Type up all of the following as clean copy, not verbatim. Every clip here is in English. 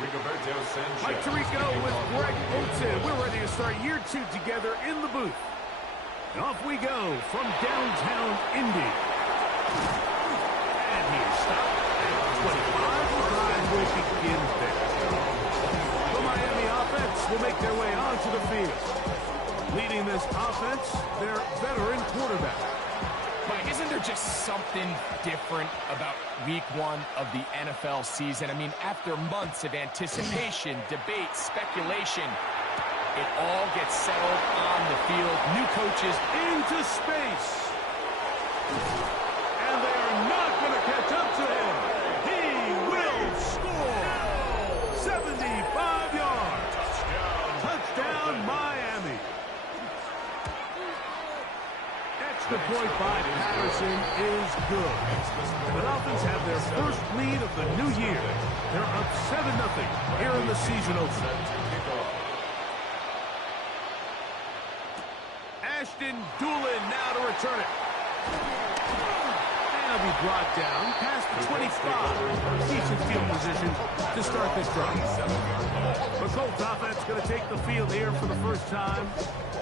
Mike Tirico with Greg Olson. We're ready to start year 2 together in the booth. And off we go from downtown Indy. And he is stopped at 25. The drive will begin there. The Miami offense will make their way onto the field. Leading this offense, their veteran quarterback. Mike, isn't there just something different about week 1 of the NFL season? I mean, after months of anticipation, debate, speculation, it all gets settled on the field. New coaches into space. And they are not going to catch up to him. He will score. 75 yards. Touchdown, Miami. Extra point by Patterson is good. The Dolphins have their first lead of the new year. They're up 7-0 here in the season opener. Ashton Doolin now to return it. And he'll be brought down past the 25. Decent field position to start this drive. The Colts offense going to take the field here for the first time.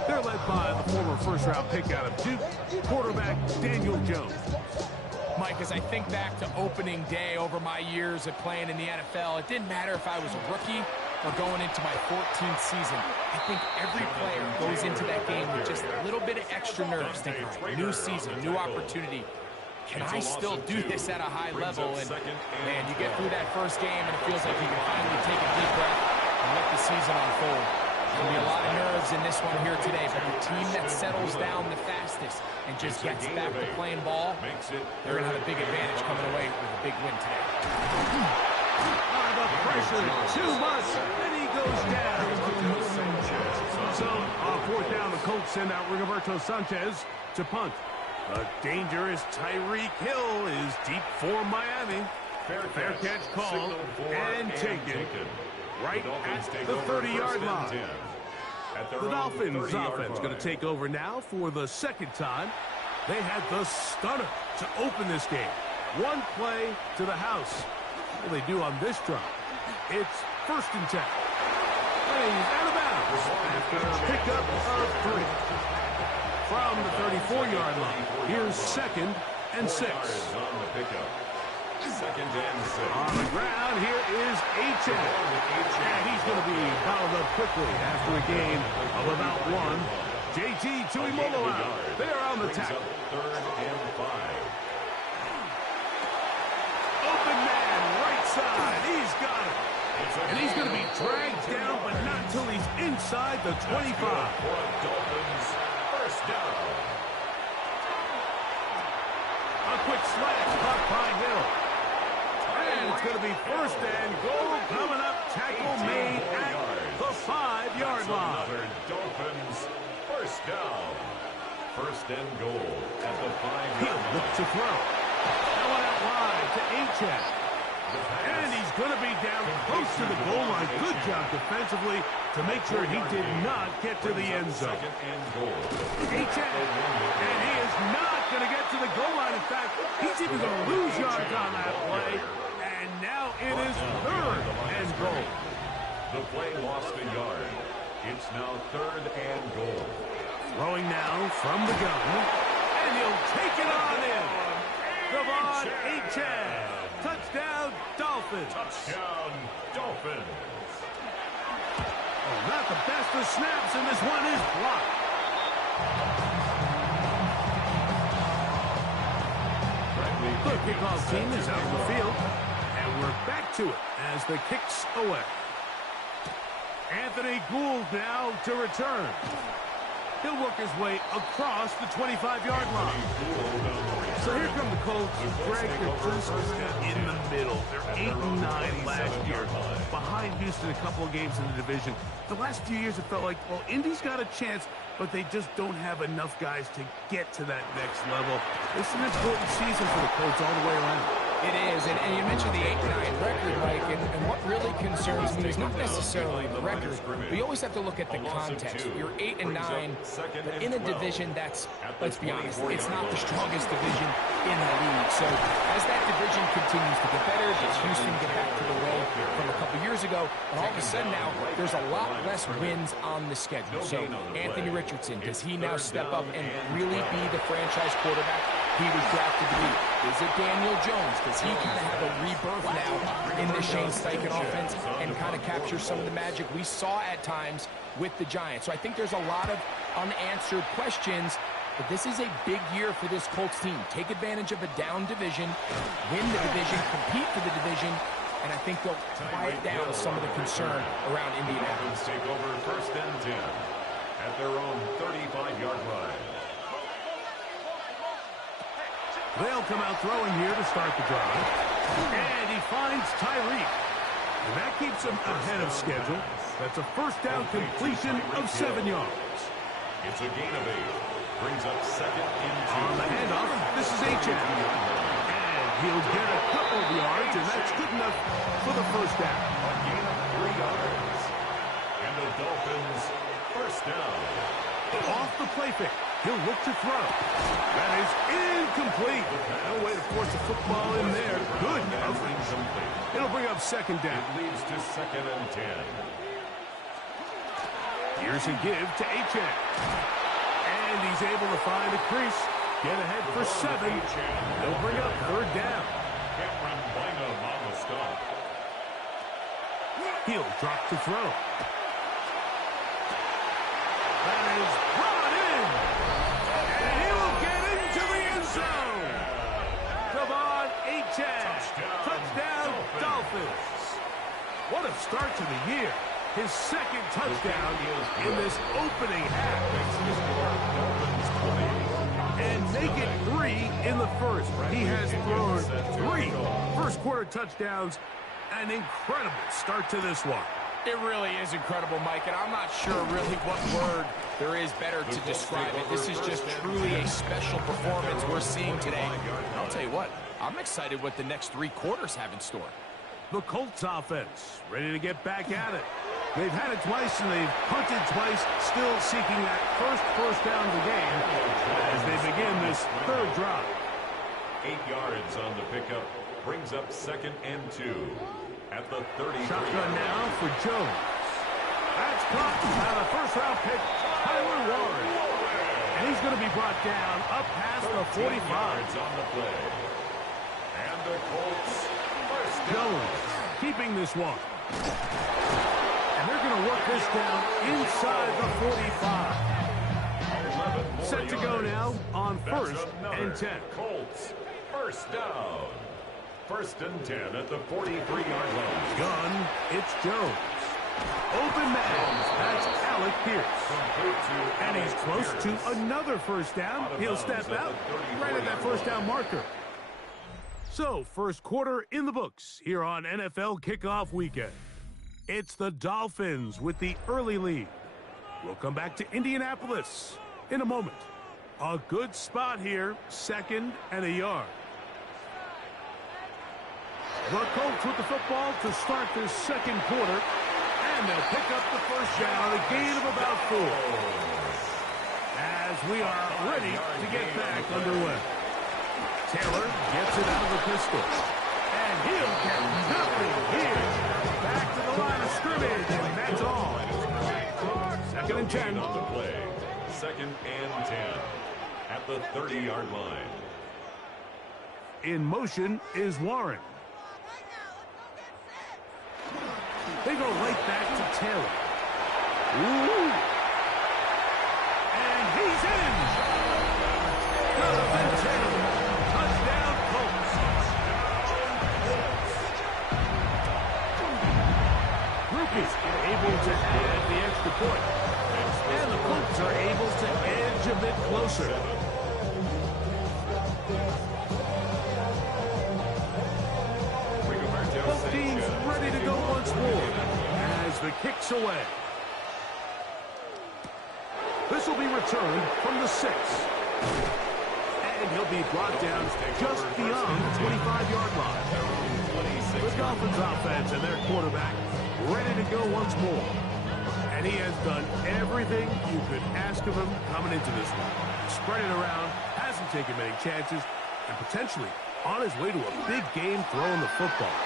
They're led by the former first-round pick out of Duke, quarterback Daniel Jones. Mike, as I think back to opening day over my years of playing in the NFL, it didn't matter if I was a rookie or going into my 14th season. I think every player goes into that game with just a little bit of extra nerves, thinking, all right, new season, new opportunity. Can I still do this at a high level? And, man, you get through that first game, and it feels like you can finally take a deep breath and let the season unfold. There'll be a lot of nerves in this one here today, but the team that settles down the fastest and just gets back to playing ball, they're going to have a big advantage coming away with a big win today. The pressure too much, and he goes down. So, on 4th down, the Colts send out Rigoberto Sanchez to punt. A dangerous Tyreek Hill is deep for Miami. Fair catch called and taken. Right at the 30-yard line. The Dolphins offense going to take over now for the second time. They had the stunner to open this game. One play to the house. What do they do on this drive? It's 1st and 10. And he's out of bounds after a pickup of 3. From the 34-yard line, here's 2nd and 6. On the ground, here is H.N. And he's going to be fouled up quickly after a gain of about 1. J.T. Tuimoloau out. They're on the tackle. 3rd and 5. Open man, right side. He's got it. And he's going to be dragged down, but not until he's inside the 25. Dolphins, 1st down. A quick slant caught by Hill. And it's going to be 1st and goal coming up. Tackle made at the 5-yard line. Dolphins, 1st down. 1st and goal at the 5-yard line. He'll look to throw. That one out wide to H.N. And he's going to be down close to the goal line. Good job defensively to make sure he did not get to the end zone. 2nd and goal. H.N. And he is not going to get to the goal line. In fact, he's even going to lose yards on that play. And now it is 3rd and goal. The play lost a yard. It's now 3rd and goal. Throwing now from the gun. And he'll take it on in. Devon H.N. Touchdown, Dolphins. Touchdown, Dolphins. Oh, not the best of snaps, and this one is blocked. The kickoff team is out on the field, and we're back to it as the kick's away. Anthony Gould now to return. He'll work his way across the 25-yard line. So here come the Colts. Greg, they're just in the middle. They're 8-9 last year. Behind Houston a couple of games in the division. The last few years it felt like, well, Indy's got a chance, but they just don't have enough guys to get to that next level. It's an important season for the Colts all the way around. It is, and you mentioned the 8-9 record, Mike, and what really concerns me is not necessarily the record, but you always have to look at the context. You're 8-9, but in a division that's, let's be honest, it's not the strongest division in the league. So as that division continues to get better, does Houston get back to the way from a couple years ago, and all of a sudden now, there's a lot less wins on the schedule. So Anthony Richardson, does he now step up and really be the franchise quarterback he was drafted to be? Is it Daniel Jones? Does he kind of have a rebirth now in the Shane Steichen offense and kind of capture some of the magic we saw at times with the Giants? So I think there's a lot of unanswered questions, but this is a big year for this Colts team. Take advantage of a down division, win the division, compete for the division, and I think they'll quiet down some of the concern around Indianapolis. Take over 1st and 10 at their own 35-yard line. They'll come out throwing here to start the drive. And he finds Tyreek. And that keeps him ahead of schedule. That's a first down completion of 7 yards. It's a gain of 8. Brings up 2nd and 2. On the handoff, this is H.N. And he'll get a couple of yards, and that's good enough for the first down. A gain of 3 yards. And the Dolphins first down. Off the play fake. He'll look to throw. That is incomplete. No way to force the football in there. Good coverage. It'll bring up 2nd down. It leads to 2nd and 10. Here's a give to H.N. And he's able to find a crease. Get ahead for 7. They'll bring up 3rd down. Cameron Bynum on the stop. He'll drop to throw. That is brought in. And he will get into the end zone. Devon H.N. Touchdown, Dolphins. What a start to the year. His 2nd touchdown in this opening half. And make it 3 in the first. He has thrown 3 first-quarter touchdowns. An incredible start to this one. It really is incredible, Mike, and I'm not sure really what word there is better to describe it. This is just truly a special performance we're seeing today. And I'll tell you what, I'm excited what the next 3 quarters have in store. The Colts offense ready to get back at it. They've had it twice and they've punted twice, still seeking that first down of the game as they begin this 3rd drive. 8 yards on the pickup. Brings up 2nd and 2 at the 33. Shotgun now for Jones. That's caught by the first-round pick, Tyler Warren. And he's going to be brought down up past the 45. Yards on the play. And the Colts first down. Jones keeping this one. And they're going to work this down inside the 45. Set to go now on 1st and 10. Colts first down. 1st and 10 at the 43-yard line. Gun, it's Jones. Open man, that's Alec Pierce. And he's close to another first down. He'll step out right at that first down marker. So, first quarter in the books here on NFL Kickoff Weekend. It's the Dolphins with the early lead. We'll come back to Indianapolis in a moment. A good spot here, 2nd and a yard. The Colts with the football to start this 2nd quarter. And they'll pick up the first down, a gain of about 4. As we are ready to get back underway. Taylor gets it out of the pistol. And he'll get nothing here. Back to the line of scrimmage, and that's all. 2nd and 10. On the play. 2nd and 10 at the 30-yard line. In motion is Warren. They go right back to Taylor. Ooh. And he's in. Jonathan Taylor. Touchdown, Colts. Rookie able to add the extra point. And the Colts are able to edge a bit closer. Both teams ready to go once more as the kick's away. This will be returned from the 6. And and he'll be brought down just beyond the 25-yard line. The Dolphins offense and their quarterback ready to go once more. And he has done everything you could ask of him coming into this one. Spread it around, hasn't taken many chances, and potentially on his way to a big game throwing the football.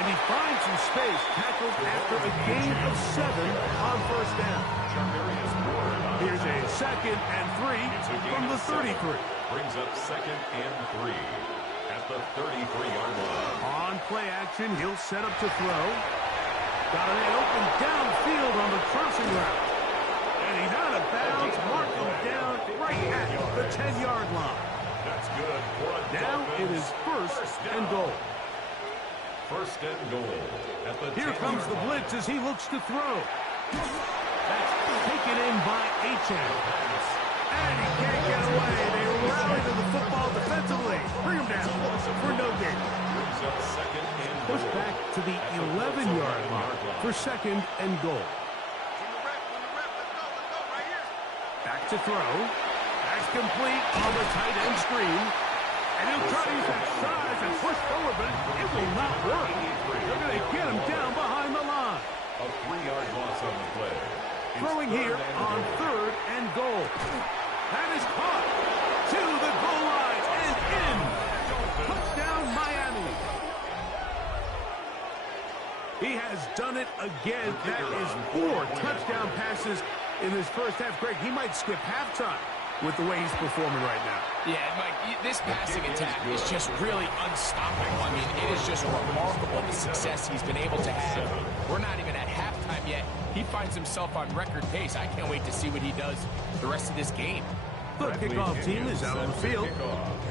And he finds some space, tackled after a gain of 7 on first down. Here's a 2nd and 3 from the 33. Brings up 2nd and 3 at the 33-yard line. On play action, he'll set up to throw. Got an open downfield on the crossing route. And he's out of bounds, marked him down right at the 10-yard line. That's good for a Now it is first and goal. First and goal. At the Here comes the blitz as he looks to throw. That's taken in by H.M. And he can't get away. They rally to the football defensively. Bring him down for no gain. Brings up 2nd and goal. Push back to the 11-yard line for 2nd and goal. Back to throw. That's complete on the tight end screen. And he'll try to use that size and push forward, but it will not work. They're going to get him down behind the line. A 3-yard loss on the play. Throwing here on 3rd and goal. That is caught to the goal line and in. Touchdown, Miami. He has done it again. That is 4 touchdown passes in his first half. Greg, he might skip halftime with the way he's performing right now. Yeah, Mike, this passing attack is just really unstoppable. I mean, it is just remarkable the success he's been able to have. We're not even at halftime yet. He finds himself on record pace. I can't wait to see what he does the rest of this game. The kickoff team is out on the field,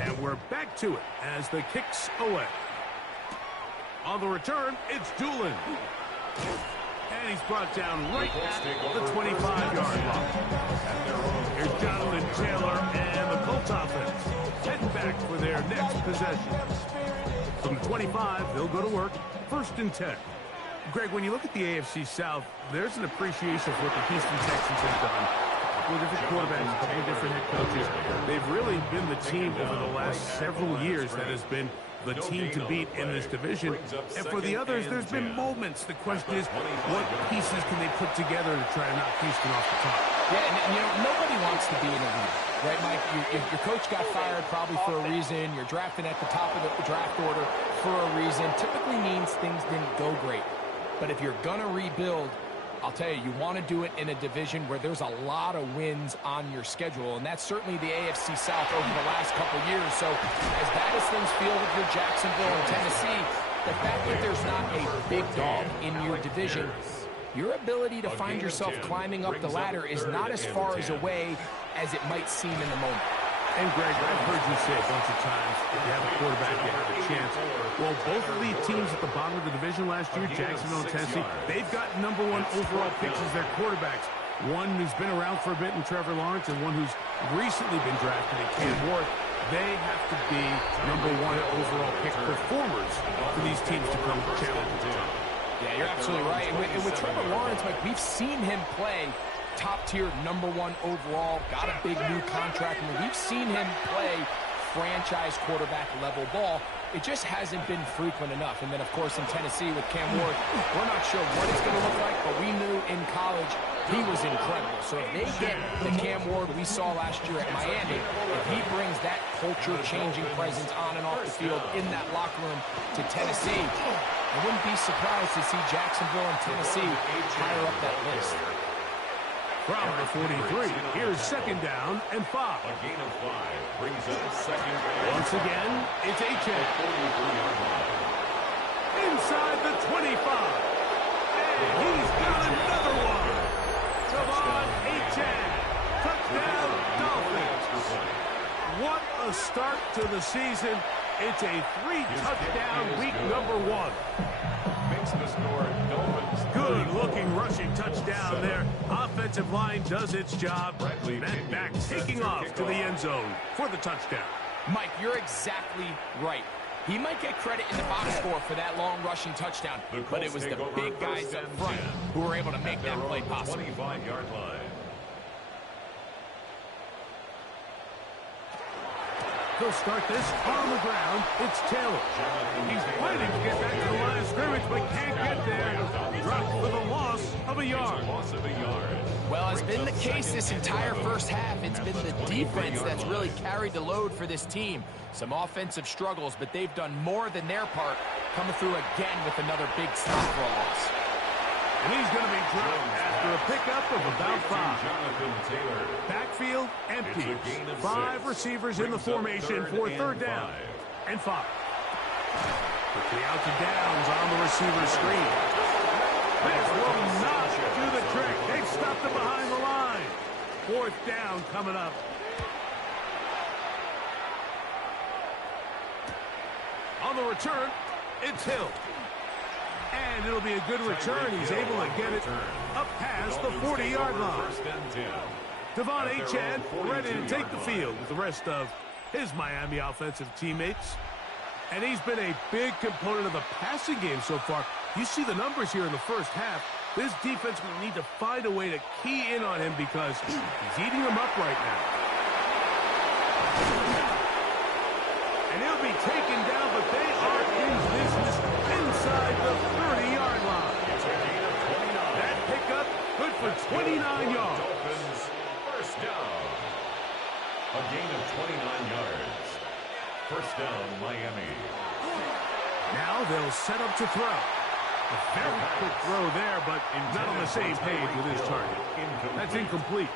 and we're back to it as the kick's away. On the return, it's Doolin. And he's brought down right at the 25-yard line. Here's Jonathan Taylor and the Colts offense heading back for their next possession. From the 25, they'll go to work. 1st and 10. Greg, when you look at the AFC South, there's an appreciation for what the Houston Texans have done. A couple of different quarterbacks, a couple of different head coaches. They've really been the team over the last several years that has been the team to beat in this division. And for the others, there's been moments. The question is, what pieces can they put together to try to knock Houston off the top? Yeah, and you know, nobody wants to be in a league, right, Mike? Your coach got fired probably for a reason. You're drafted at the top of the draft order for a reason. Typically means things didn't go great. But if you're going to rebuild, I'll tell you, you want to do it in a division where there's a lot of wins on your schedule, and that's certainly the AFC South over the last couple years. So as bad as things feel with your Jacksonville and Tennessee, the fact that there's not a big dog in your division, your ability to find yourself climbing up the ladder is not as far as away as it might seem in the moment. And Greg, I've heard you say a bunch of times, if you have a quarterback, you have a chance. Well, both of these teams at the bottom of the division last year, Jacksonville and Tennessee, they've got #1 overall picks as their quarterbacks. One who's been around for a bit in Trevor Lawrence and one who's recently been drafted in Cam Ward. They have to be #1 overall pick performers for these teams to come challenge the top. Yeah, you're absolutely right. And with Trevor Lawrence, Mike, we've seen him play top-tier #1 overall, got a big new contract. I mean, we've seen him play franchise quarterback level ball. It just hasn't been frequent enough. And then, of course, in Tennessee with Cam Ward, we're not sure what it's going to look like, but we knew in college he was incredible. So if they get the Cam Ward we saw last year at Miami, if he brings that culture-changing presence on and off the field in that locker room to Tennessee, I wouldn't be surprised to see Jacksonville and Tennessee higher up that list. From the 43, here's 2nd down and 5. A gain of 5 brings up 2nd and Once again, it's H.M. 43-yard line. Inside the 25. And he's got another one. Come on, H.M. Touchdown, Dolphins. What a start to the season. It's a 3-touchdown week #1. Makes the score. Dolphins. Good-looking rushing touchdown there. Offensive line does its job. That back taking off to the end zone for the touchdown. Mike, you're exactly right. He might get credit in the box score for that long rushing touchdown, but it was the big guys up front who were able to make that play possible. 25-yard line. He'll start this on the ground. It's Taylor. He's fighting to get back to the line of scrimmage, but can't get there. Dropped for the loss of a yard. Well, as been the case this entire first half, it's been the defense that's really carried the load for this team. Some offensive struggles, but they've done more than their part, coming through again with another big stop for a loss. And he's going to be dropped after a pickup of about 5. Backfield empty. 5 receivers in the formation for third down and 5. Quickly out to Downs on the receiver screen. This will not do the trick. They've stopped him behind the line. 4th down coming up. On the return, it's Hill. And it'll be a good return. He's able to get it up past the 40-yard line. Devon Achane ready to take the field with the rest of his Miami offensive teammates. And he's been a big component of the passing game so far. You see the numbers here in the first half. This defense will need to find a way to key in on him because he's eating them up right now. And he'll be taken down, but they are in business inside the 30-yard line. That pickup good for 29 yards. First down. A gain of 29 yards. First down, Miami. Now they'll set up to throw. A very quick throw there, but not on the same page with his target. That's incomplete.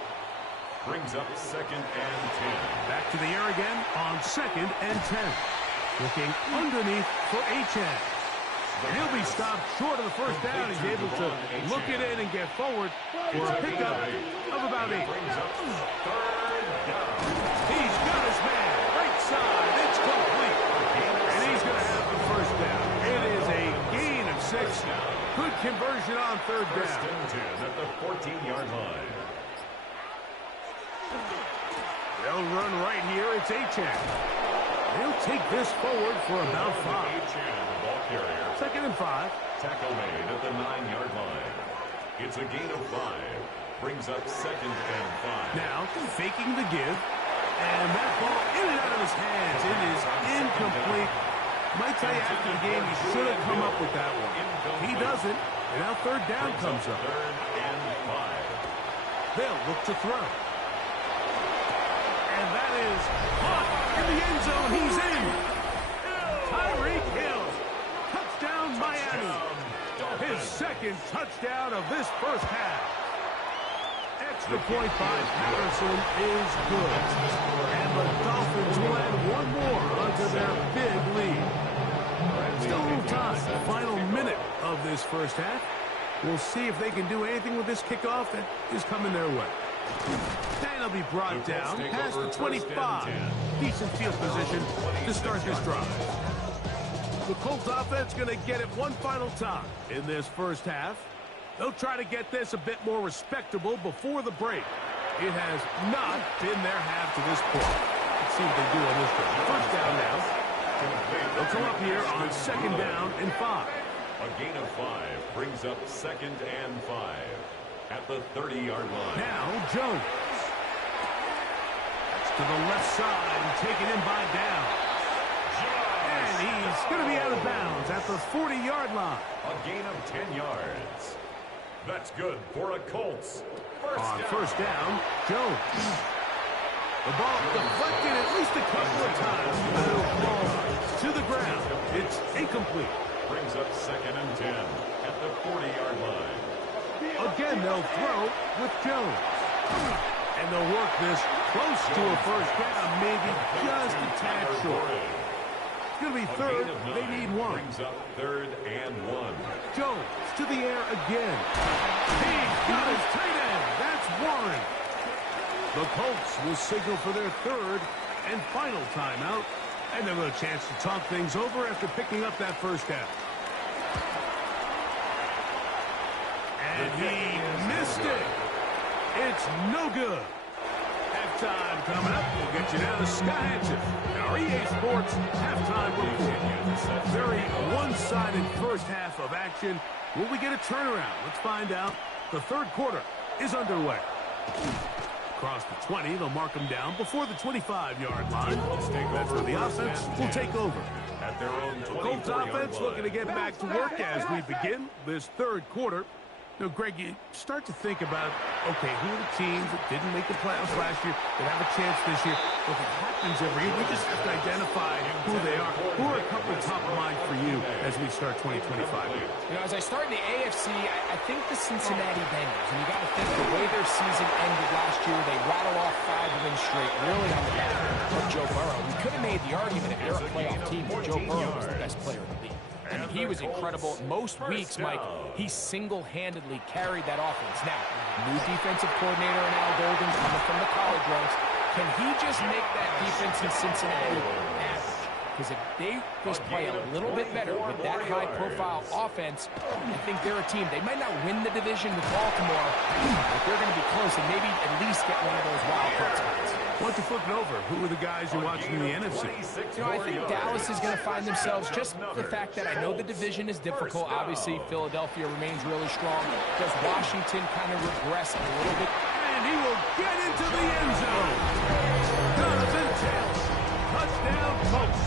Brings up 2nd and 10. Back to the air again on 2nd and 10. Looking underneath for Achane. And he'll be stopped short of the first down. He's able to look it in and get forward for a pickup of about 8. Brings up 3rd down. He's got his man. Right side. It's complete. And he's going to have the first down. It is a gain of 6. Good conversion on 3rd down. First and 10 at the 14-yard line. They'll run right here. It's Achane. He'll take this forward for about 5. Achane, the ball carrier. 2nd and 5. Tackle made at the 9-yard line. It's a gain of 5. Brings up 2nd and 5. Now, faking the give. And that ball in and out of his hands. It is incomplete. Might tell you after the game he should have come up with that one. He doesn't. And now 3rd down comes up. 3rd and 5. They'll look to throw. And that is caught in the end zone. He's in. Tyreek Hill. Touchdown, Miami. His 2nd touchdown of this first half. Extra point by Patterson is good. And the Dolphins will add one more onto their big lead. Still a little time. Final minute of this first half. We'll see if they can do anything with this kickoff that is coming their way. And he'll be brought down past the 25. Decent field position to start this drive. The Colts offense going to get it one final time in this first half. They'll try to get this a bit more respectable before the break. It has not been their half to this point. Let's see what they do on this drive. First down now. They'll come up here on 2nd down and 5. A gain of 5 brings up 2nd and 5 at the 30-yard line. Now Jones. That's to the left side and taken in by Downs. And he's going to be out of bounds at the 40-yard line. A gain of 10 yards. That's good for a Colts. First down, Jones. The ball deflected at least a couple of times. It'll fall to the ground. It's incomplete. Brings up 2nd and 10 at the 40-yard line. Again, they'll throw with Jones. And they'll work this close to a first down, maybe just a tad short. It's going to be 3rd. They need 1. Brings up 3rd and 1. Jones to the air again. He's got his tight end. That's 1. The Colts will signal for their 3rd and final timeout. And they'll have a chance to talk things over after picking up that first down. And he missed it. It's no good. Halftime coming up. We'll get you down to Sky Action. Our EA Sports halftime report. Very one-sided first half of action. Will we get a turnaround? Let's find out. The 3rd quarter is underway. Across the 20, they'll mark them down before the 25-yard line. That's where the offense will take over. At their own Colts offense looking to get back to work as we begin this third quarter. You know, Greg, you start to think about, okay, who are the teams that didn't make the playoffs last year that have a chance this year? Look, it happens every year. We just have to identify who they are. Who are a couple top of mind for you as we start 2025? You know, as I start in the AFC, I think the Cincinnati Bengals, and you got to think the way their season ended last year, they rattled off 5 wins straight, really on the back of Joe Burrow. We could have made the argument if they're a playoff team that Joe Burrow was the best player in the league. I mean, he was incredible. Most weeks, Mike, he single-handedly carried that offense. Now, new defensive coordinator in Al Golden coming from the college ranks. Can he just make that defense in Cincinnati average? Because if they just play a little bit better with that high-profile offense, I think they're a team. They might not win the division with Baltimore, but they're going to be close and maybe at least get one of those wild card spots. Once you flip it over, who are the guys you're watching in the NFC? You know, I think Dallas is going to find themselves, just the fact that I know the division is difficult. Obviously, Philadelphia remains really strong. Does Washington kind of regress a little bit? And he will get into the end zone. Donovan Taylor. Touchdown, Colts.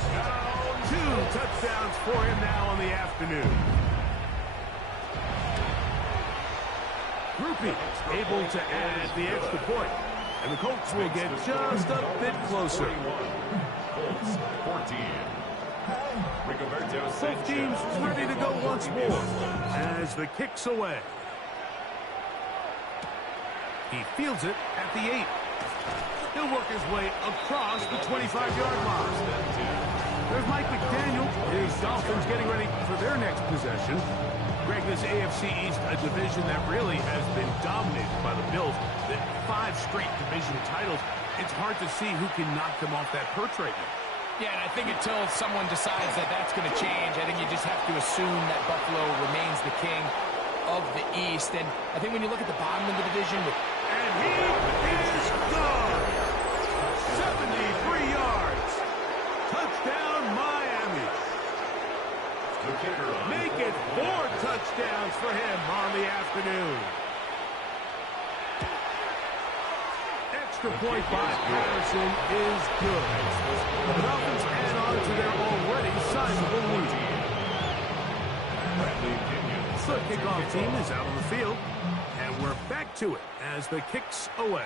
2 touchdowns for him now on the afternoon. Groupie able to add the extra point. And the Colts will get just a bit closer. Colts 14. Both teams ready to go once more as the kick's away. He fields it at the 8. He'll work his way across the 25-yard line. There's Mike McDaniel. His Dolphins getting ready for their next possession. Greg, this AFC East, a division that really has been dominated by the Bills. The 5 straight division titles. It's hard to see who can knock them off that perch right now. Yeah, and I think until someone decides that that's going to change, I think you just have to assume that Buffalo remains the king of the East. And I think when you look at the bottom of the division, and he is gone. 73 yards. Touchdown, Miami. Make it 4 touchdowns for him on the afternoon. Extra point by Patterson is good. The Dolphins add on to their already sizable lead. The kickoff team is out on the field, and we're back to it as the kick's away.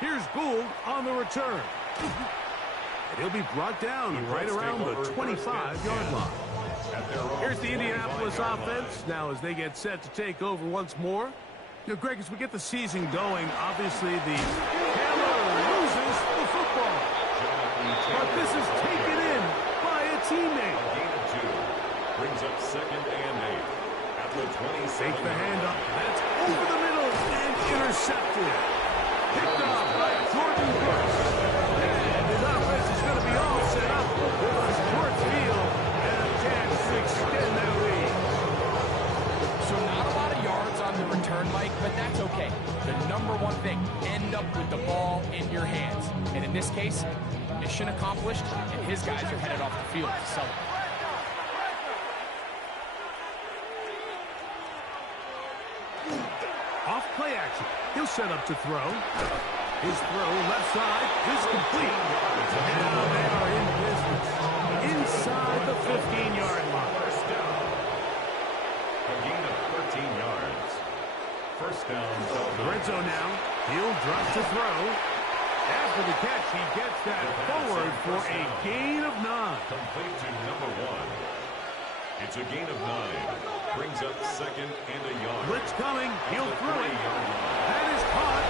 Here's Gould on the return. And he'll be brought down right around the 25-yard line. Here's the Indianapolis offense now as they get set to take over once more. You know, Greg, as we get the season going, obviously the hammer loses the football. But this is taken in by a teammate. Gain of 2. Brings up 2nd and 8. At the 27. Take the handoff. That's over the middle and intercepted. Picked off by Jordan Brooks. And his offense is going to be all set up for Sports Field and a chance to extend that lead. so not a lot of yards on the return, Mike, but that's okay. The number one thing, end up with the ball in your hands. And in this case, mission accomplished, and his guys are headed off the field to celebrate. Off play action. He'll set up to throw. His throw left side is complete. Now they are in business. Inside the 15-yard line. First down. A gain of 13 yards. First down. The red zone now. He'll drop to throw. After the catch, he gets that forward for a gain of 9. Complete to number 1. It's a gain of 9. Brings up 2nd and a yard. Blitz coming. He'll throw it. 3-yard line. That is caught.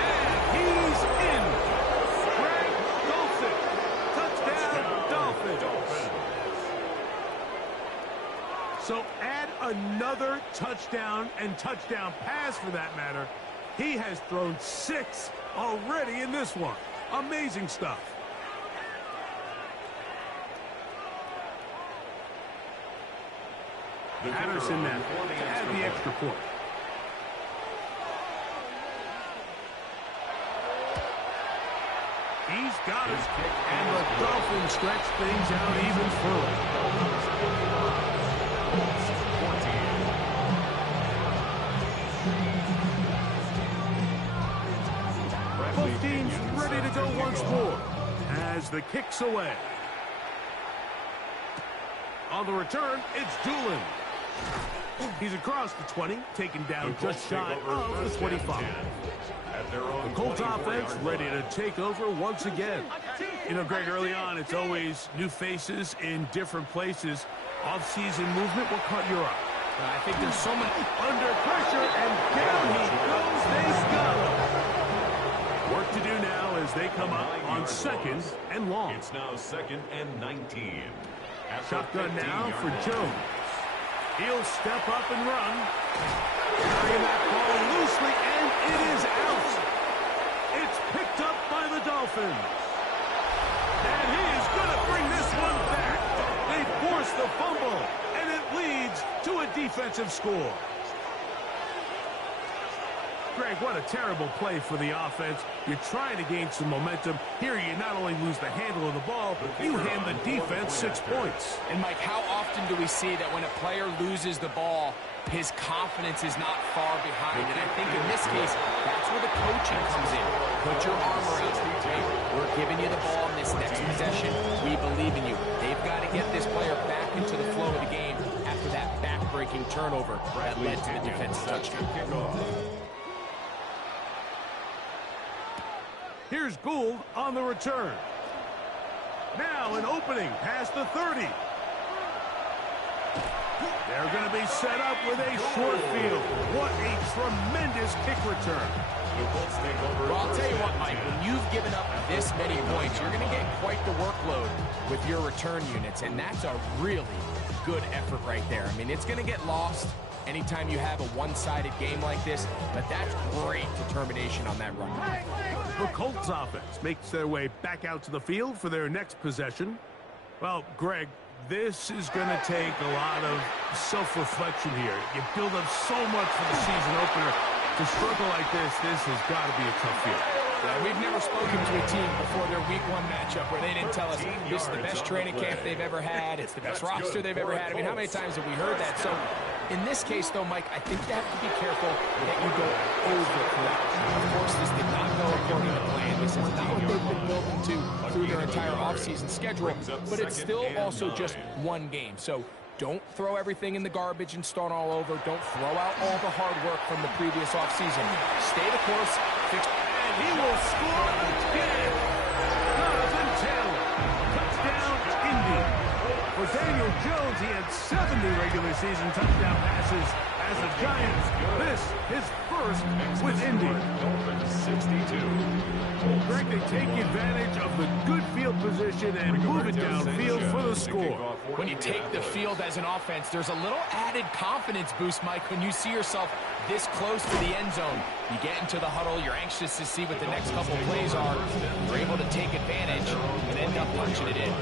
And he's in. Greg Dulcich. Touchdown, Dolphins. So add another touchdown and touchdown pass for that matter. He has thrown 6 already in this one. Amazing stuff. Patterson now to add the extra point. He's got it. And the Dolphins stretch things out even further. 14. Both teams ready to go once more as the kick's away. On the return, it's Doolin. He's across the 20, taken down just shy of the 25. The Colts offense ready to take over once again. You know, Greg, early on, it's always new faces in different places. Off-season movement, what caught your eye? I think there's so many. Under pressure, and down he goes. They stop. Work to do now as they come up on second and long. It's now second and 19. Shotgun now for Jones. He'll step up and run. Carrying that ball loosely, and it is out. It's picked up by the Dolphins. And he is going to bring this one back. They force the fumble, and it leads to a defensive score. Greg, what a terrible play for the offense. You're trying to gain some momentum. Here you not only lose the handle of the ball, you hand the defense 6 points. And, Mike, how often do we see that when a player loses the ball, his confidence is not far behind? And I think in this case, that's where the coaching comes in. Put your arm around him. Hey, we're giving you the ball in this next possession. We believe in you. They've got to get this player back into the flow of the game after that back-breaking turnover that led to the defensive touchdown. Here's Gould on the return. Now an opening past the 30. They're going to be set up with a short field. What a tremendous kick return. Well, I'll tell you what, Mike, when you've given up this many points, you're going to get quite the workload with your return units, and that's a really good effort right there. I mean, it's going to get lost anytime you have a one-sided game like this, but that's great determination on that run. The Colts offense makes their way back out to the field for their next possession. Well, Greg, this is going to take a lot of self-reflection here. You build up so much for the season opener. To struggle like this has got to be a tough field. Yeah, we've never spoken to a team before their week 1 matchup where they didn't tell us this is the best training camp they've ever had. It's the best roster they've ever had. I mean, how many times have we heard that? So in this case, though, Mike, I think you have to be careful that you go overcorrect. Of course, this did not go according to plan. This is not what they've been built into through their entire offseason schedule, but it's still also just one game. So don't throw everything in the garbage and start all over. Don't throw out all the hard work from the previous offseason. Stay the course, fix. And he will score again. Jonathan Taylor. Touchdown, Indy. For Daniel Jones, he had 70 regular season touchdown passes as a Giant. This his first with Indy. 62. Greg, they take advantage of the good field position and move it downfield for the score. When you take the field as an offense, there's a little added confidence boost, Mike, when you see yourself this close to the end zone. You get into the huddle, you're anxious to see what the next couple plays are. You're able to take advantage and end up punching it in.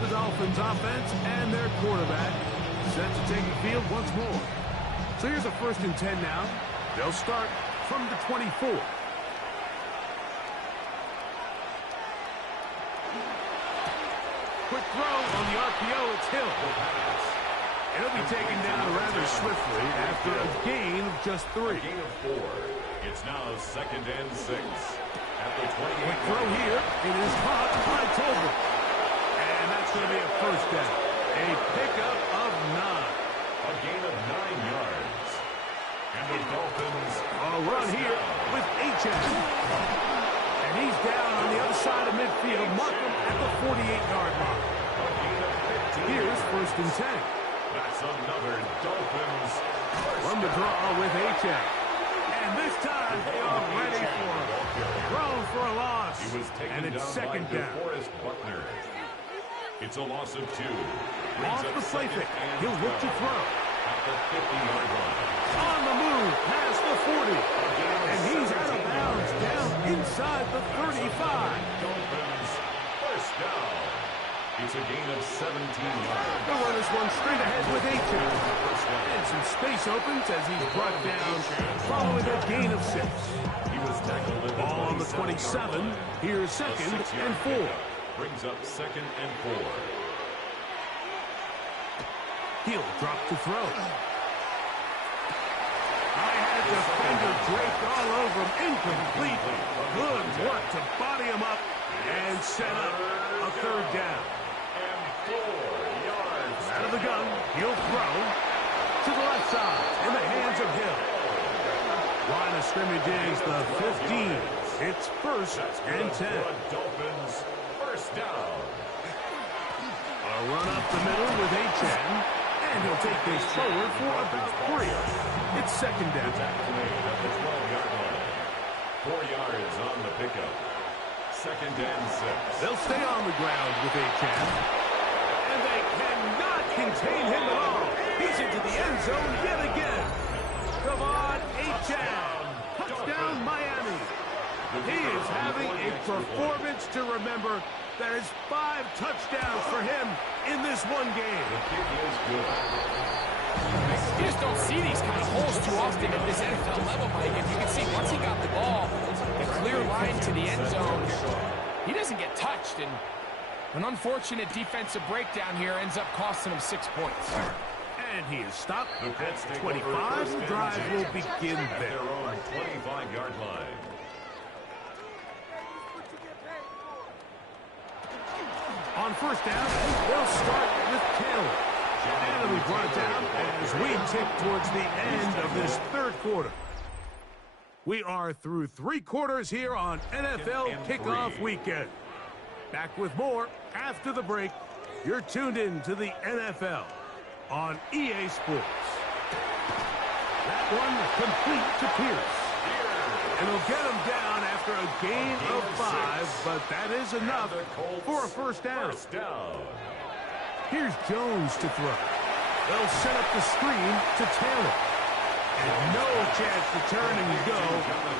The Dolphins offense and their quarterback set to take the field once more. So here's a 1st and 10 now. They'll start from the 24. Quick throw on the RPO. It's Hill. It'll be taken down rather swiftly after a gain of just 3. A gain of 4. It's now 2nd and 6. At the 28. Quick throw here. It is caught by Tolbert. And that's going to be a 1st down. A pickup of 9. A gain of 9 yards. And the Dolphins A run here with H.M. And he's down on the other side of midfield. Mark him at the 48-yard line. Here's 1st and 10. That's another Dolphins. From the draw with H.M. And this time they are ready for him. Thrown for a loss. He was taken And it's down 2nd by down. DeForest Buckner. It's a loss of 2. Off the play fake. He'll look to throw. At the 50-yard line. On the move past the 40. And he's out of bounds down inside the 35. Dolphins first down. It's a gain of 17 yards. They'll run this one straight ahead with H.M. And some space opens as he's brought down following a gain of 6. He was tackled at the Ball on the 27. Here's 2nd and 4. Brings up 2nd and 4. He'll drop to throw. I had defender draped all over him. Incomplete. Good work to body him up and set up a third down. And 4 yards. Out of the gun, he'll throw to the left side in the hands of Hill. Line of scrimmage is the 15. It's first and 10. Dolphins, first down. A run up the middle with Achan, and he'll take this forward for about 3. It's second down. Made at the 12-yard line. 4 yards on the pickup. Second and 6. They'll stay on the ground with Achan, and they cannot contain him at all. He's into the end zone yet again. Come on, Achan. Touchdown, Miami. He is having a performance to remember. There's 5 touchdowns for him in this one game. The kick is good. You just don't see these kind of holes too often at this NFL level, Mike. And you can see once he got the ball, the clear line to the end zone, he doesn't get touched. And an unfortunate defensive breakdown here ends up costing him 6 points. And he is stopped The Colts at take 25. over The drive will begin at there. their own 25-yard line. On first down, they'll start with Taylor. And it'll be brought down as we tick towards the end of this third quarter. We are through 3 quarters here on NFL Kickoff Weekend. Back with more after the break. You're tuned in to the NFL on EA Sports. That one complete to Pierce. And he'll get him down after a gain of 5, but that is enough for a first down. Here's Jones to throw. They'll set up the screen to Taylor. And no chance to turn and go.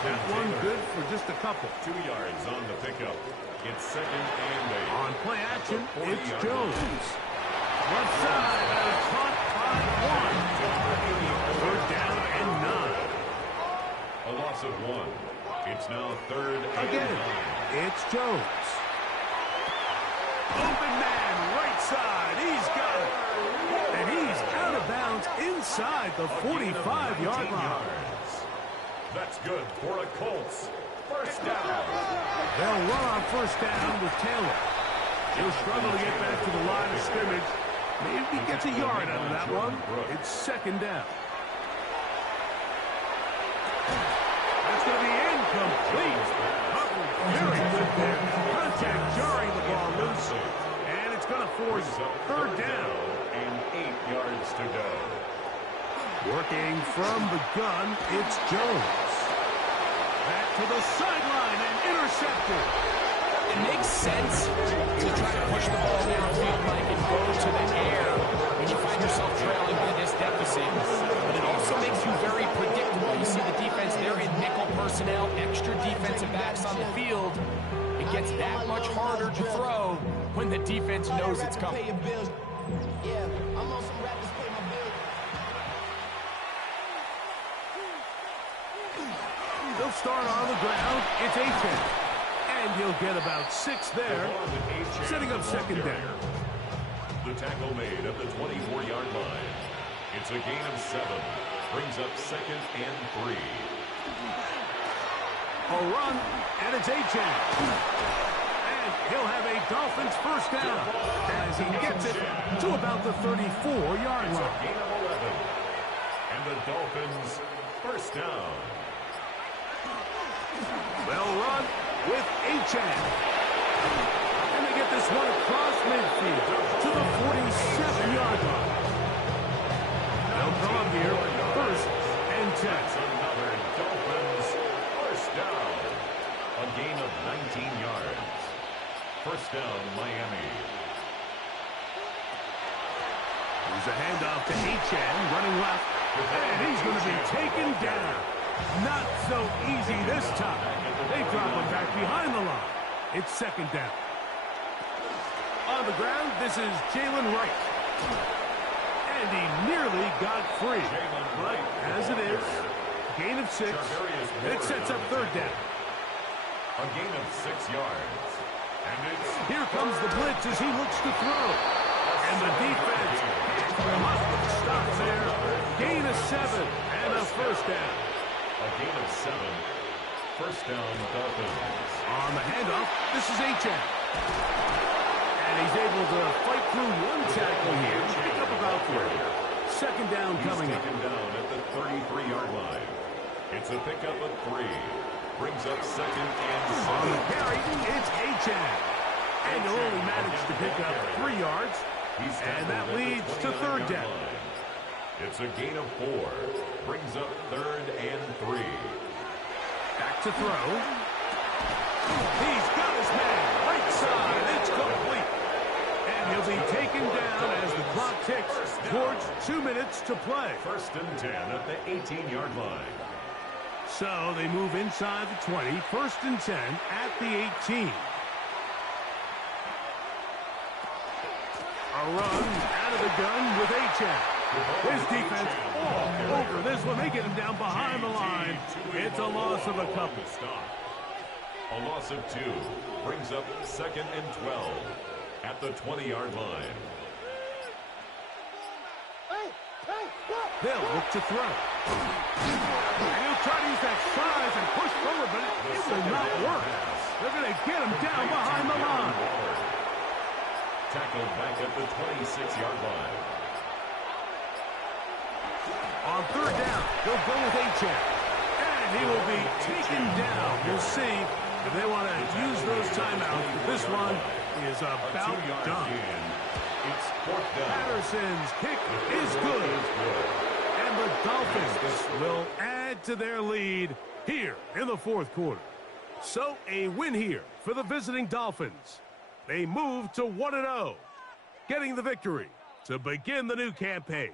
That one good for just a couple. 2 yards on the pickup. It's second and 8. On play action, it's Jones. Left side, and caught by 1. Third down and 9. A loss of 1. It's now third and Again, 9. it's Jones. Open man, right side. He's got it. And he's out of bounds inside the 45-yard line. That's good for a Colts. First down. They'll run on first down with Taylor. He'll struggle to get back to the line of scrimmage. Maybe he gets a yard out of that one. It's second down. That's going to be incomplete. Very good there. Contact jarring the ball loose. And it's going to force third down. And 8 yards to go. Working from the gun, it's Jones. Back to the sideline and intercepted. It makes sense to try to push the ball downfield, Mike, and go to the air when you find yourself trailing by this deficit. But it also makes you very predictable. You see the defense, they're in nickel personnel, extra defensive backs on the field. It gets that much harder to throw when the defense knows it's coming. They'll start on the ground. It's Achan. And he'll get about 6 there, setting up second down. The tackle made at the 24-yard line. It's a gain of 7. Brings up second and 3. A run, and it's Achan. And he'll have a Dolphins first down as he gets it to about the 34-yard It's a line. gain of 11. And the Dolphins first down. They'll run with Achan. And they get this one across midfield to the 47-yard line. They'll come up here first and 10. That's another Dolphins first down. A gain of 19 yards. First down, Miami. There's a handoff to Achan, running left. And he's going to be taken down. Not so easy this time. They drop him back behind the line. It's second down. On the ground, this is Jalen Wright. And he nearly got free. But as it is, gain of 6. It sets up third down. A gain of 6 yards. And it's Here comes the blitz as he looks to throw. And the defense must stop there. Gain of 7 and a first down. A gain of 7. First down, Dolphins. On the handoff, this is Achan. And he's able to fight through one tackle here. Pick up about 3. Second down coming up. Taken down at the 33-yard line. It's a pickup of 3. Brings up second and 7. On the carry, it's Achan. And he'll only manage to pick up 3 yards. And that leads to third down. It's a gain of 4. Brings up third and 3. Back to throw. He's got his man. Right side. It's complete. And he'll be taken down as the clock ticks towards 2 minutes to play. First and 10 at the 18-yard line. So they move inside the 20. First and 10 at the 18. A run out of the gun with Achan. His defense all over this one. They get him down behind the line. It's a loss of a couple. A loss of 2 brings up second and 12 at the 20-yard line. They'll look to throw. And he'll try to use that size and push forward, but it will not work. They're going to get him down behind the line. Tackled back at the 26-yard line. On third down, they'll go with Achan. And he will be taken down. We'll see if they want to use those timeouts. But this one is about done. It's fourth down. Patterson's kick is good. And the Dolphins will add to their lead here in the fourth quarter. So a win here for the visiting Dolphins. They move to 1-0, getting the victory to begin the new campaign.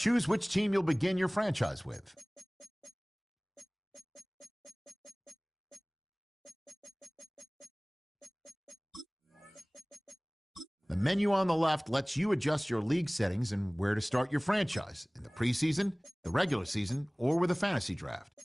Choose which team you'll begin your franchise with. The menu on the left lets you adjust your league settings and where to start your franchise, in the preseason, the regular season, or with a fantasy draft.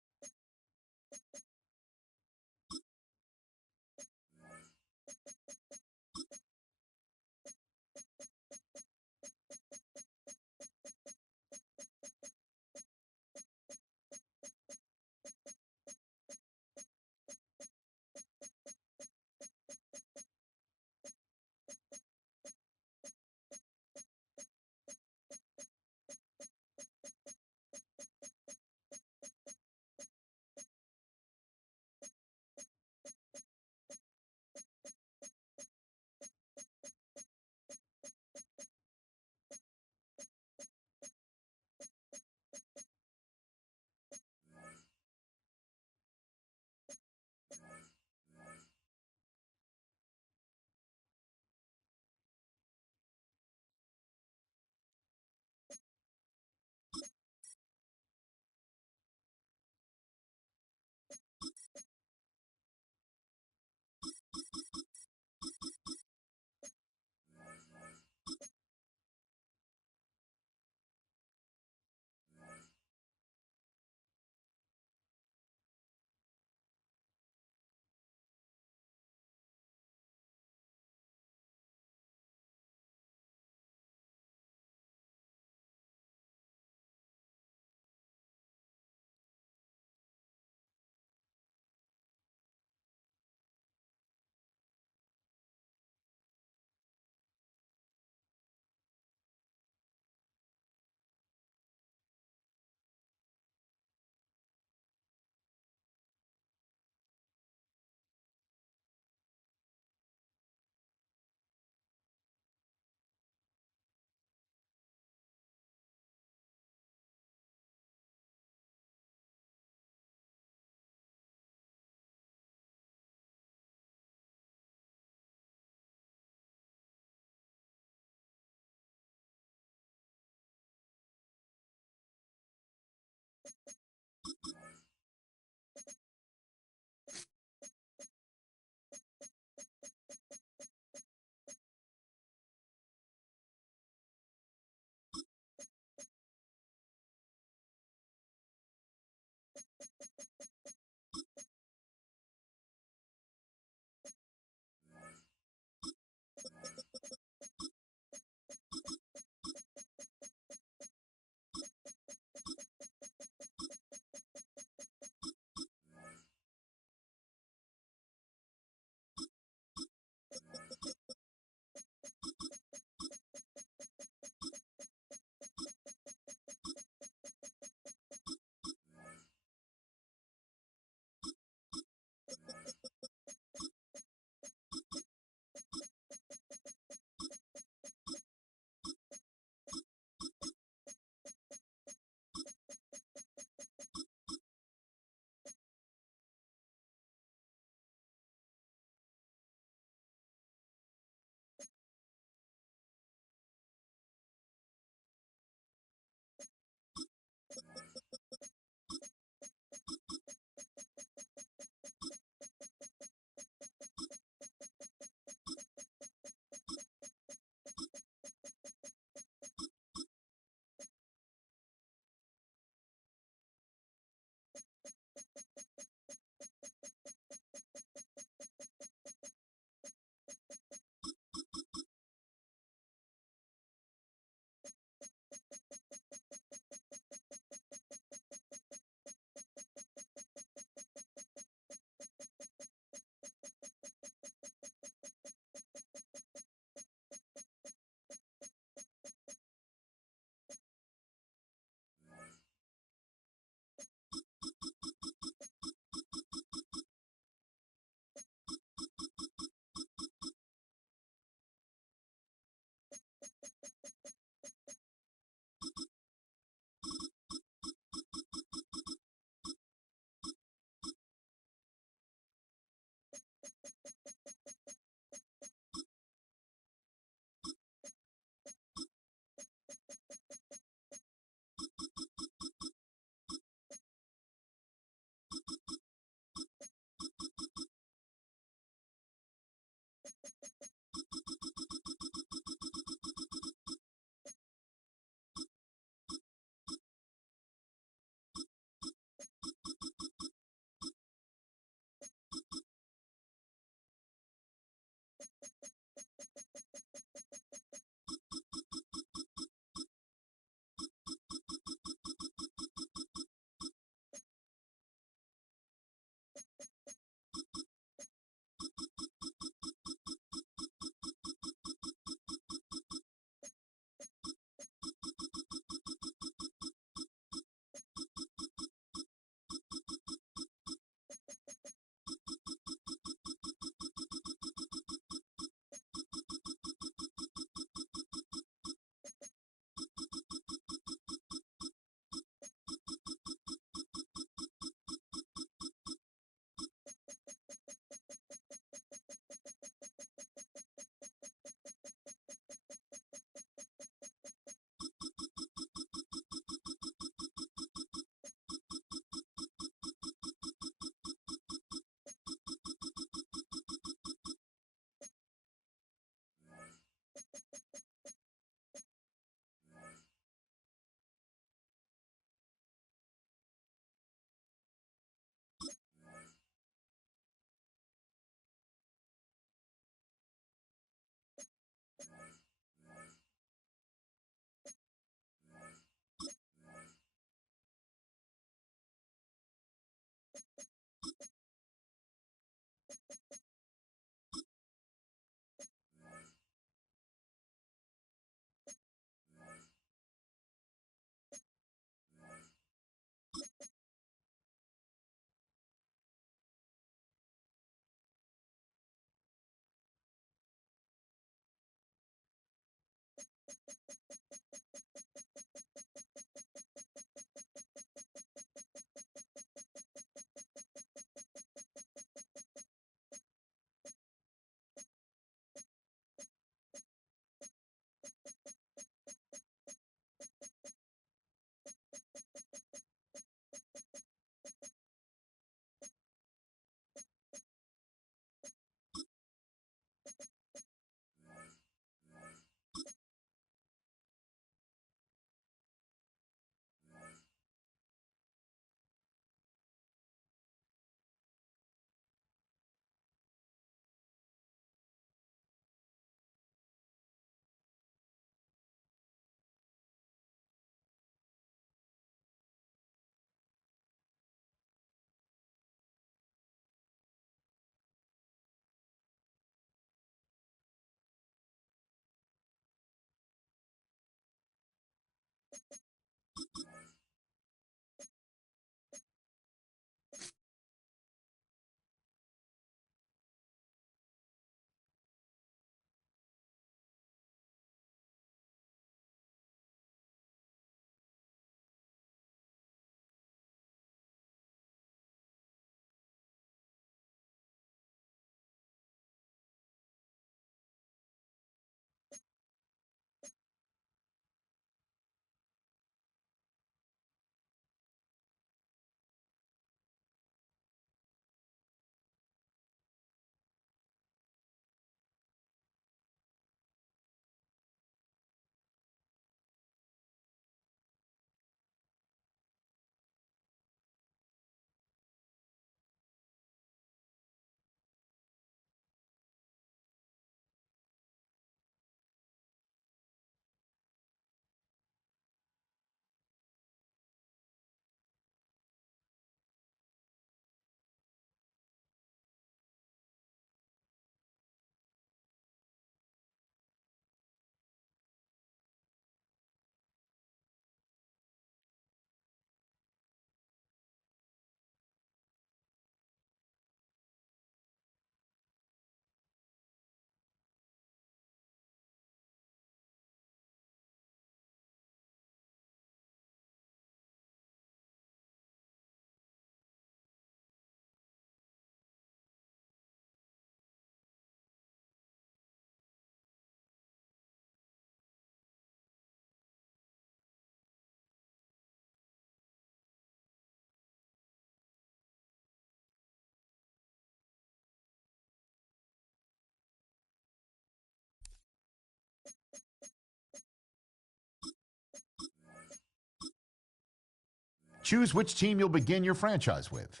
Choose which team you'll begin your franchise with.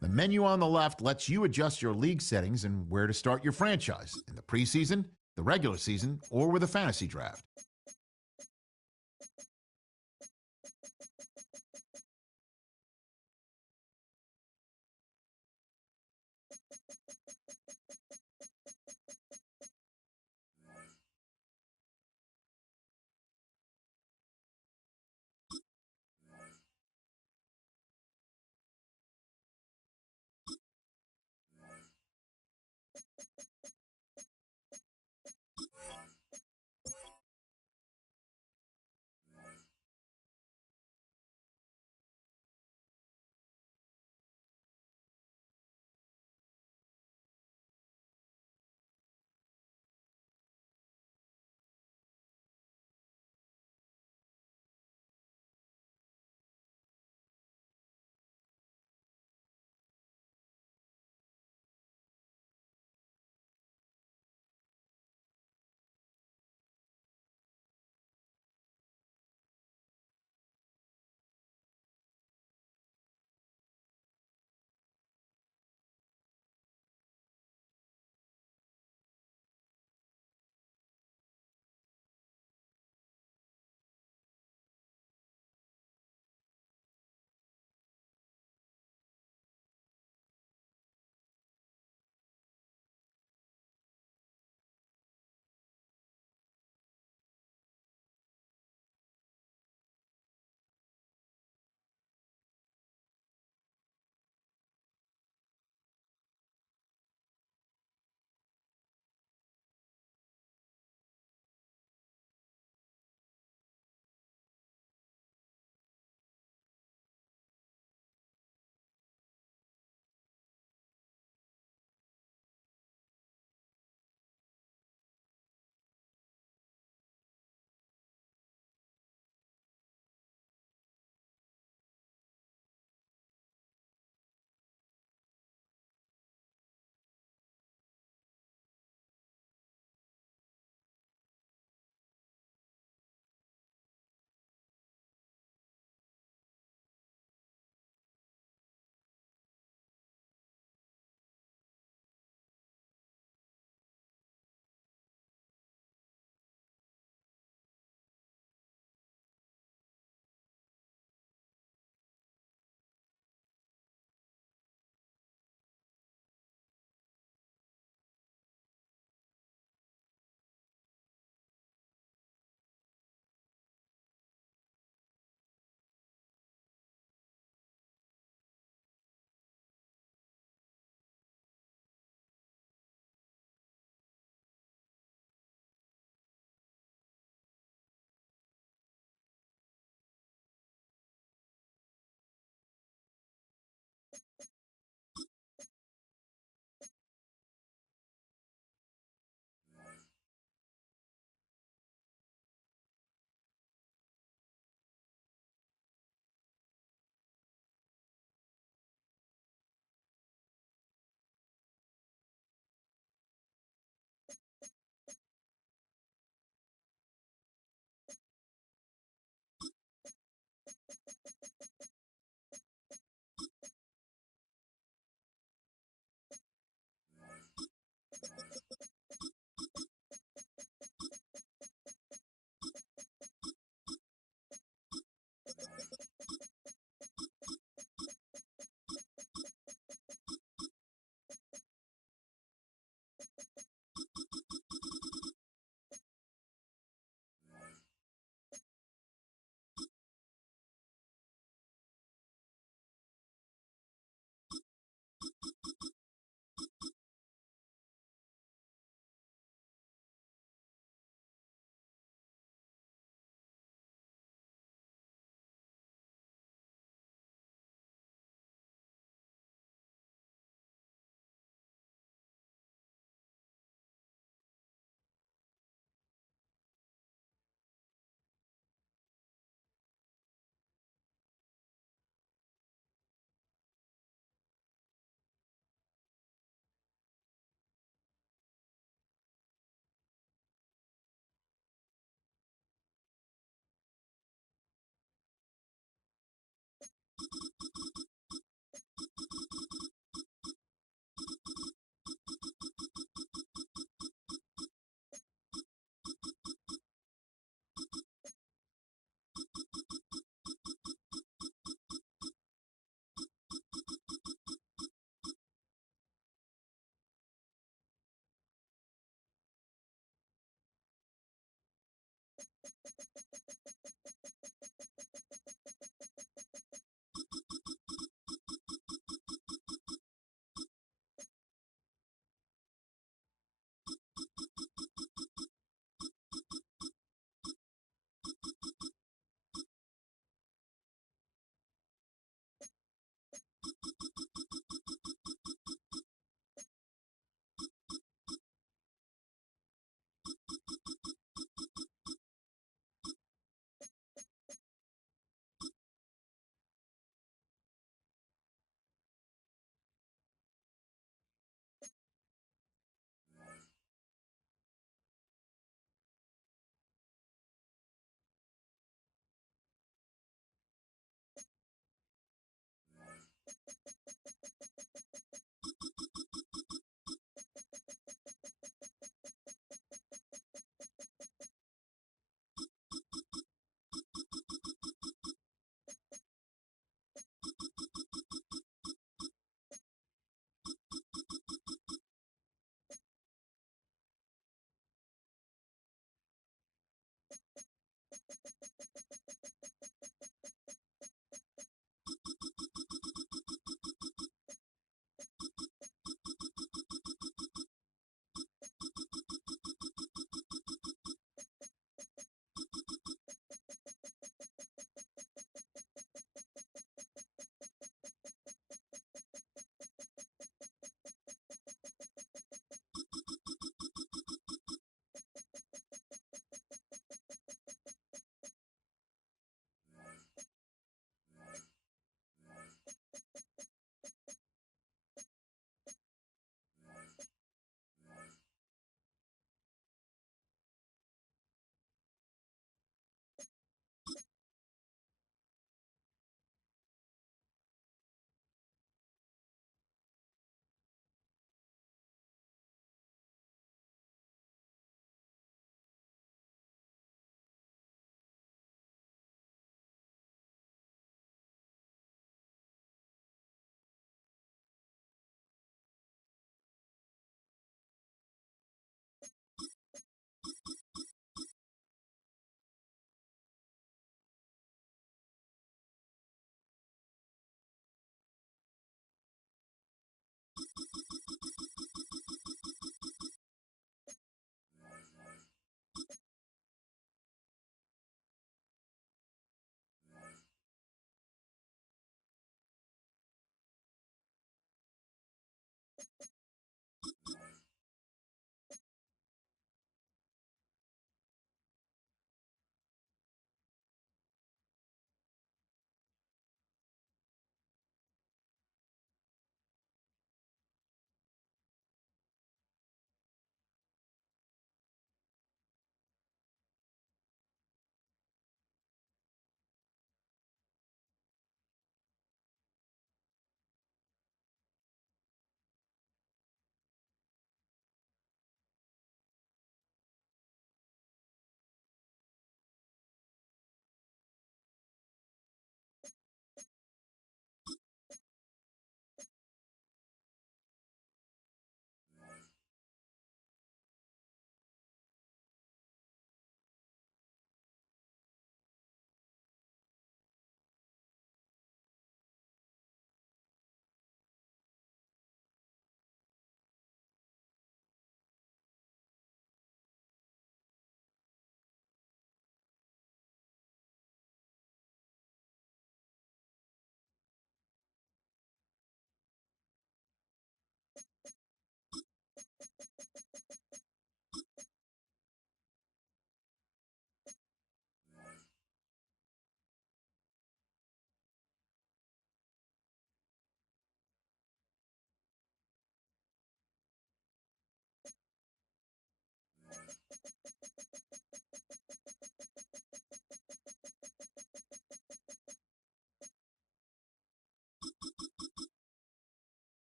The menu on the left lets you adjust your league settings and where to start your franchise in the preseason, the regular season, or with a fantasy draft.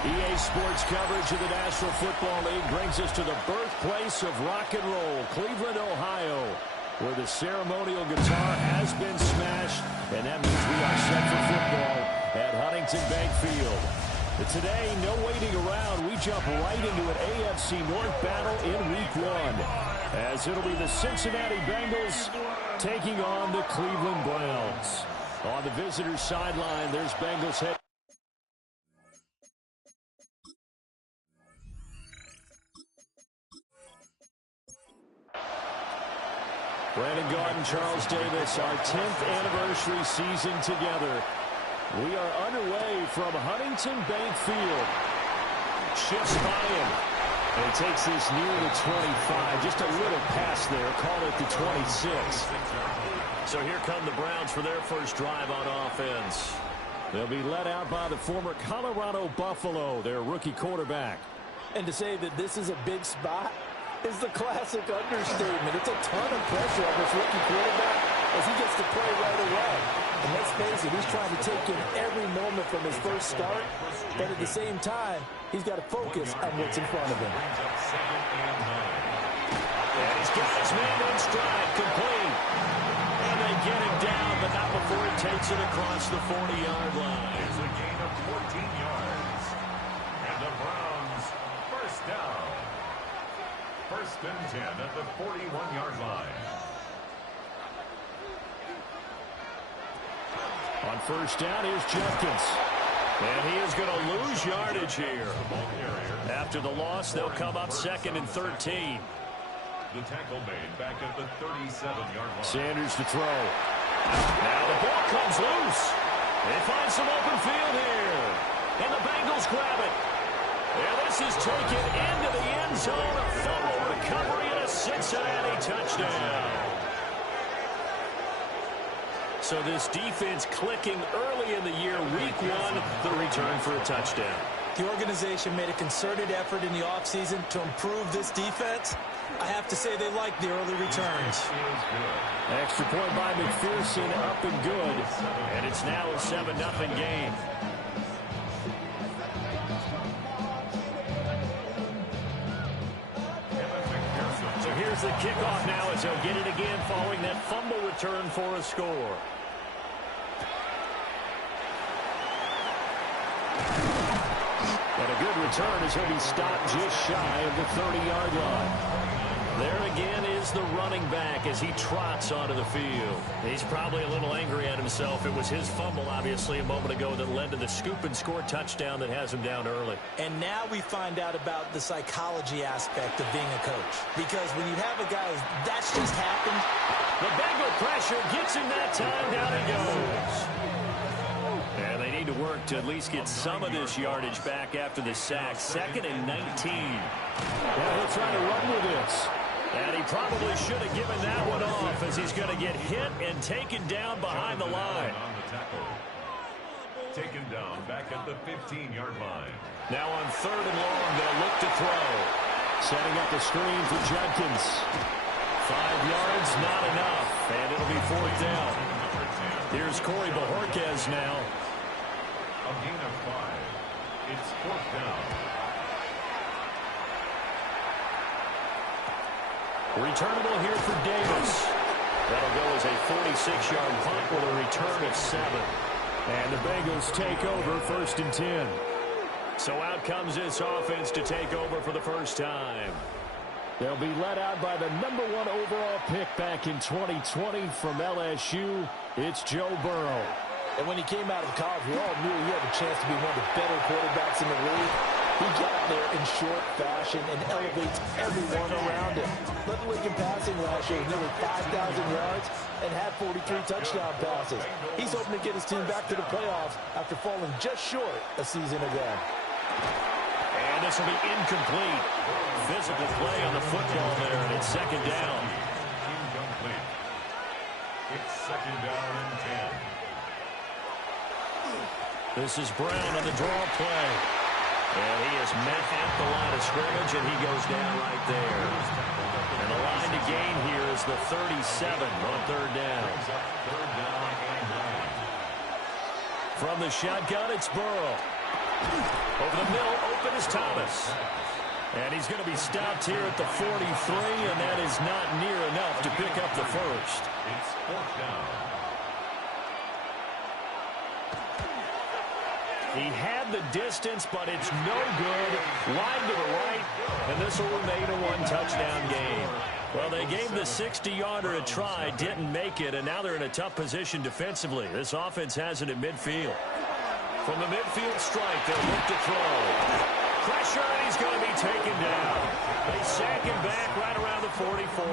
EA Sports coverage of the National Football League brings us to the birthplace of rock and roll, Cleveland, Ohio, where the ceremonial guitar has been smashed, and that means we are set for football at Huntington Bank Field. But today, no waiting around. We jump right into an AFC North battle in Week 1, as it'll be the Cincinnati Bengals taking on the Cleveland Browns. On the visitors' sideline, there's Bengals head. Brandon Garden, Charles Davis, our 10th anniversary season together. We are underway from Huntington Bank Field. Shifts by him. And he takes this near the 25. Just a little pass there. Call it the 26. So here come the Browns for their first drive on offense. They'll be led out by the former Colorado Buffalo, their rookie quarterback. And to say that this is a big spot is the classic understatement. It's a ton of pressure on this rookie quarterback as he gets to play right away. And let's face it, he's trying to take in every moment from his first start, but at the same time, he's got to focus on what's in front of him. And he's got his man in stride, complete. And they get him down, but not before he takes it across the 40-yard line. It's a gain of 14 yards. And the Browns first down. First and 10 at the 41-yard line. On first down, here's Jenkins. And he is going to lose yardage here. After the loss, they'll come up 2nd and 13. The tackle made back at the 37-yard line. Sanders to throw. Now the ball comes loose. They find some open field here. And the Bengals grab it. And this is taken into the end zone. A fumble recovery and a Cincinnati touchdown. So this defense clicking early in the year, week 1, the return for a touchdown. The organization made a concerted effort in the offseason to improve this defense. I have to say they like the early returns. Extra point by McPherson, up and good. And it's now a 7-0 game. So here's the kickoff now as they'll get it again following that fumble return for a score. And a good return as he'll be stopped just shy of the 30-yard line. There again is the running back as he trots onto the field. He's probably a little angry at himself. It was his fumble, obviously, a moment ago that led to the scoop and score touchdown that has him down early. And now we find out about the psychology aspect of being a coach. Because when you have a guy that's just happened. The Bengal pressure gets him that time. Down he goes. And they need to work to at least get some of this yardage back after the sack. 2nd and 19. Well, he'll try to run with this. And he probably should have given that one off as he's going to get hit and taken down behind the line. On the tackle. Taken down back at the 15-yard line. Now on 3rd and long, they'll look to throw. Setting up the screen for Jenkins. 5 yards, not enough. And it'll be 4th down. Here's Corey Bajorquez now. A gain of 5. It's 4th down. Returnable here for Davis. That'll go as a 46-yard punt with a return of 7. And the Bengals take over 1st and 10. So out comes this offense to take over for the first time. They'll be led out by the #1 overall pick back in 2020 from LSU. It's Joe Burrow. And when he came out of college, we all knew he had a chance to be one of the better quarterbacks in the league. He got there in short fashion and elevates everyone around him. Led the league in passing last year with nearly 5,000 yards and had 43 touchdown passes. He's hoping to get his team back to the playoffs after falling just short a season ago. And this will be incomplete. Physical play on the football there, and it's 2nd down. Incomplete. It's 2nd down and 10. This is Brown on the draw play. And he is met at the line of scrimmage, and he goes down right there. And the line to gain here is the 37 on 3rd down. From the shotgun, it's Burrow. Over the middle, open is Thomas. And he's going to be stopped here at the 43, and that is not near enough to pick up the first. It's 4th down. He had the distance, but it's no good. Wide to the right, and this will remain a 1-touchdown game. Well, they gave the 60-yarder a try, didn't make it, and now they're in a tough position defensively. This offense has it at midfield. From the midfield strike, they'll look to throw. Pressure, and he's going to be taken down. They sack him back right around the 44.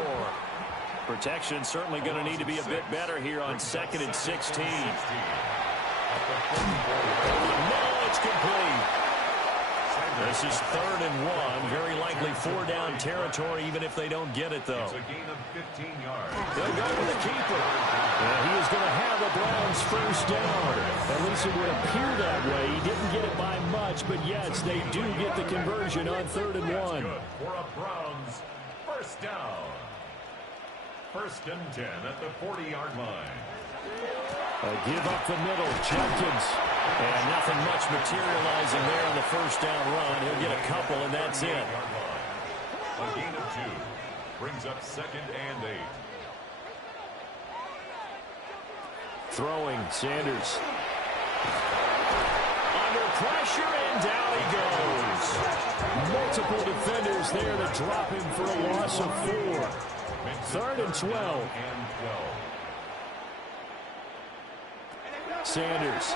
Protection certainly going to need to be a bit better here on 2nd and 16. No, it's complete. This is 3rd and 1. Very likely 4-down territory, even if they don't get it, though. It's a gain of 15 yards. They'll go with the keeper. And he is going to have the Browns first down. At least it would appear that way. He didn't get it by much, but yes, they do get the conversion on 3rd and 1. Good for a Browns first down. 1st and 10 at the 40-yard line. A give up the middle, Jenkins. And nothing much materializing there on the first down run. He'll get a couple, and that's it. A gain of 2 brings up 2nd and 8. Throwing, Sanders. Under pressure, and down he goes. Multiple defenders there to drop him for a loss of 4. 3rd and 12. Sanders.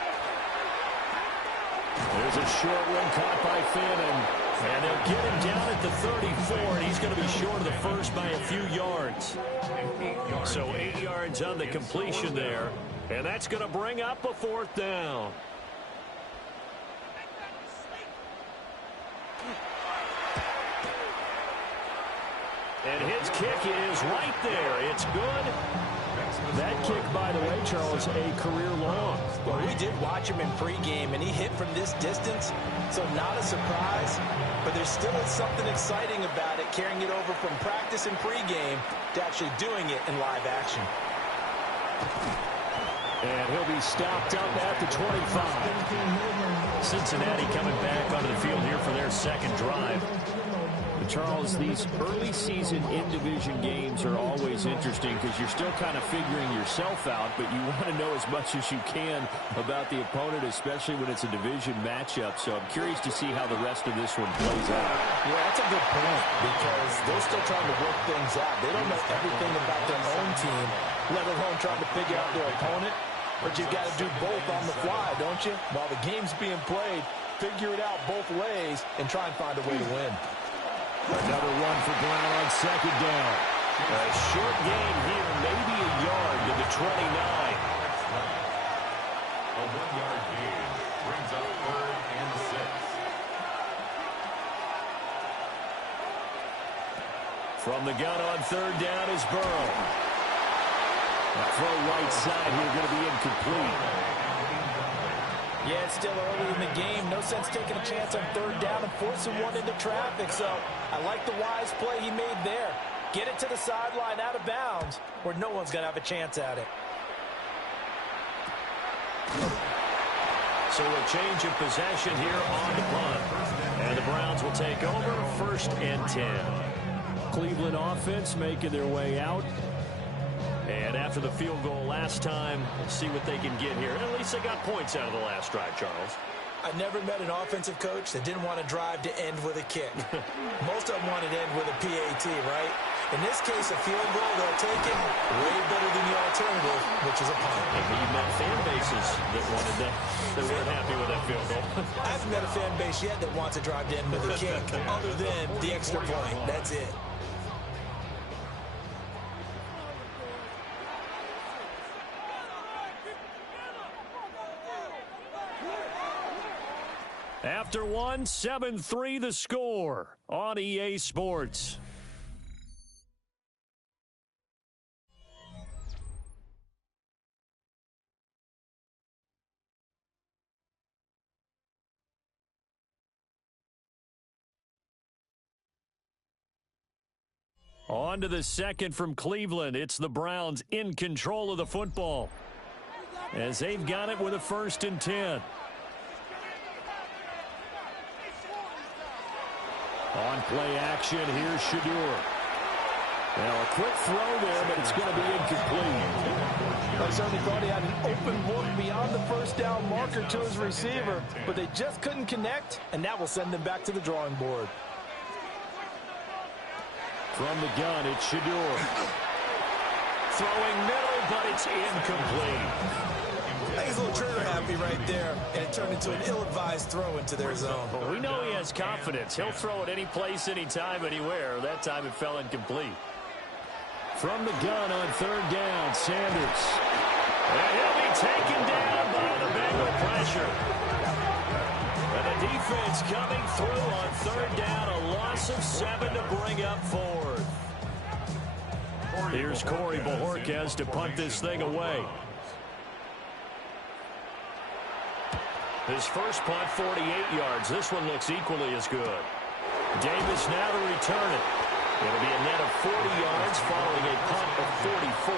There's a short one caught by Fannin. And they'll get him down at the 34, and he's going to be short of the first by a few yards. So 8 yards on the completion there. And that's going to bring up a fourth down. And his kick is right there. It's good. That kick, by the way, Charles, a career long. Well, we did watch him in pregame, and he hit from this distance, so not a surprise. But there still is something exciting about it, carrying it over from practice and pregame to actually doing it in live action. And he'll be stopped up at the 25. Cincinnati coming back onto the field here for their second drive. Charles, these early season in-division games are always interesting because you're still kind of figuring yourself out, but you want to know as much as you can about the opponent, especially when it's a division matchup. So I'm curious to see how the rest of this one plays out. Yeah, that's a good point because they're still trying to work things out. They don't know everything about their own team, let alone trying to figure out their opponent. But you've got to do both on the fly, don't you? While the game's being played, figure it out both ways and try and find a way to win. Another run for Brown on second down. A short gain here, maybe a yard to the 29. A 1-yard gain brings up 3rd and 6. From the gun on third down is Burrow. A throw right side here going to be incomplete. Yeah, it's still early in the game. No sense taking a chance on third down and forcing one into traffic. So I like the wise play he made there. Get it to the sideline out of bounds where no one's going to have a chance at it. So a change of possession here on the punt. And the Browns will take over 1st and 10. Cleveland offense making their way out. And after the field goal last time, let's see what they can get here. And at least they got points out of the last drive, Charles. I never met an offensive coach that didn't want to drive to end with a kick. Most of them wanted to end with a PAT, right? In this case, a field goal, they'll take it way better than the alternative, which is a punt. But you met fan bases that wanted that. They weren't happy with that field goal. I haven't met a fan base yet that wants to drive to end with a kick, other than the extra point. That's it. After one, 7-3 the score on EA Sports. On to the second from Cleveland. It's the Browns in control of the football as they've got it with a 1st and 10. On play action, here's Shadur. Now a quick throw there, but it's going to be incomplete. I certainly thought he had an open look beyond the first down marker to his receiver, but they just couldn't connect, and that will send them back to the drawing board. From the gun, it's Shadur. Throwing middle, but it's incomplete. I think he's a little trigger happy right there, and it turned into an ill-advised throw into their zone. Well, we know he has confidence. He'll throw it any place, anytime, anywhere. That time it fell incomplete. From the gun on third down, Sanders. And he'll be taken down by the Bengal pressure. And the defense coming through on third down, a loss of 7 to bring up 4th. Here's Corey Bojorquez to punt this thing away. His first punt, 48 yards. This one looks equally as good. Davis now to return it. It'll be a net of 40 yards following a punt of 44.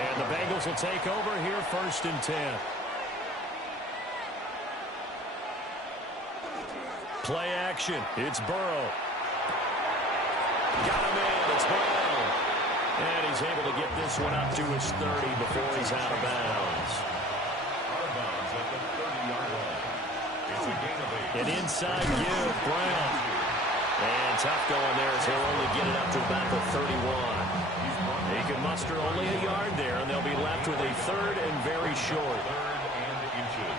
And the Bengals will take over here 1st and 10. Play action. It's Burrow. Got him in. It's Brown. And he's able to get this one up to his 30 before he's out of bounds. An inside give, Brown. And tough going there as he'll only get it up to about the 31. A can muster only a yard there, and they'll be left with a third and very short. Third and inches.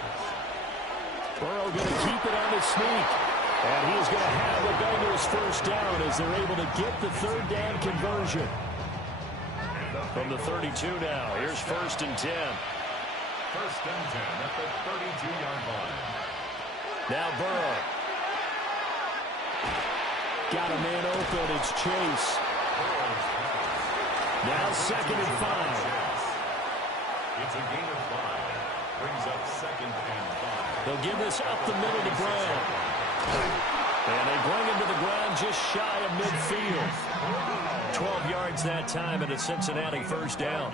Burrow going to keep it on the sneak. And he's going to have the Bengals first down as they're able to get the third down conversion. From the 32 now, here's 1st and 10. 1st and 10 at the 32-yard line. Now Burrow. Got a man open, it's Chase. Now 2nd and 5. It's a gain of 5. Brings up 2nd and 5. They'll give this up the middle to Brown. And they bring him to the ground just shy of midfield. 12 yards that time and a Cincinnati first down.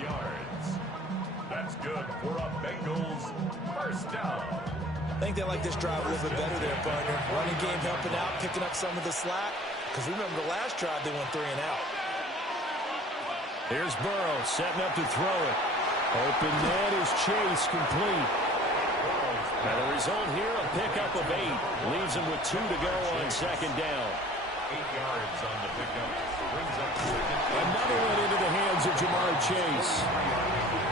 That's good for a Bengals first down. I think they like this drive a little bit better there, partner. Running game helping out, picking up some of the slack. Because remember the last drive, they went 3 and out. Here's Burrow setting up to throw it. Open net is Chase, complete. And the result here, a pickup of 8. Leaves him with 2 to go on 2nd down. 8 yards on the pickup. Brings up 2nd. Another one into the hands of Jamar Chase.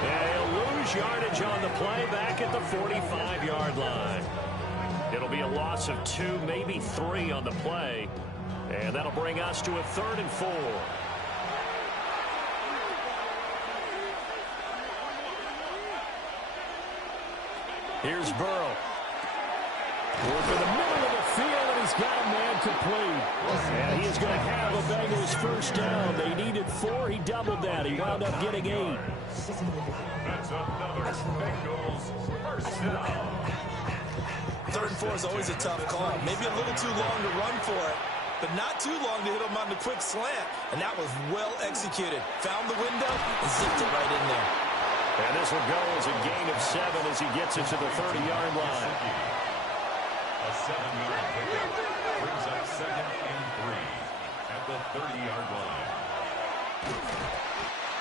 And he'll lose yardage on the play back at the 45-yard line. It'll be a loss of 2, maybe 3 on the play. And that'll bring us to a 3rd and 4. Here's Burrow. Working the middle of the field, and he's got a man complete. And he's going to have a Bengals first down. They needed 4. He doubled that. He wound up getting 8. That's another Bengals first down. 3rd and 4 is always a tough call. Maybe a little too long to run for it, but not too long to hit him on the quick slant. And that was well executed. Found the window and zipped it right in there. And this will go as a gain of 7 as he gets it to the 30-yard line. A 7-yard pickup brings up 2nd and 3 at the 30-yard line.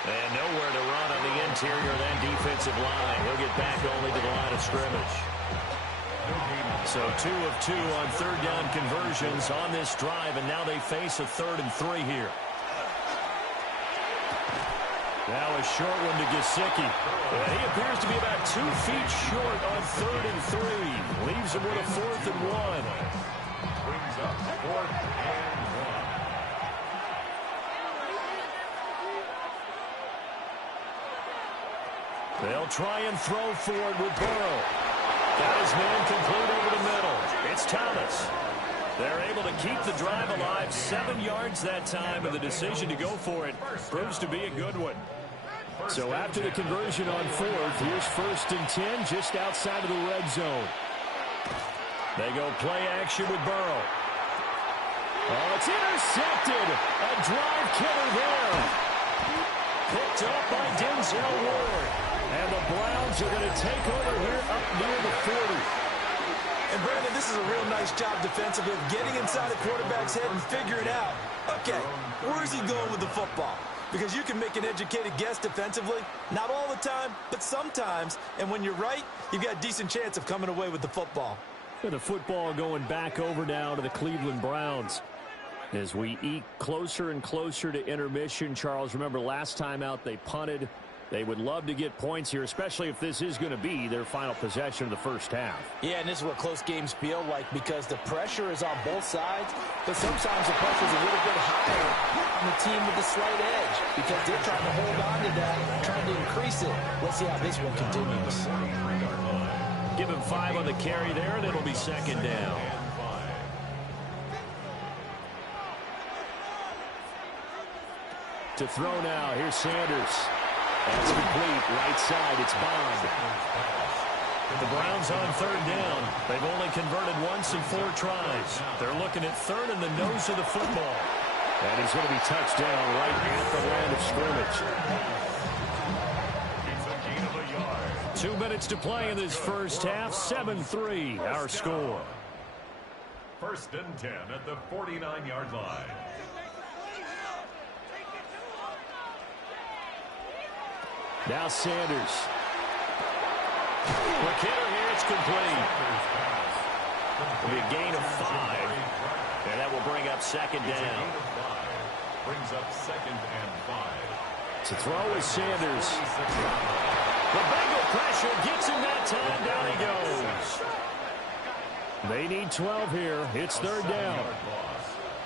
And nowhere to run on the interior of that defensive line. He'll get back only to the line of scrimmage. So 2 of 2 on 3rd down conversions on this drive, and now they face a 3rd and 3 here. Now a short one to Gesicki. And he appears to be about 2 feet short on 3rd and 3. Leaves him with a 4th and 1. Brings up 4th and 1. They'll try and throw for it with Burrow. Got his man complete over the middle. It's Thomas. They're able to keep the drive alive. 7 yards that time, and the decision to go for it proves to be a good one. So after the conversion on 4th, here's 1st and 10 just outside of the red zone. They go play action with Burrow. Oh, it's intercepted. A drive killer there. Picked up by Denzel Ward. And the Browns are going to take over here up near the 40. And Brandon, this is a real nice job defensively of getting inside a quarterback's head and figuring out, okay, where's he going with the football? Because you can make an educated guess defensively, not all the time, but sometimes. And when you're right, you've got a decent chance of coming away with the football. The football going back over now to the Cleveland Browns. As we eke closer and closer to intermission, Charles, remember last time out they punted. They would love to get points here, especially if this is going to be their final possession of the first half. Yeah, and this is what close games feel like because the pressure is on both sides, but sometimes the pressure is a little bit higher on the team with the slight edge because they're trying to hold on to that, trying to increase it. Let's see how this one continues. Give him 5 on the carry there, and it'll be 2nd down. To throw now, here's Sanders. That's complete, right side, it's Bond. The Browns on 3rd down. They've only converted once in 4 tries. They're looking at 3rd in the nose of the football. And he's going to be touched down right at the line of scrimmage. It's a gain of a yard. 2 minutes to play in this first half, 7-3, our score. 1st and 10 at the 49-yard line. Now Sanders. McKinnon here, it's complete. It'll be a gain of 5. And that will bring up 2nd down. Brings up 2nd and 5. To throw is Sanders. The Bengal pressure gets him that time. Down he goes. They need 12 here. It's third down.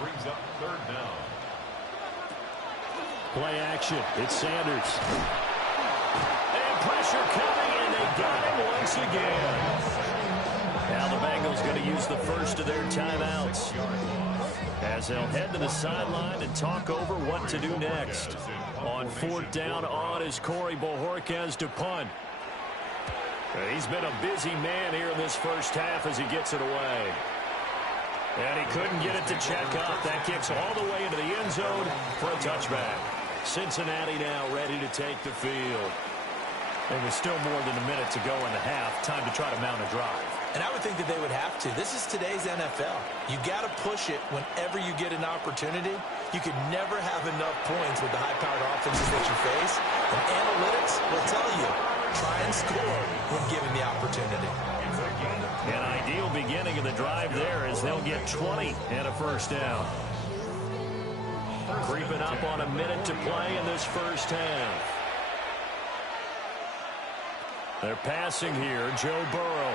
Brings up third down. Play action. It's Sanders. And pressure coming, and they got him once again. Now the Bengals going to use the first of their timeouts, as they'll head to the sideline and talk over what to do next. On fourth down on is Corey Bojorquez to punt. He's been a busy man here in this first half as he gets it away. And he couldn't get it to check up. That kicks all the way into the end zone for a touchback. Cincinnati now ready to take the field. And there's still more than a minute to go in the half. Time to try to mount a drive. And I would think that they would have to. This is today's NFL. You got to push it whenever you get an opportunity. You could never have enough points with the high-powered offenses that you face. And analytics will tell you, try and score when given the opportunity. An ideal beginning of the drive there as they'll get 20 and a first down. Creeping up on a minute to play in this first half. They're passing here. Joe Burrow.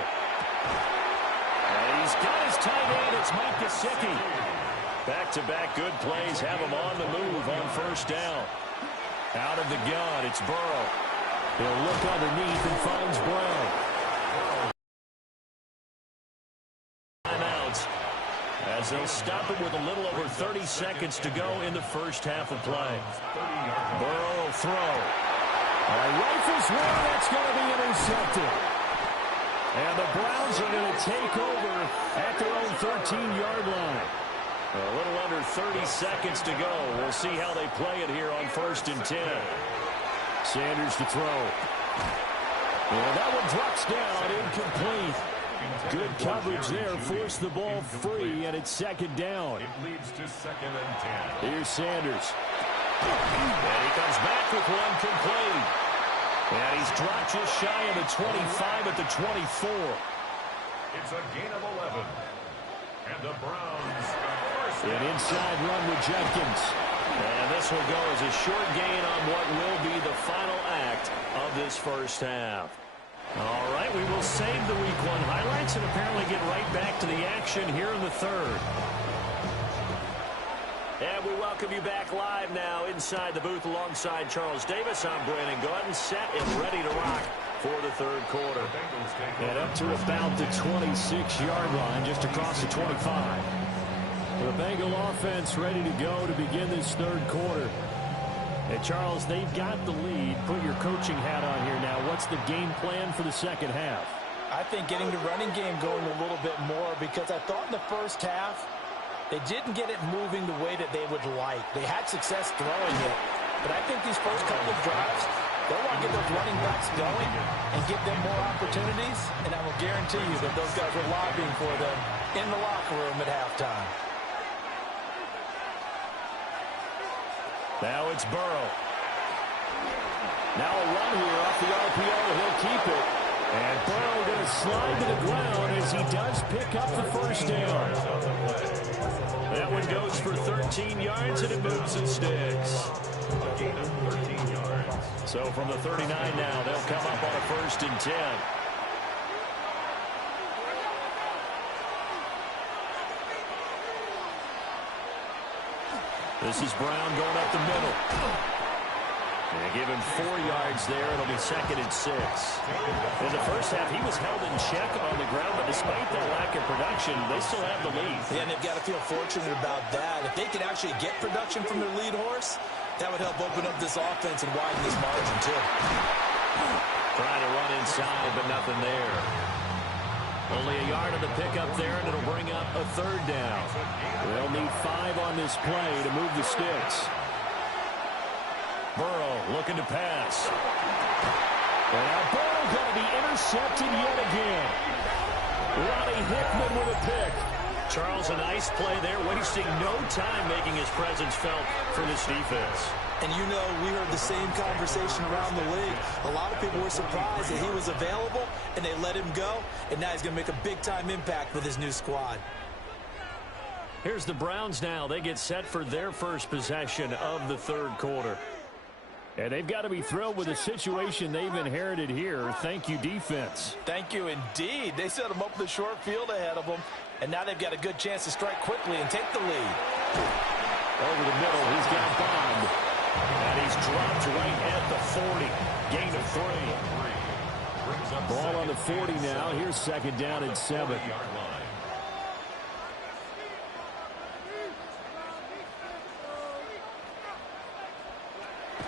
And he's got his tight end. It's Mike Gesicki. Back-to-back good plays have him on the move on first down. Out of the gun, it's Burrow. He'll look underneath and finds Brown. Timeouts as they'll stop it with a little over 30 seconds to go in the first half of play. Burrow will throw. Rifles one, that's going to be intercepted. And the Browns are going to take over at their own 13-yard line. A little under 30 seconds to go. We'll see how they play it here on 1st and 10. Sanders to throw. And that one drops down, incomplete. Good coverage there, forced the ball free, and it's second down. It leads to 2nd and 10. Here's Sanders. And he comes back with one complete. And he's dropped just shy of the 25 at the 24. It's a gain of 11. And the Browns first. An inside run with Jenkins. And this will go as a short gain on what will be the final act of this first half. All right, we will save the Week 1 highlights and apparently get right back to the action here in the third. And we welcome you back live now inside the booth alongside Charles Davis. I'm Brandon Gordon, set and ready to rock for the third quarter. And up to about the 26-yard line, just across the 25. The Bengal offense ready to go to begin this third quarter. And Charles, they've got the lead. Put your coaching hat on here now. What's the game plan for the second half? I think getting the running game going a little bit more, because I thought in the first half they didn't get it moving the way that they would like. They had success throwing it, but I think these first couple of drives, they'll want to get those running backs going and give them more opportunities, and I will guarantee you that those guys are lobbying for them in the locker room at halftime. Now it's Burrow. Now a run here off the RPO. He'll keep it. And Burrow going to slide to the ground as he does pick up the first down. That one goes for 13 yards, and it moves and sticks. A gain of 13 yards. So from the 39 now, they'll come up on a 1st and 10. This is Brown going up the middle. And they give him 4 yards there. It'll be 2nd and 6. In the first half, he was held in check on the ground, but despite their lack of production, they still have the lead. Yeah, and they've got to feel fortunate about that. If they can actually get production from their lead horse, that would help open up this offense and widen this margin, too. Trying to run inside, but nothing there. Only a yard of the pickup there, and it'll bring up a 3rd down. They'll need 5 on this play to move the sticks. Burrow looking to pass. And now Burrow going to be intercepted yet again. Ronnie Hickman with a pick. Charles, a nice play there, wasting no time making his presence felt for this defense. And you know, we heard the same conversation around the league. A lot of people were surprised that he was available, and they let him go, and now he's going to make a big-time impact with his new squad. Here's the Browns now. They get set for their first possession of the third quarter. And they've got to be thrilled with the situation they've inherited here. Thank you, defense. Thank you, indeed. They set them up the short field ahead of them, and now they've got a good chance to strike quickly and take the lead. Over the middle, he's got Bond. And he's dropped right at the 40. Gain of 3. Ball on the 40 now. Here's second down and 7.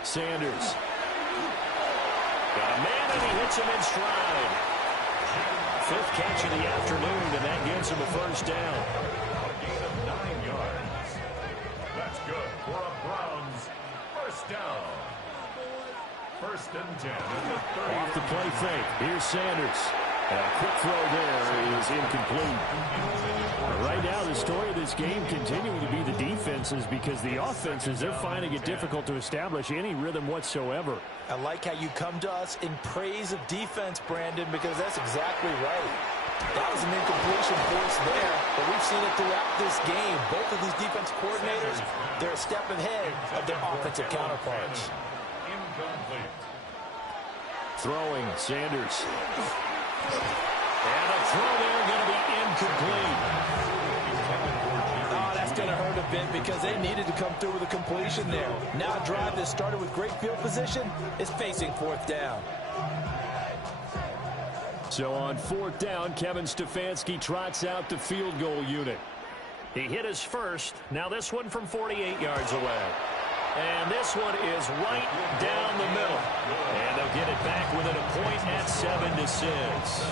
Sanders. Got a man, and he hits him in stride. 5th catch of the afternoon, and that gets him a first down. A gain of 9 yards. That's good for a Browns first down. 1st and 10 at the 30. Off the play fake. Here's Sanders. And a quick throw there is incomplete. Right now, the story of this game continuing to be the defenses, because the offenses, they're finding it difficult to establish any rhythm whatsoever. I like how you come to us in praise of defense, Brandon, because that's exactly right. That was an incompletion force there, but we've seen it throughout this game. Both of these defense coordinators, they're a step ahead of their offensive counterparts. Incomplete. Throwing, Sanders. And a throw there going to be incomplete. Oh, that's going to hurt a bit because they needed to come through with a completion there. Now a drive that started with great field position is facing 4th down. So on 4th down, Kevin Stefanski trots out the field goal unit. He hit his first. Now this one from 48 yards away. And this one is right down the middle. And they'll get it back within a point at 7-6.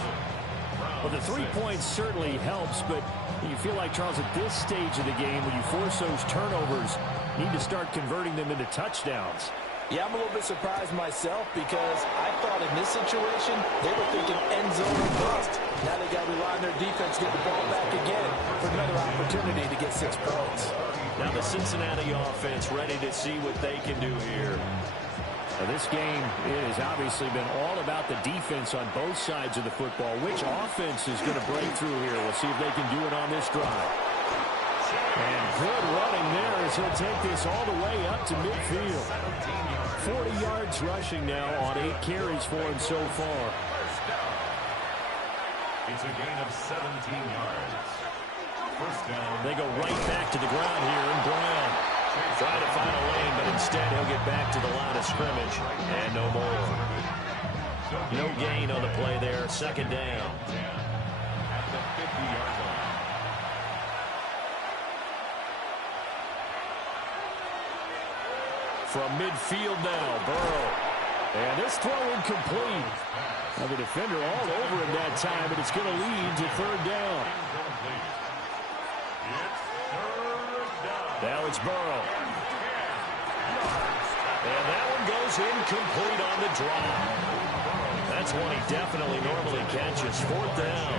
Well, the 3 points certainly helps, but you feel like, Charles, at this stage of the game, when you force those turnovers, you need to start converting them into touchdowns. Yeah, I'm a little bit surprised myself because I thought in this situation they were thinking end zone or bust. Now they got to rely on their defense to get the ball back again for another opportunity to get 6 points. Now the Cincinnati offense ready to see what they can do here. Now this game has obviously been all about the defense on both sides of the football. Which offense is going to break through here? We'll see if they can do it on this drive. And good running there as he'll take this all the way up to midfield. 40 yards rushing now on 8 carries for him so far. It's a gain of 17 yards. First down. They go right back to the ground here, and Brown trying to find a lane, but instead he'll get back to the line of scrimmage, and no more. No gain on the play there. Second down. At the 50-yard line. From midfield now, Burrow. And this throw incomplete. Now the defender all over him that time, but it's going to lead to 3rd down. Now it's Burrow. And that one goes incomplete on the drop. That's one he definitely normally catches. 4th down.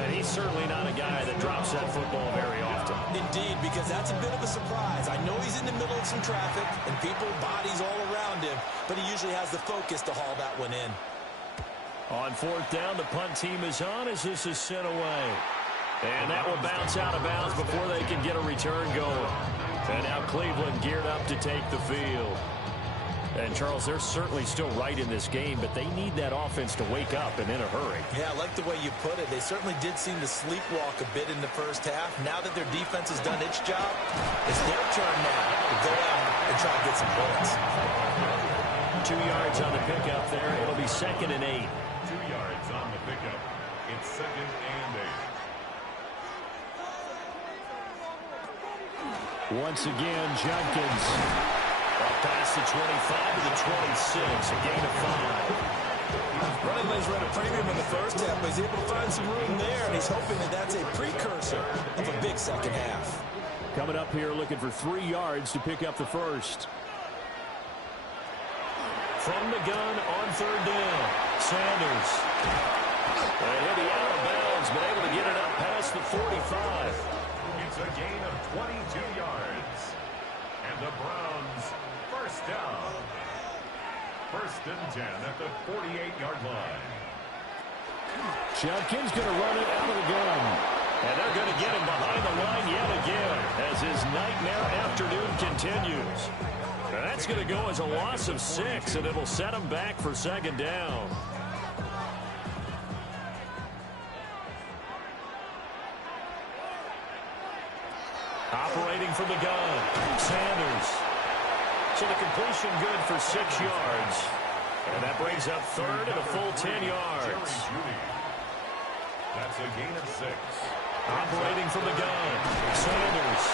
And he's certainly not a guy that drops that football very often. Indeed, because that's a bit of a surprise. I know he's in the middle of some traffic and people, bodies all around him, but he usually has the focus to haul that one in. On 4th down, the punt team is on as this is sent away. And that will bounce out of bounds before they can get a return going. And now Cleveland geared up to take the field. And, Charles, they're certainly still right in this game, but they need that offense to wake up and in a hurry. Yeah, I like the way you put it. They certainly did seem to sleepwalk a bit in the first half. Now that their defense has done its job, it's their turn now to go out and try to get some points. 2 yards on the pickup there. It'll be 2nd and 8. 2 yards on the pickup. It's 2nd and 8. Once again, Jenkins. Up past the 25 to the 26, a gain of 5. Running lanes ran a premium in the first half, but he's able to find some room there, and he's hoping that that's a precursor of a big second half. Coming up here looking for 3 yards to pick up the first. From the gun on 3rd down, Sanders. And he'll be out of bounds, but able to get it up past the 45. It's a gain of 22 yards. And the Browns first down. 1st and 10 at the 48-yard line. Jenkins going to run it out of the gun. And they're going to get him behind the line yet again as his nightmare afternoon continues. That's going to go as a loss of 6, and it'll set them back for second down. Operating from the gun, Sanders. So the completion good for 6 yards. And that brings up third and a full 10 yards. That's a gain of 6. Operating from the gun, Sanders.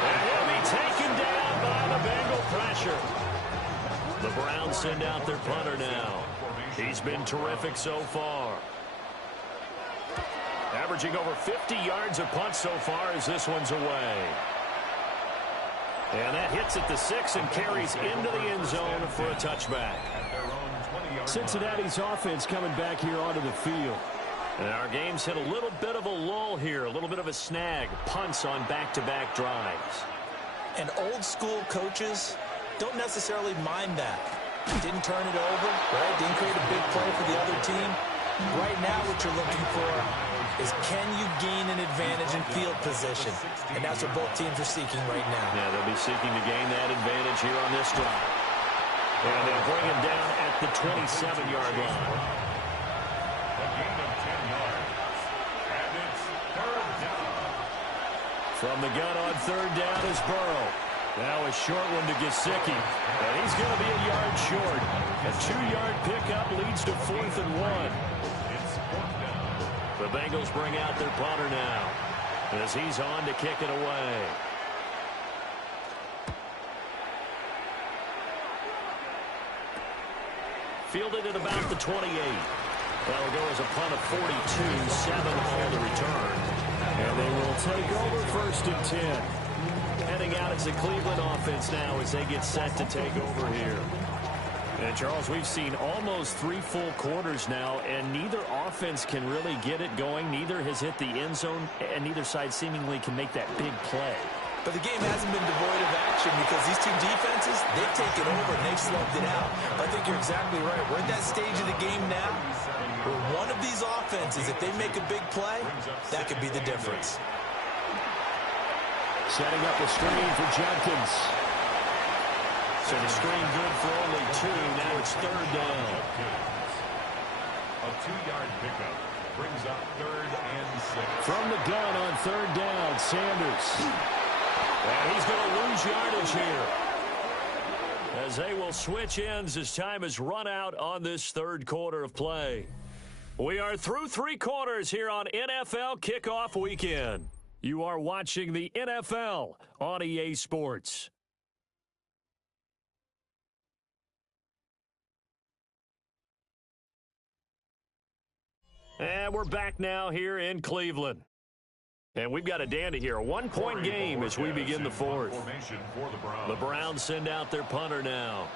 And he'll be taken down by the Bengal pressure. The Browns send out their punter now. He's been terrific so far. Averaging over 50 yards a punt so far as this one's away. And that hits at the 6 and carries into the end zone for a touchback. Cincinnati's offense coming back here onto the field. And our game's hit a little bit of a lull here, a little bit of a snag. Punts on back-to-back drives. And old-school coaches don't necessarily mind that. Didn't turn it over, right? Didn't create a big play for the other team. Right now what you're looking for is can you gain an advantage in field position? And that's what both teams are seeking right now. Yeah, they'll be seeking to gain that advantage here on this drive. And they'll bring him down at the 27-yard line. A gain of 10 yards. And it's third down. From the gun on third down is Burrow. Now a short one to Gesicki. And he's going to be a yard short. A 2-yard pickup leads to 4th and 1. It's 4th down. The Bengals bring out their punter now as he's on to kick it away. Fielded at about the 28. That'll go as a punt of 42, 7 on the return. And they will take over 1st and 10. Heading out as the Cleveland offense now as they get set to take over here. And, Charles, we've seen almost 3 full quarters now, and neither offense can really get it going. Neither has hit the end zone, and neither side seemingly can make that big play. But the game hasn't been devoid of action because these two defenses, they've taken over and they've slugged it out. But I think you're exactly right. We're at that stage of the game now where one of these offenses, if they make a big play, that could be the difference. Setting up a screen for Jenkins. So the screen good for only 2. Now it's third down. A 2-yard pickup brings up 3rd and 6. From the gun on third down, Sanders. And he's going to lose yardage here, as they will switch ends as time has run out on this third quarter of play. We are through 3 quarters here on NFL Kickoff Weekend. You are watching the NFL on EA Sports. And we're back now here in Cleveland. And we've got a dandy here, a 1-point game as we begin the 4th. The Browns send out their punter now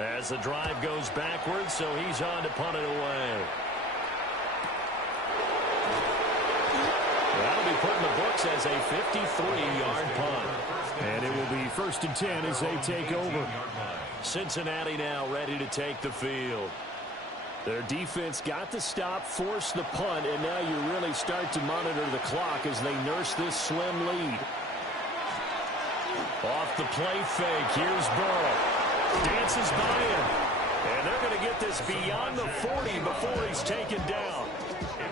as the drive goes backwards, so he's on to punt it away. That'll be put in the books as a 53-yard punt. And it will be 1st and 10 as they take over. Cincinnati now ready to take the field. Their defense got the stop, forced the punt, and now you really start to monitor the clock as they nurse this slim lead. Off the play fake, here's Burrow. Dances by him. And they're going to get this beyond the 40 before he's taken down.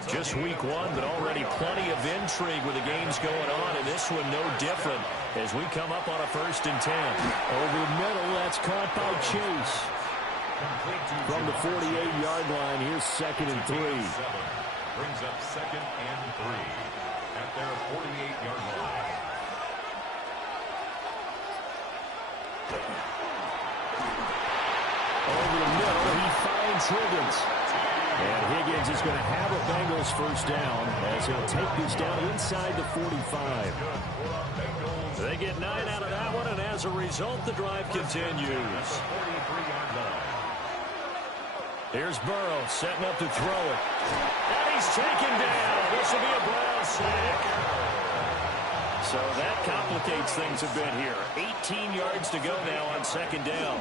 Just week 1, but already plenty of intrigue with the games going on, and this one no different as we come up on a 1st and 10. Over the middle, that's caught by Chase. From the 48-yard line, here's 2nd and 3. Brings up 2nd and 3 at their 48-yard line. Over the middle, he finds Higgins. And Higgins is going to have a Bengals 1st down as he'll take this down inside the 45. They get 9 out of that one, and as a result, the drive continues. Here's Burrow setting up to throw it. And he's taken down. This will be a Brown sack. So that complicates things a bit here. 18 yards to go now on 2nd down.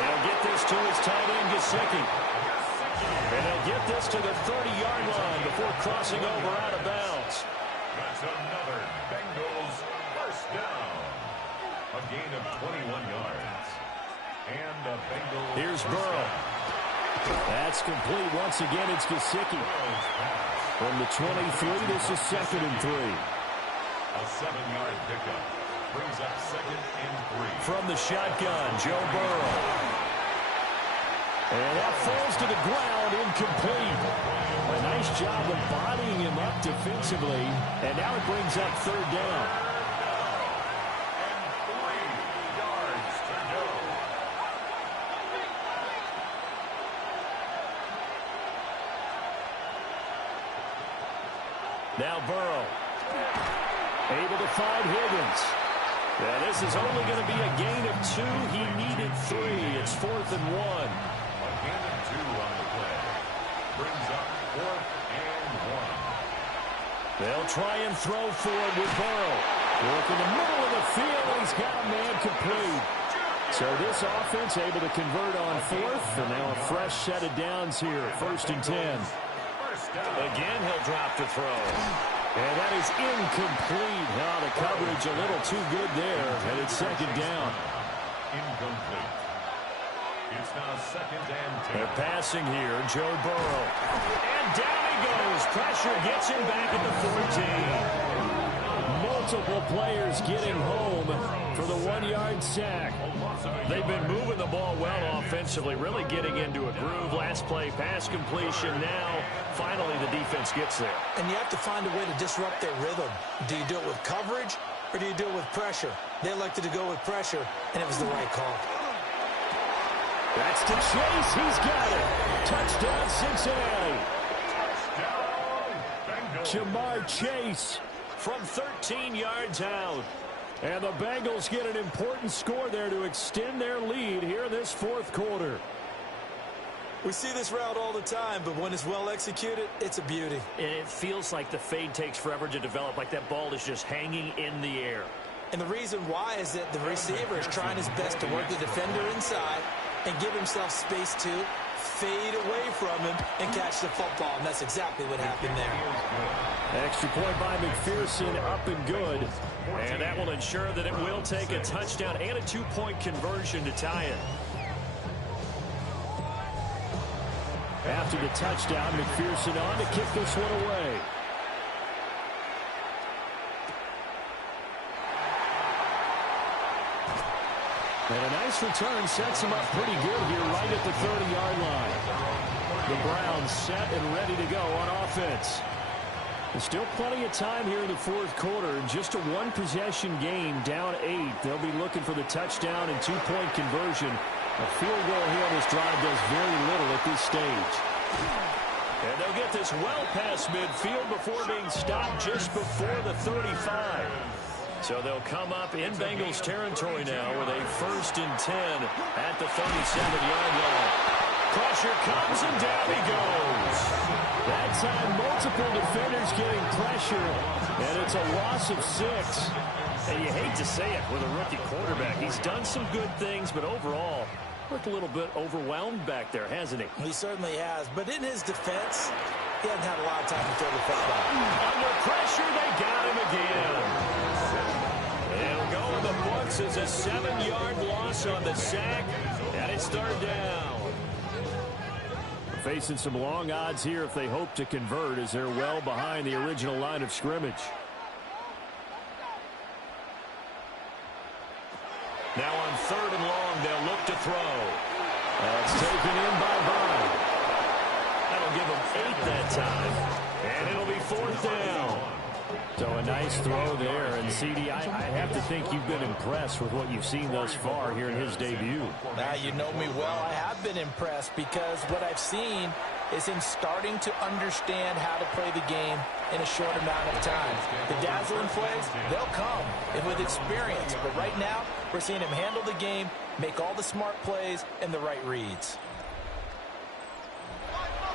They'll get this to his tight end, Gesicki. And they'll get this to the 30-yard line before crossing over out of bounds. That's another Bengals 1st down. A gain of 21 yards. And the Bengals. Here's Burrow. That's complete. Once again, it's Gesicki. From the 23, this is 2nd and 3. A 7-yard pickup. Brings up 2nd and 3. From the shotgun, Joe Burrow. And that falls to the ground, incomplete. A nice job of bodying him up defensively. And now it brings up 3rd down. And 3 yards to go. Now Burrow. Able to find Higgins. Yeah, this is only going to be a gain of 2. He needed 3. It's 4th and 1. A gain of 2 on the play. Brings up 4th and 1. They'll try and throw for it with Burrow. Work in the middle of the field, and he's got a man complete. So this offense able to convert on 4th, and now a fresh set of downs here. 1st and 10. Again, he'll drop to throw. And that is incomplete. Now the coverage a little too good there, and it's 2nd down. Incomplete. It's now 2nd and 10. They're passing here, Joe Burrow. And down he goes. Pressure gets him back at the 14. Multiple players getting home for the 1-yard sack. They've been moving the ball well offensively, really getting into a groove. Last play, pass completion. Now, finally, the defense gets there. And you have to find a way to disrupt their rhythm. Do you do it with coverage, or do you do it with pressure? They elected to go with pressure, and it was the right call. That's to Chase. He's got it. Touchdown, Cincinnati. Jamar Chase from 13 yards out. And the Bengals get an important score there to extend their lead here in this 4th quarter. We see this route all the time, but when it's well executed, it's a beauty. It feels like the fade takes forever to develop, like that ball is just hanging in the air. And the reason why is that the receiver is trying his best to work the defender inside and give himself space to fade away from him and catch the football. And that's exactly what happened there. Extra point by McPherson, up and good. And that will ensure that it will take a touchdown and a 2-point conversion to tie it. After the touchdown, McPherson on to kick this one away. And a nice return sets him up pretty good here right at the 30-yard line. The Browns set and ready to go on offense. There's still plenty of time here in the 4th quarter. Just a 1-possession game, down 8. They'll be looking for the touchdown and 2-point conversion. A field goal here on this drive does very little at this stage. And they'll get this well past midfield before being stopped just before the 35. So they'll come up in Bengals territory now with a 1st and 10 at the 37-yard line. Pressure comes and down he goes. That time multiple defenders getting pressure, and it's a loss of 6. And you hate to say it with a rookie quarterback. He's done some good things, but overall, looked a little bit overwhelmed back there, hasn't he? He certainly has, but in his defense, he hasn't had a lot of time to throw the football. Under pressure, they got him again. It'll go in the books as a 7-yard loss on the sack, and it's 3rd down. Facing some long odds here if they hope to convert as they're well behind the original line of scrimmage. Now on 3rd and long, they'll look to throw. That's taken in by Bond. That'll give them 8 that time. And it'll be 4th down. So a nice throw there. And, CD, I have to think you've been impressed with what you've seen thus far here in his debut. Now, you know me well. I have been impressed because what I've seen is him starting to understand how to play the game in a short amount of time. The dazzling plays, they'll come and with experience. But right now, we're seeing him handle the game, make all the smart plays, and the right reads.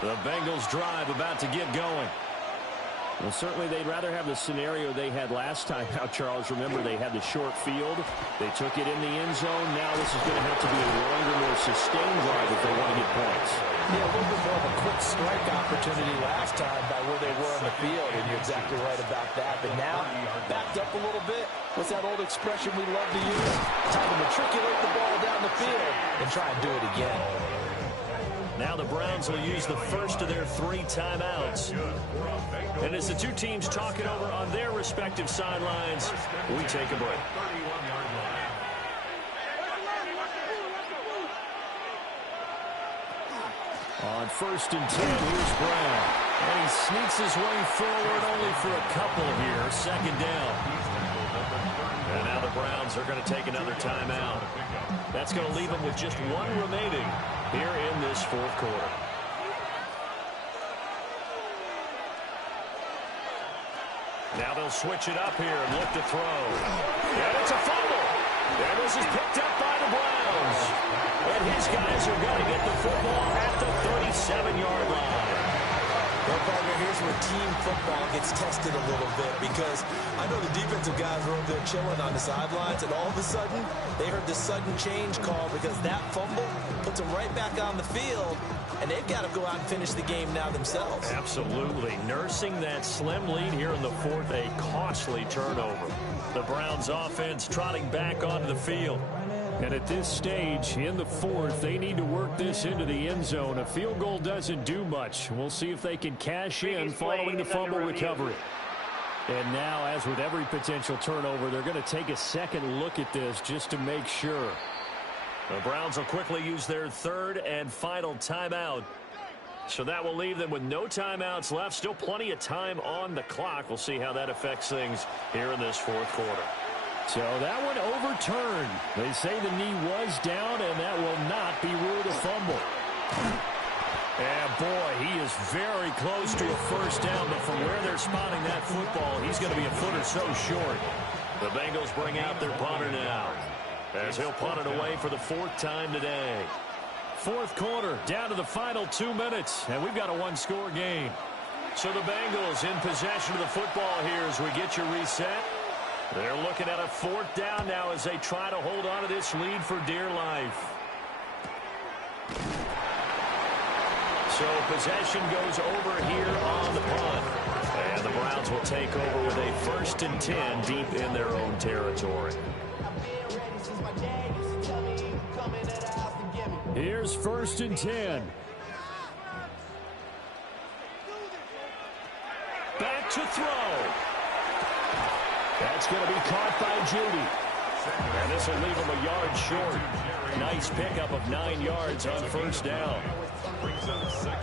The Bengals drive about to get going. Well, certainly they'd rather have the scenario they had last time. Now, Charles, remember they had the short field. They took it in the end zone. Now this is going to have to be a longer, more sustained drive if they want to get points. Yeah, a little bit more of a quick strike opportunity last time by where they were on the field, and you're exactly right about that. But now, backed up a little bit. What's that old expression we love to use? Time to matriculate the ball down the field and try and do it again. Now the Browns will use the first of their 3 timeouts. And as the two teams talk it over on their respective sidelines, we take a break. On 1st and 10, here's Brown. And he sneaks his way forward only for a couple here. 2nd down. And now the Browns are going to take another timeout. That's going to leave them with just 1 remaining here in this 4th quarter. Now they'll switch it up here and look to throw. And it's a fumble. And this is picked up by the Browns. And his guys are going to get the football at the 37-yard line. Well, partner, here's where team football gets tested a little bit, because I know the defensive guys were over there chilling on the sidelines, and all of a sudden, they heard the sudden change call because that fumble puts them right back on the field, and they've got to go out and finish the game now themselves. Absolutely. Nursing that slim lead here in the 4th, a costly turnover. The Browns offense trotting back onto the field. And at this stage, in the 4th, they need to work this into the end zone. A field goal doesn't do much. We'll see if they can cash in following the fumble recovery. And now, as with every potential turnover, they're going to take a second look at this just to make sure. The Browns will quickly use their 3rd and final timeout. So that will leave them with no timeouts left. Still plenty of time on the clock. We'll see how that affects things here in this 4th quarter. So that one overturned. They say the knee was down, and that will not be ruled a fumble. And boy, he is very close to a first down, but from where they're spotting that football, he's going to be a foot or so short. The Bengals bring out their punter now, as he'll punt it away for the 4th time today. 4th quarter, down to the final 2 minutes, and we've got a 1-score game. So the Bengals in possession of the football here as we get you reset. They're looking at a 4th down now as they try to hold on to this lead for dear life. So possession goes over here on the punt. And the Browns will take over with a 1st and 10 deep in their own territory. Here's 1st and 10. Back to throw. That's going to be caught by Judy. And this will leave him a yard short. Nice pickup of 9 yards on 1st down.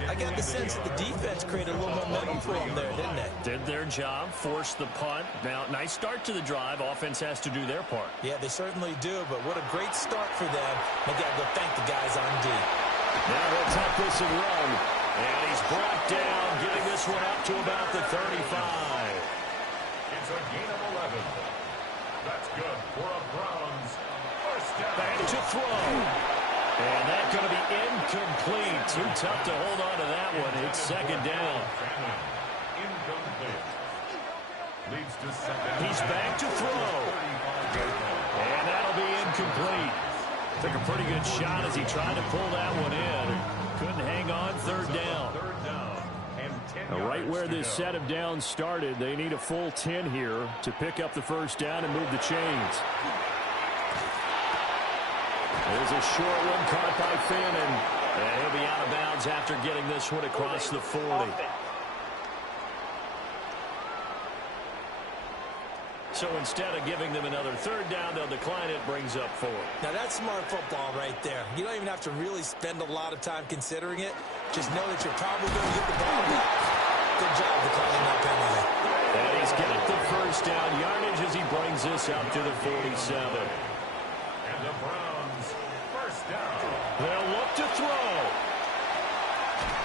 I got the sense that the defense created a little momentum for them there, didn't they? Did their job, forced the punt. Now, nice start to the drive. Offense has to do their part. Yeah, they certainly do, but what a great start for them. They got to go thank the guys on D. Now he'll tuck this and run. And he's brought down, getting this one up to about the 35. It's a gain of 11. That's good for a Browns first down. Back to throw. And that's going to be incomplete. Too tough to hold on to that one. It's 2nd down. Incomplete. Leads to 2nd. He's back to throw. And that'll be incomplete. Took a pretty good shot as he tried to pull that one in. Couldn't hang on. 3rd down. Now, right where this set of downs started, they need a full 10 here to pick up the 1st down and move the chains. There's a short one caught by Finn, and he'll be out of bounds after getting this one across the 40. So instead of giving them another 3rd down, they'll decline it, brings up 4. Now that's smart football right there. You don't even have to really spend a lot of time considering it. Just know that you're probably going to get the ball back. Good job declining that penalty. And he's got the 1st down yardage as he brings this up to the 47. And the Browns first down. They'll look to throw.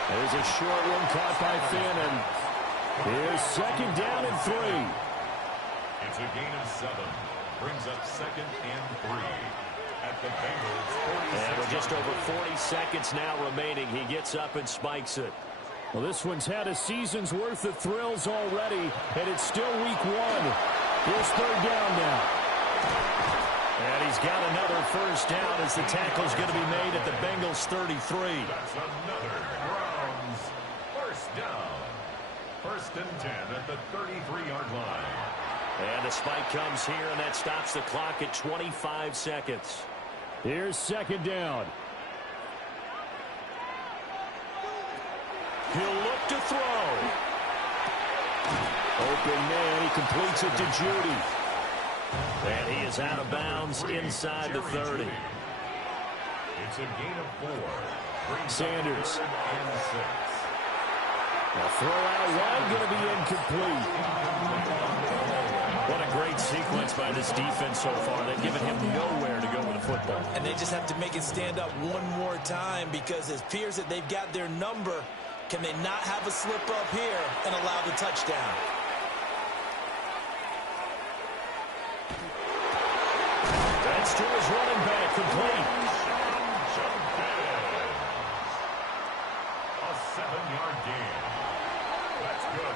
There's a short one caught by Finn, and here's 2nd down and 3. It's a gain of 7. Brings up 2nd and 3. At the Bengals 46. And with just over 40 seconds now remaining, he gets up and spikes it. Well, this one's had a season's worth of thrills already, and it's still week 1. Here's 3rd down now. And he's got another 1st down as the tackle's going to be made at the Bengals 33. That's another Browns first down. First and 10 at the 33-yard line. And the spike comes here, and that stops the clock at 25 seconds. Here's second down. He'll look to throw. Open man, he completes it to Judy. And he is out of bounds inside the 30. It's a gain of 4. Sanders. And 6. Now throw out one, going to be incomplete. What a great sequence by this defense so far. They've given him nowhere to go with the football. And they just have to make it stand up one more time because it appears that they've got their number. Can they not have a slip up here and allow the touchdown? That's to his running back, complete. A 7-yard gain. That's good.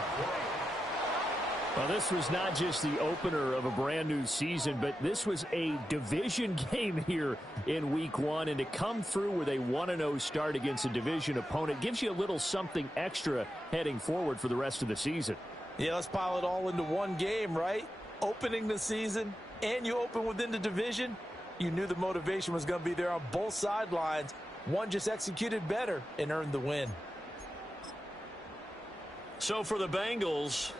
Well, this was not just the opener of a brand-new season, but this was a division game here in Week 1. And to come through with a 1-0 start against a division opponent gives you a little something extra heading forward for the rest of the season. Yeah, let's pile it all into one game, right? Opening the season, and you open within the division. You knew the motivation was going to be there on both sidelines. One just executed better and earned the win. So for the Bengals,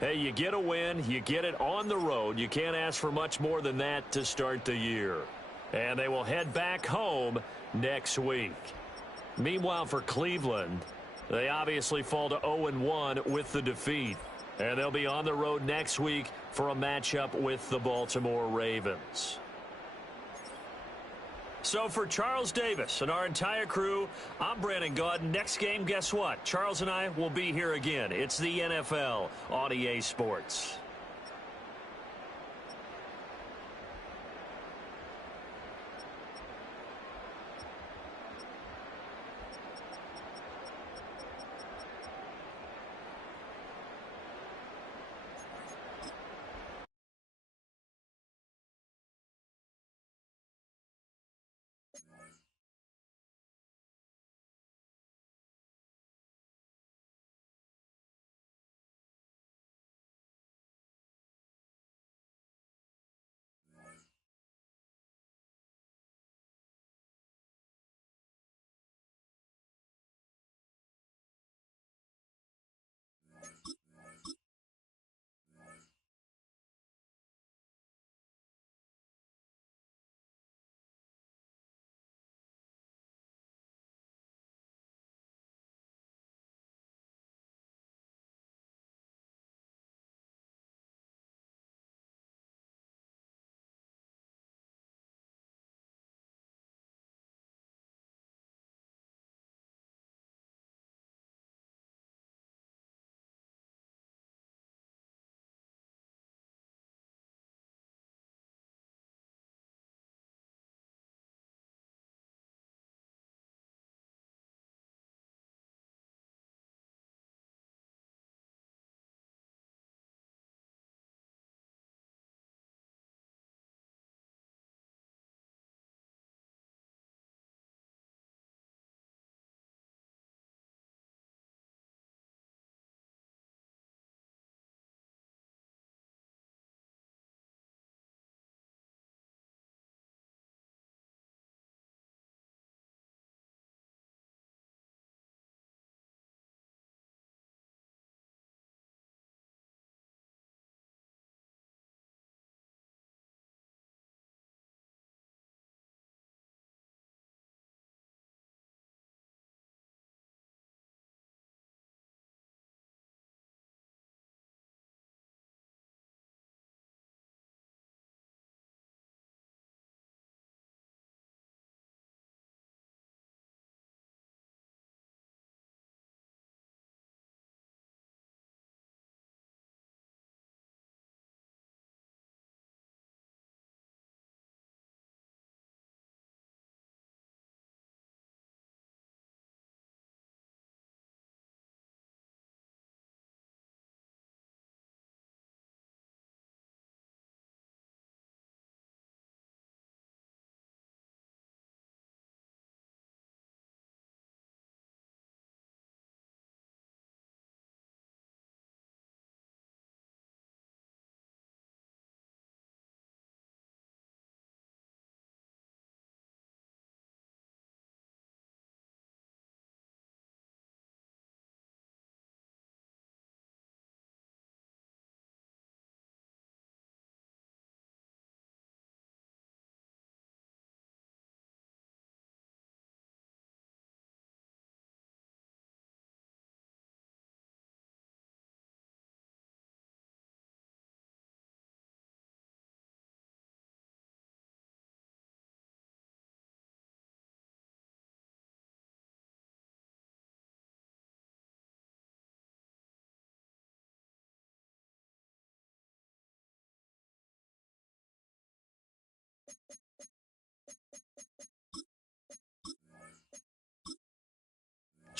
hey, you get a win, you get it on the road. You can't ask for much more than that to start the year. And they will head back home next week. Meanwhile, for Cleveland, they obviously fall to 0-1 with the defeat. And they'll be on the road next week for a matchup with the Baltimore Ravens. So for Charles Davis and our entire crew, I'm Brandon Gaudin. Next game, guess what? Charles and I will be here again. It's the NFL on EA Sports.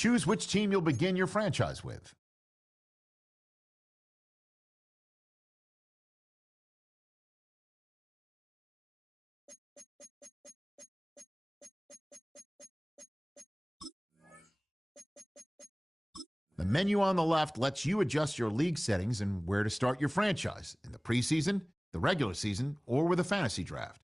Choose which team you'll begin your franchise with. The menu on the left lets you adjust your league settings and where to start your franchise in the preseason, the regular season, or with a fantasy draft.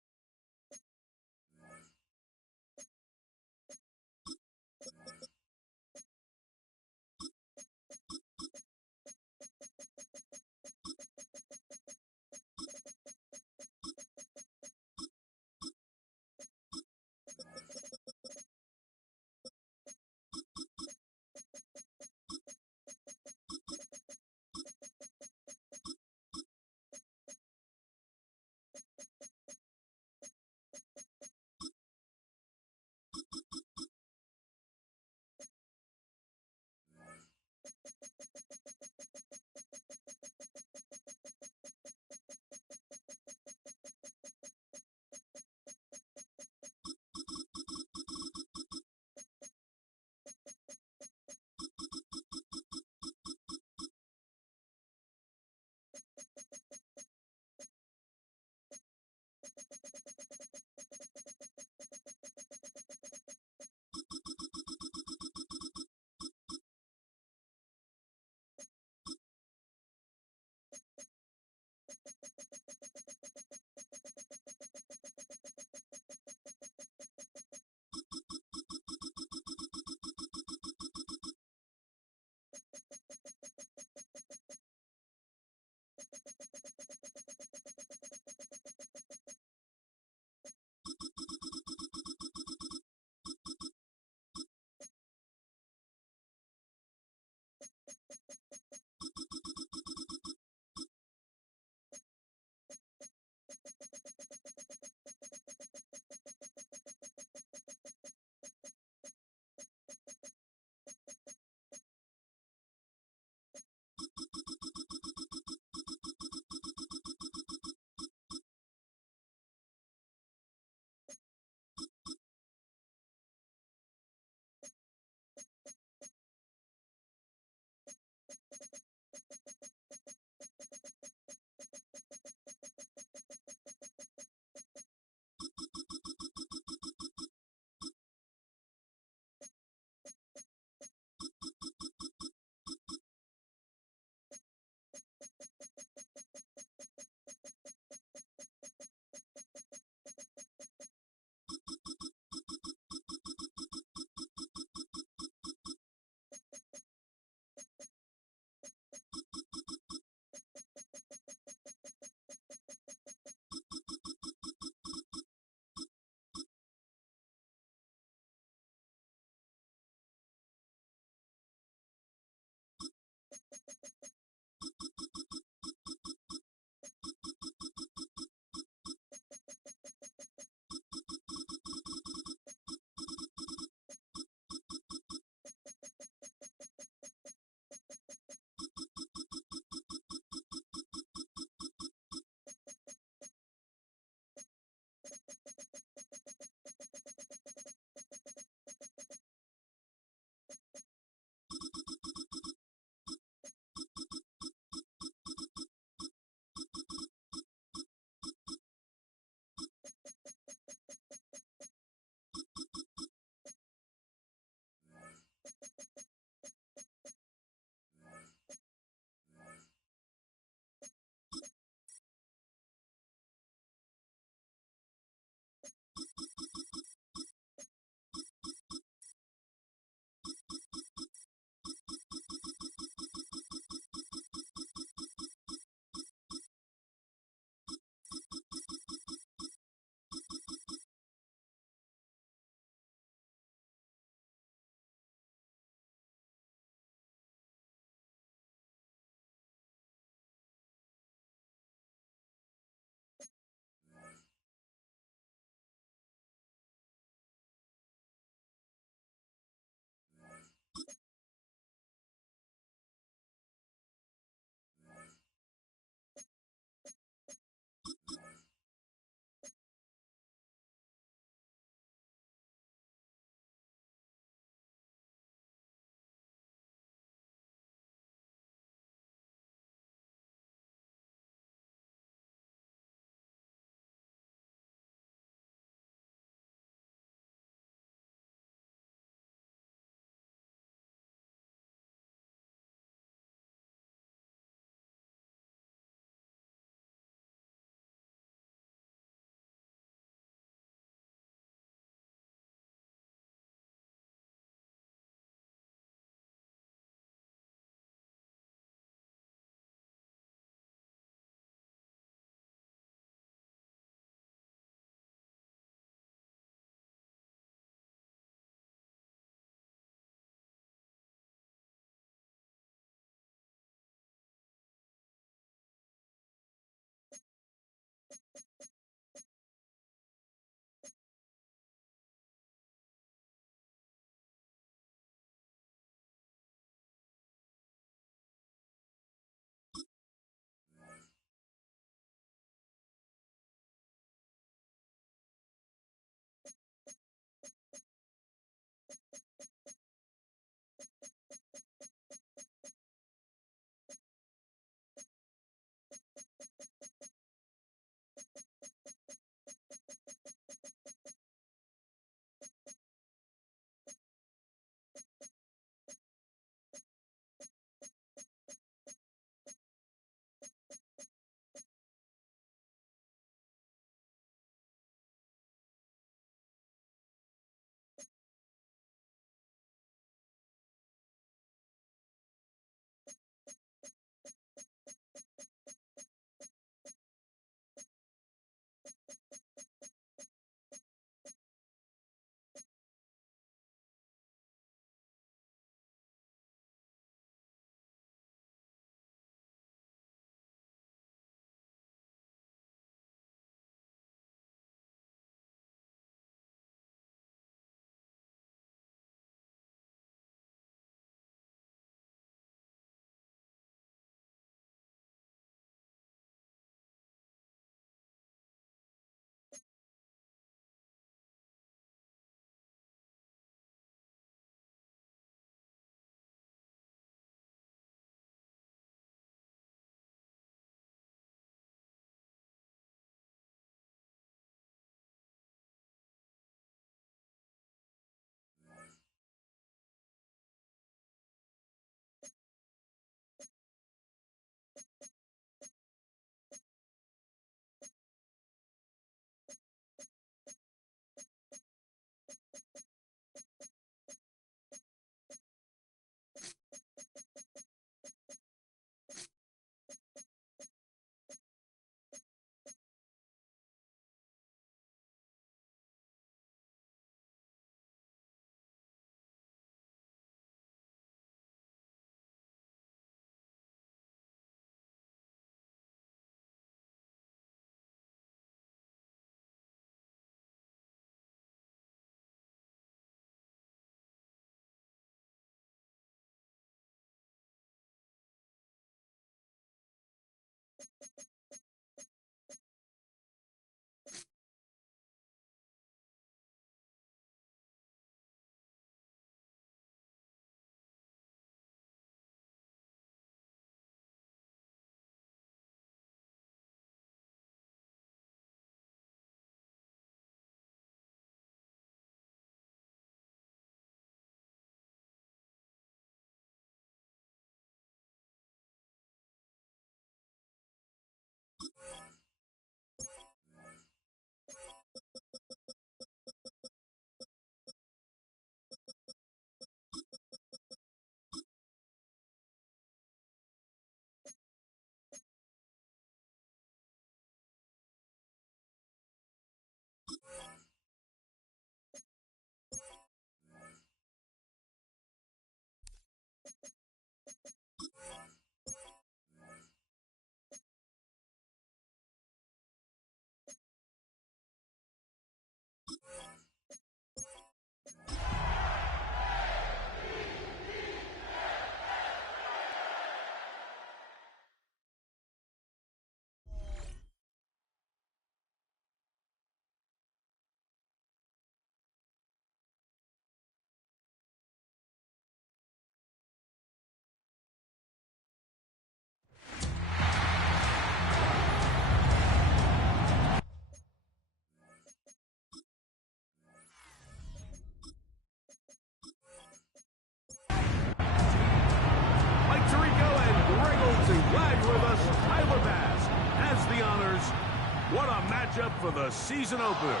What a matchup for the season opener.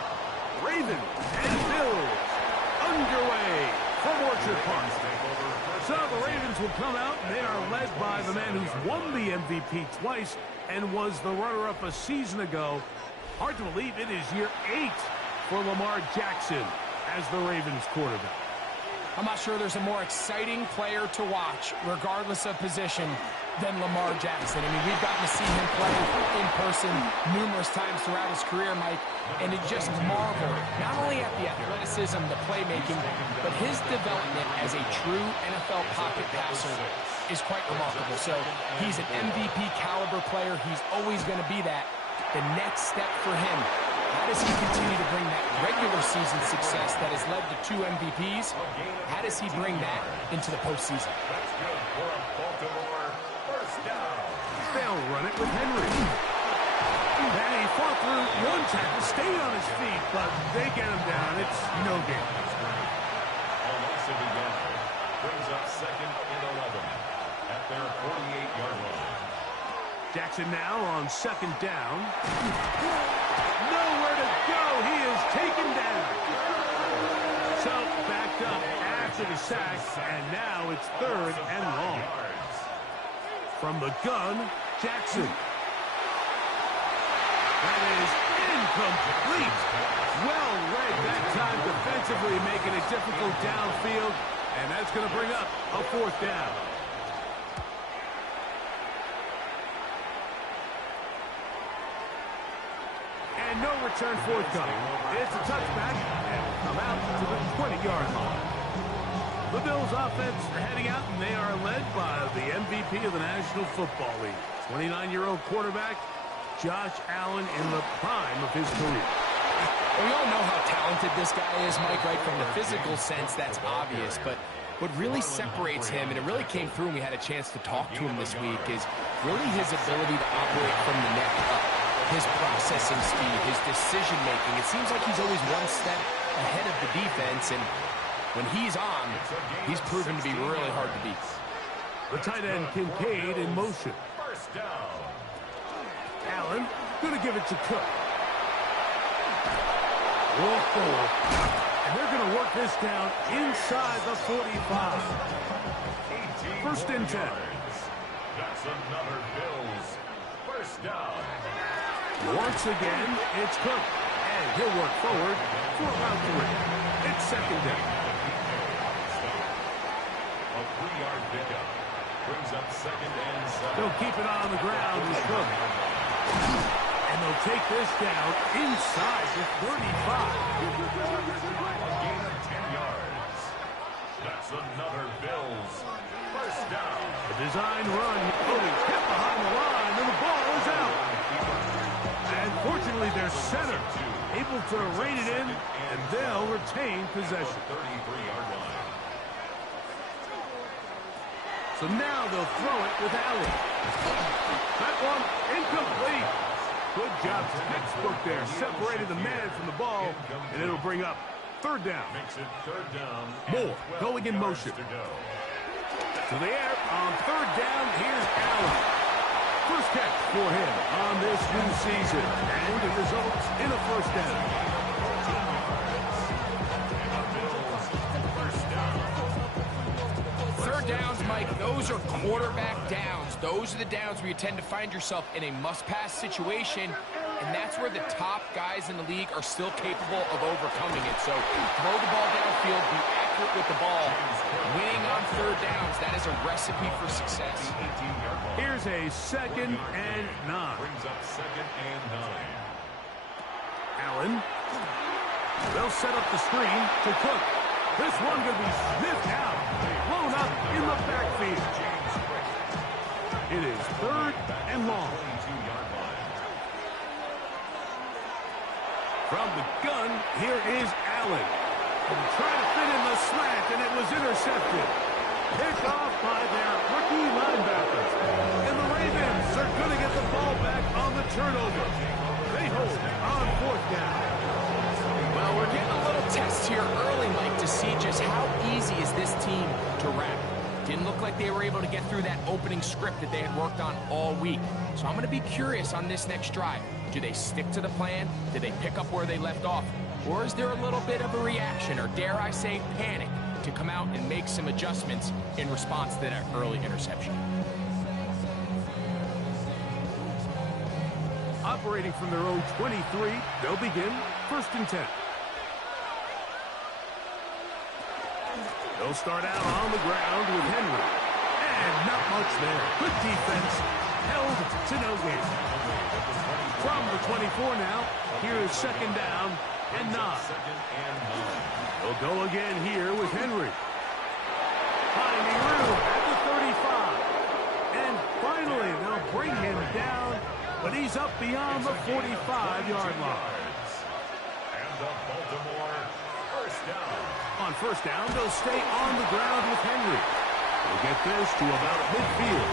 Ravens and Bills underway from Orchard Park. So the Ravens will come out, and they are led by the man who's won the MVP twice and was the runner-up a season ago. Hard to believe it is year 8 for Lamar Jackson as the Ravens quarterback. I'm not sure there's a more exciting player to watch, regardless of position, than Lamar Jackson. I mean, we've gotten to see him play in person numerous times throughout his career, Mike, and it just marvel, not only at the athleticism, the playmaking, but his development as a true NFL pocket passer is quite remarkable. So he's an MVP caliber player. He's always going to be that. The next step for him, how does he continue to bring that regular season success that has led to 2 MVPs? How does he bring that into the postseason? That's good for a Baltimore first down. They'll run it with Henry. And he fought through one tackle, stayed on his feet, but they get him down. It's no game. A loss of a yard brings up second and 11 at their 48-yard line. Jackson now on second down. Nowhere to go. He is taken down. So backed up after the sack, and now it's third and long. From the gun, Jackson. That is incomplete. Well read that time defensively, making it difficult downfield, and that's going to bring up a fourth down. And no return forthcoming. It's a touchback, and will come out to the 20-yard line. The Bills offense heading out, and they are led by the MVP of the National Football League. 29-year-old quarterback, Josh Allen, in the prime of his career. We all know how talented this guy is, Mike, right? From the physical sense, that's obvious. But what really separates him, and it really came through when we had a chance to talk to him this week, is really his ability to operate from the neck up. His processing speed, his decision-making. It seems like he's always one step ahead of the defense, and when he's on, he's proven to be really hard to beat. The tight end, Kincaid, in motion. First down. Allen, going to give it to Cook. Roll forward. And they're going to work this down inside the 45. First and 10. That's another Bills first down. Once again, it's Cook. And he'll work forward for about 3. It's second down. A 3-yard pickup brings up second and 7. They'll keep it on the ground with Cook. And they'll take this down inside the 35. A gain of 10 yards. That's another Bills first down. A design run. Oh, he's hit behind the line, and the ball is out. And fortunately, their center able to rein it in, and they'll retain possession. 33-yard line. So now they'll throw it with Allen. That one incomplete. Good job, textbook there. Separated the man from the ball, and it'll bring up third down. Makes it third down. Moore going in motion. To the air on third down. Here's Allen. First catch for him on this new season, and it results in a first down. Third downs, Mike, those are quarterback downs. Those are the downs where you tend to find yourself in a must-pass situation, and that's where the top guys in the league are still capable of overcoming it. So throw the ball downfield, be accurate with the ball. Winning on third downs, that is a recipe for success. Here's a second and 9. Brings up second and 9. Allen. They'll set up the screen to Cook. This one going to be sniffed out. Blown up in the backfield. It is third and long. From the gun, here is Allen. And trying to fit in the slant, and it was intercepted. Picked off by their rookie linebackers. And the Ravens are going to get the ball back on the turnover. They hold on fourth down. Well, we're getting a little test here early, Mike, to see just how easy is this team to wrap. Didn't look like they were able to get through that opening script that they had worked on all week. So I'm going to be curious on this next drive. Do they stick to the plan? Do they pick up where they left off? Or is there a little bit of a reaction, or dare I say panic, to come out and make some adjustments in response to that early interception? Operating from their own 23, they'll begin 1st and 10. They'll start out on the ground with Henry. And not much there. Good defense. Held to no gain. From the 24 now, here is 2nd down and 9. They'll go again here with Henry. Finding room at the 35. And finally, they'll bring him down, but he's up beyond the 45-yard line. And the Baltimore 1st down. On 1st down, they'll stay on the ground with Henry. They'll get this to about midfield.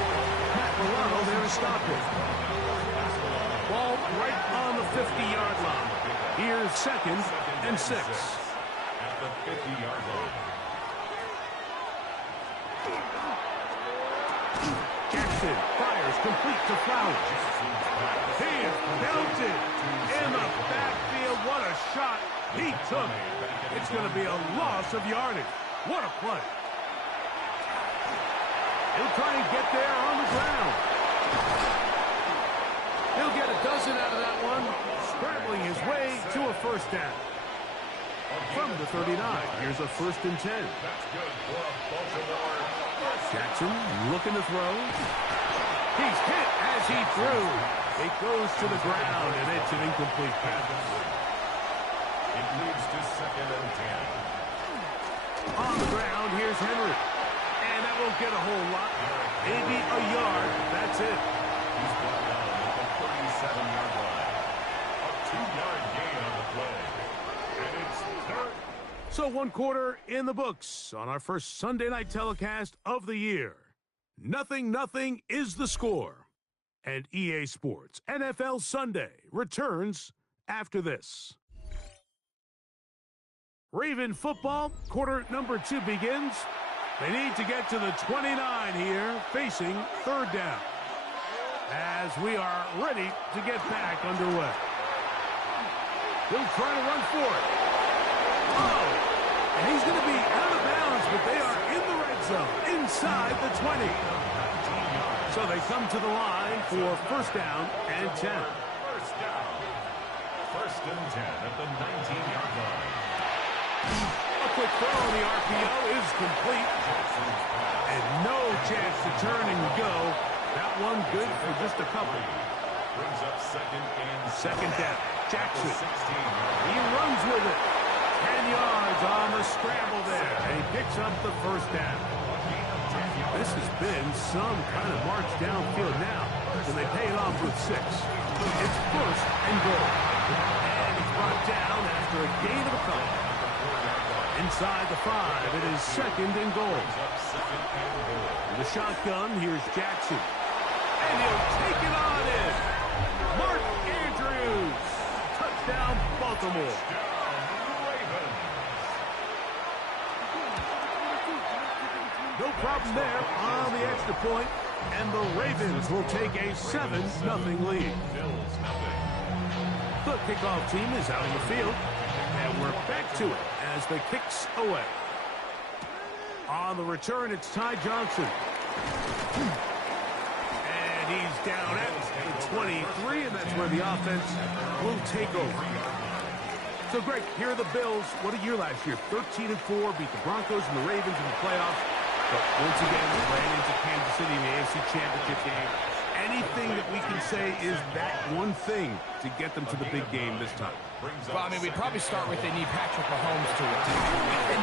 Matt Milano there to stop it. Ball right on the 50-yard line. Here's 2nd and 6. At the 50-yard line. Jackson fires complete to Flowers. He is belted in the backfield. What a shot he took. It's going to be a loss of yardage. What a play. He'll try and get there on the ground. He'll get a dozen out of that one, scrambling his way to a 1st down. From the 39, here's a 1st and 10. That's good for a Baltimore. Jackson looking to throw. He's hit as he threw. It goes to the ground, and it's an incomplete pass. It moves to 2nd and 10. On the ground, here's Henry. And that won't get a whole lot. Maybe a yard. That's it. He's brought down at the 37-yard line. A 2-yard gain on the play. And it's 3rd. So 1 quarter in the books on our first Sunday night telecast of the year. 0-0 is the score. And EA Sports NFL Sunday returns after this. Raven football, quarter number 2 begins. They need to get to the 29 here, facing 3rd down. As we are ready to get back underway. He'll try to run for it. Oh! And he's going to be out of bounds, but they are in the red zone, inside the 20. So they come to the line for 1st down and 10. 1st down. 1st and 10 at the 19-yard line. A quick throw on the RPO is complete. And no chance to turn and go. That one good for just a couple. Brings up 2nd and 2nd down. Jackson. 16-yard. He runs with it. 10 yards on the scramble there. And he picks up the 1st down. This has been some kind of march downfield now. And they pay it off with 6. It's 1st and goal. And he's brought down after a gain of a couple. Inside the 5, it is 2nd and goal. In the shotgun, here's Jackson. And he'll take it on in. Mark Andrews. Touchdown, Baltimore. No problem there on the extra point, and the Ravens will take a 7-0 lead. The kickoff team is out on the field, and we're back to it as the kicks away. On the return, it's Ty Johnson. And he's down at the 23, and that's where the offense will take over. So, Greg, here are the Bills. What a year last year. 13-4, beat the Broncos and the Ravens in the playoffs. But once again, we ran into Kansas City in the AFC Championship game. Anything that we can say is that one thing to get them to the big game this time? Well, I mean, we'd probably start with they need Patrick Mahomes to retire.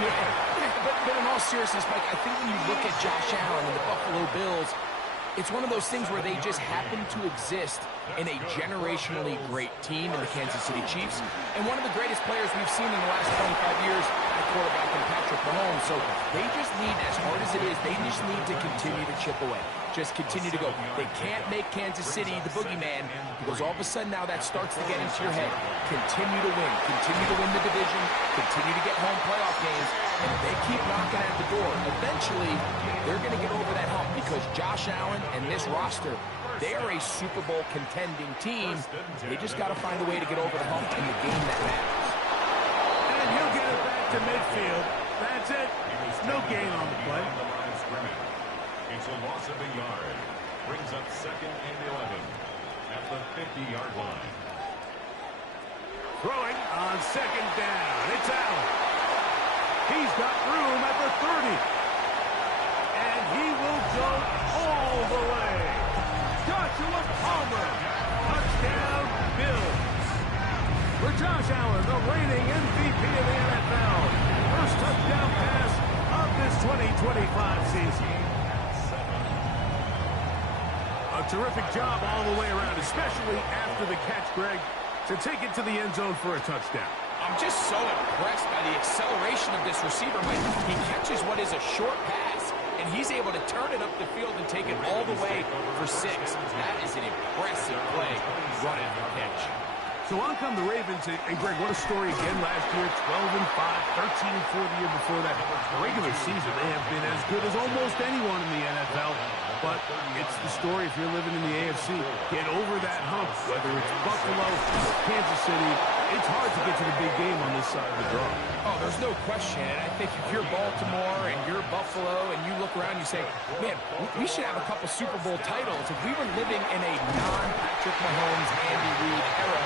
But in all seriousness, Mike, I think when you look at Josh Allen and the Buffalo Bills, it's one of those things where they just happen to exist in a generationally great team in the Kansas City Chiefs, and one of the greatest players we've seen in the last 25 years at quarterback in Patrick Mahomes. So they just need, as hard as it is, they just need to continue to chip away. Just continue to go. They can't make Kansas City the boogeyman, because all of a sudden now that starts to get into your head. Continue to win. Continue to win the division. Continue to get home playoff games. And if they keep knocking at the door, eventually they're going to get over that hump, because Josh Allen and this roster, they are a Super Bowl contender. contending team. They just got to find a way to get over the hump in the game that matters. And he'll get it back to midfield. That's it. No gain on the play. It's a loss of a yard. Brings up 2nd and 11 at the 50-yard line. Throwing on 2nd down. It's Allen. He's got room at the 30. And he will go all the way. Joshua Palmer. Touchdown, Bills. For Josh Allen, the reigning MVP of the NFL. First touchdown pass of this 2025 season. A terrific job all the way around, especially after the catch, Greg, to take it to the end zone for a touchdown. I'm just so impressed by the acceleration of this receiver, Mike. He catches what is a short pass, and he's able to turn it up the field and take it all the way for 6. That is an impressive play, run after catch. So on come the Ravens, and Greg, what a story again last year, 12-5, 13-4 the year before that. Regular season, they have been as good as almost anyone in the NFL, but it's the story if you're living in the AFC. Get over that hump, whether it's Buffalo, Kansas City. It's hard to get to the big game on this side of the draw. Oh, there's no question, and I think if you're Baltimore and you're Buffalo and you look around and you say, man, we should have a couple Super Bowl titles. If we were living in a non-Patrick Mahomes, Andy Reid era,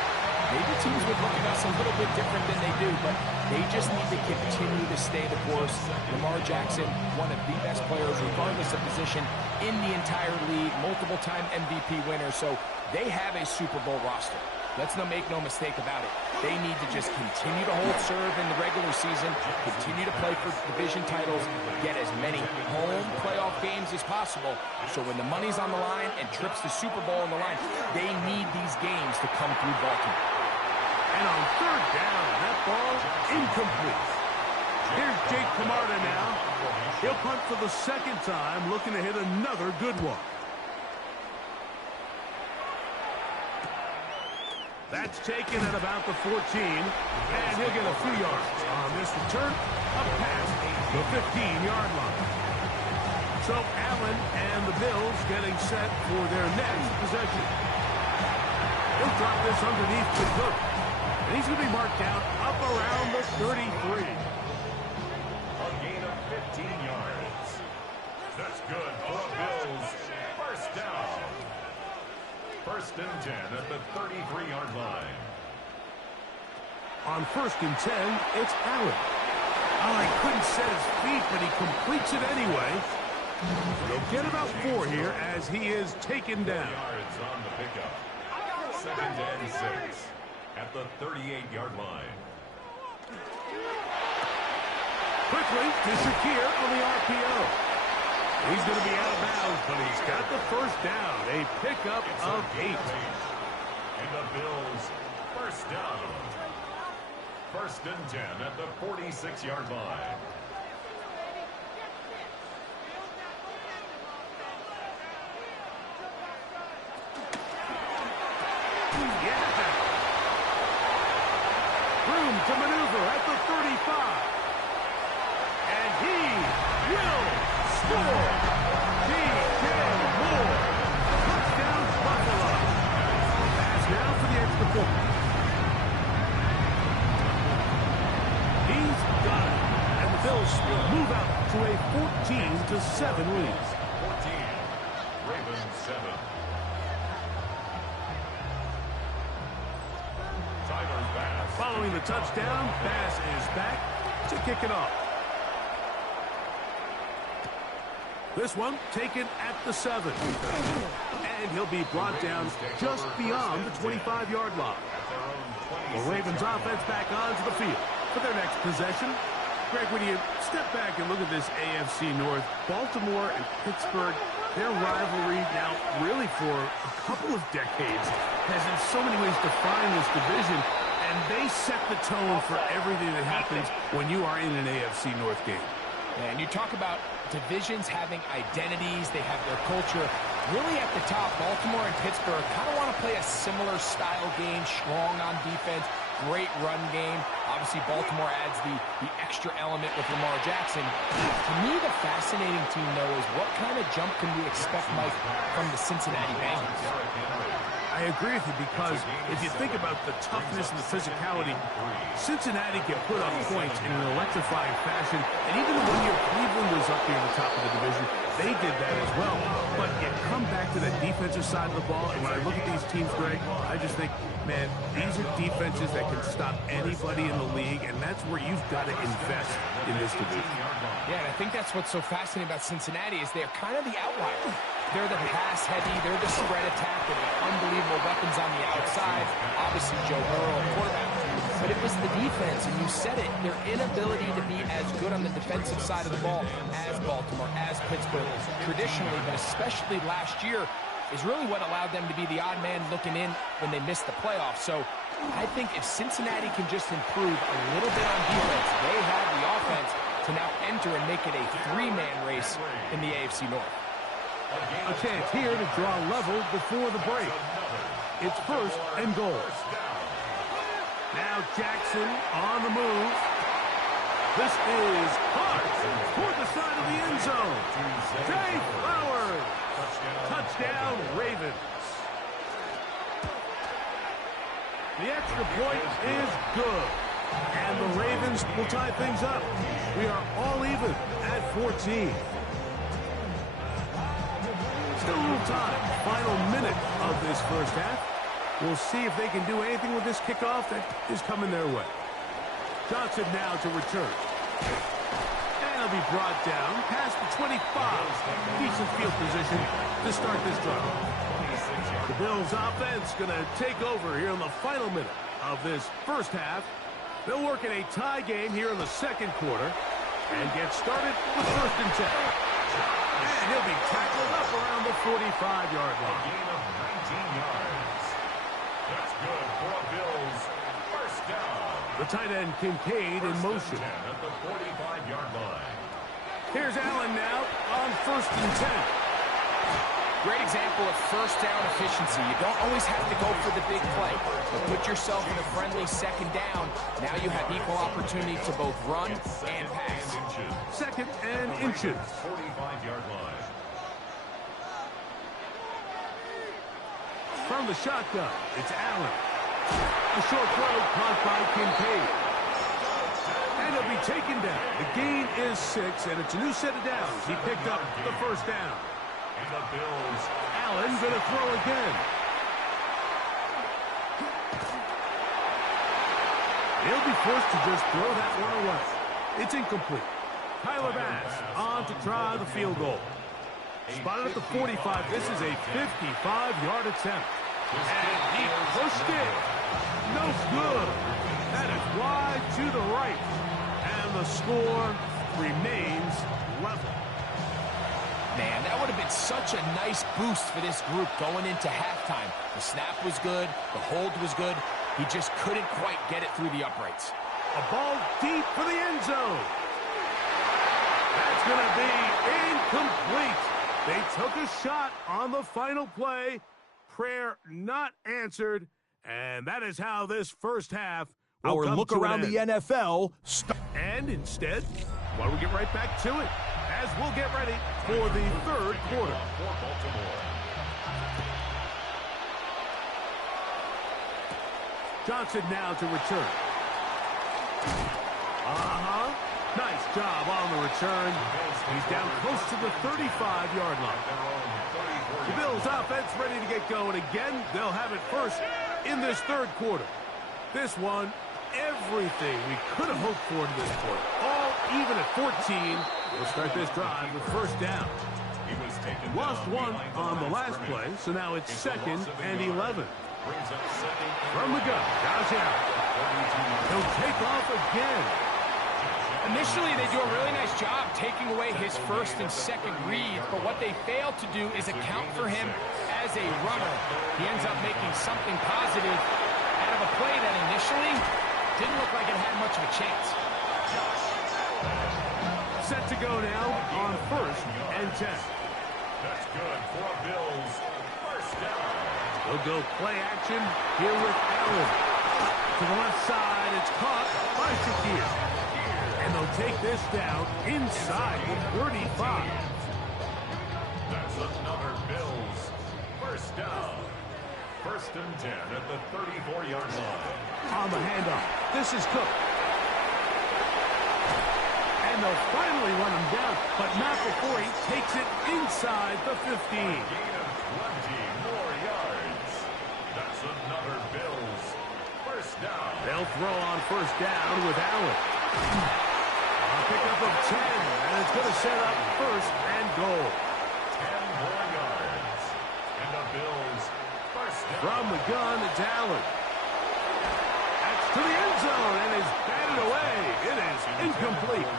maybe teams would look at us a little bit different than they do, but they just need to continue to stay the course. Lamar Jackson, one of the best players, regardless of position, in the entire league, multiple-time MVP winner, so they have a Super Bowl roster. Let's make no mistake about it. They need to just continue to hold serve in the regular season, continue to play for division titles, get as many home playoff games as possible, so when the money's on the line and trips to Super Bowl on the line, they need these games to come through Baltimore. And on 3rd down, that ball incomplete. Here's Jake Camarda now. He'll punt for the 2nd time, looking to hit another good one. That's taken at about the 14, and he'll get a few yards on this return up past the 15-yard line. So Allen and the Bills getting set for their next possession. He'll drop this underneath to Cook, and he's going to be marked down up around the 33. A gain of 15 yards. That's good for the Bills. First down. 1st and 10 at the 33-yard line. On 1st and 10, it's Allen. Oh, he couldn't set his feet, but he completes it anyway. He'll get about 4 here as he is taken down. Yards on the pickup. 2nd and 6 at the 38-yard line. Quickly to Shakir on the RPO. He's going to be out of bounds, but he's got the 1st down. A pickup of 8. And the Bills, 1st down. 1st and 10 at the 46-yard line. Yeah. Room to maneuver at the 35. And he will score. DJ Moore. Touchdown, Buffalo. Pass now for the extra point. He's got it. And the Bills will move out to a 14-7 lead. 14. Ravens 7. Tyler's pass. Following the touchdown, Bass is back to kick it off. This one taken at the 7. And he'll be brought down just beyond the 25-yard line. The Ravens offense back onto the field for their next possession. Greg, when you step back and look at this AFC North, Baltimore and Pittsburgh, their rivalry now really for a couple of decades has in so many ways defined this division, and they set the tone for everything that happens when you are in an AFC North game. And you talk about divisions having identities, they have their culture. Really at the top, Baltimore and Pittsburgh kind of want to play a similar style game, strong on defense, great run game. Obviously, Baltimore adds the extra element with Lamar Jackson. To me, the fascinating team, though, is what kind of jump can we expect, Mike, from the Cincinnati Bengals? I agree with you because if you think about the toughness and the physicality, Cincinnati can put up points in an electrifying fashion. And even the 1 year Cleveland was up there in the top of the division, they did that as well. But you come back to the defensive side of the ball, and when I look at these teams, Greg, I just think, man, these are defenses that can stop anybody in the league, and that's where you've got to invest in this division. Yeah, and I think that's what's so fascinating about Cincinnati is they're kind of the outlier. They're the pass-heavy, they're the spread attack, they've got unbelievable weapons on the outside. Obviously, Joe Burrow, quarterback. But it was the defense, and you said it, their inability to be as good on the defensive side of the ball as Baltimore, as Pittsburgh, traditionally, but especially last year, is really what allowed them to be the odd man looking in when they missed the playoffs. So I think if Cincinnati can just improve a little bit on defense, they have the offense to now enter and make it a three-man race in the AFC North. A chance here to draw level before the break. It's 1st and goal. Now Jackson on the move. This is hard toward the side of the end zone. Jay Flowers. Touchdown, Ravens. The extra point is good. And the Ravens will tie things up. We are all even at 14. Still a little time. Final minute of this first half. We'll see if they can do anything with this kickoff that is coming their way. Johnson now to return. And he'll be brought down past the 25. Decent field position to start this drive. The Bills offense going to take over here in the final minute of this first half. They'll work in a tie game here in the second quarter and get started with 1st and 10. And he'll be tackled up around the 45-yard line. A gain of 19 yards. That's good for a Bills first down. The tight end Kincaid in motion. 10 at the 45-yard line. Here's Allen now on 1st and 10. Great example of first down efficiency. You don't always have to go for the big play, but put yourself in a friendly second down. Now you have equal opportunity to both run and pass. 2nd and inches. 45-yard line. From the shotgun, it's Allen. A short throw caught by Kincaid. And he'll be taken down. The gain is 6, and it's a new set of downs. He picked up the first down. And the Bills. Allen going to throw again. He'll be forced to just throw that one away. It's incomplete. Tyler Bass on to try the field goal. Spotted at the 45. This is a 55-yard attempt. And he pushed it. No good. That is wide to the right. And the score remains level. Man, that would have been such a nice boost for this group going into halftime. The snap was good. The hold was good. He just couldn't quite get it through the uprights. A ball deep for the end zone. That's going to be incomplete. They took a shot on the final play. Prayer not answered. And that is how this first half will Our come look to an around the end. NFL. And instead, why don't we get right back to it as we'll get ready for the third quarter. For Baltimore. Johnson now to return. Nice job on the return. He's down close to the 35-yard line. The Bills offense ready to get going again. They'll have it first in this third quarter. This one, everything we could have hoped for to this point. All even at 14. We'll start this drive with first down. He was taken Lost down one behind on the line last play, scrimmage. so now it's It's a 2nd loss of a and yard. 11. Brings up 2nd and From the gun, Josh Allen. 32. He'll take off again. Initially, they do a really nice job taking away his first and second reads, but what they fail to do is account for him as a runner. He ends up making something positive out of a play that initially didn't look like it had much of a chance. Set to go now on 1st and 10. That's good for a Bills first down. They'll go play action here with Allen. To the left side, it's caught by Shakir. And they'll take this down inside the 35. That's another Bills first down. First and 10 at the 34-yard line. On the handoff, this is Cook. And they'll finally run him down, but not before he takes it inside the 15. Gain of 20 more yards. That's another Bills first down. They'll throw on first down with Allen. A pickup of 10, and it's going to set up first and goal. 10 more yards. And the Bills first down. From the gun, it's Allen. That's to the end zone, and is batted away. It is incomplete.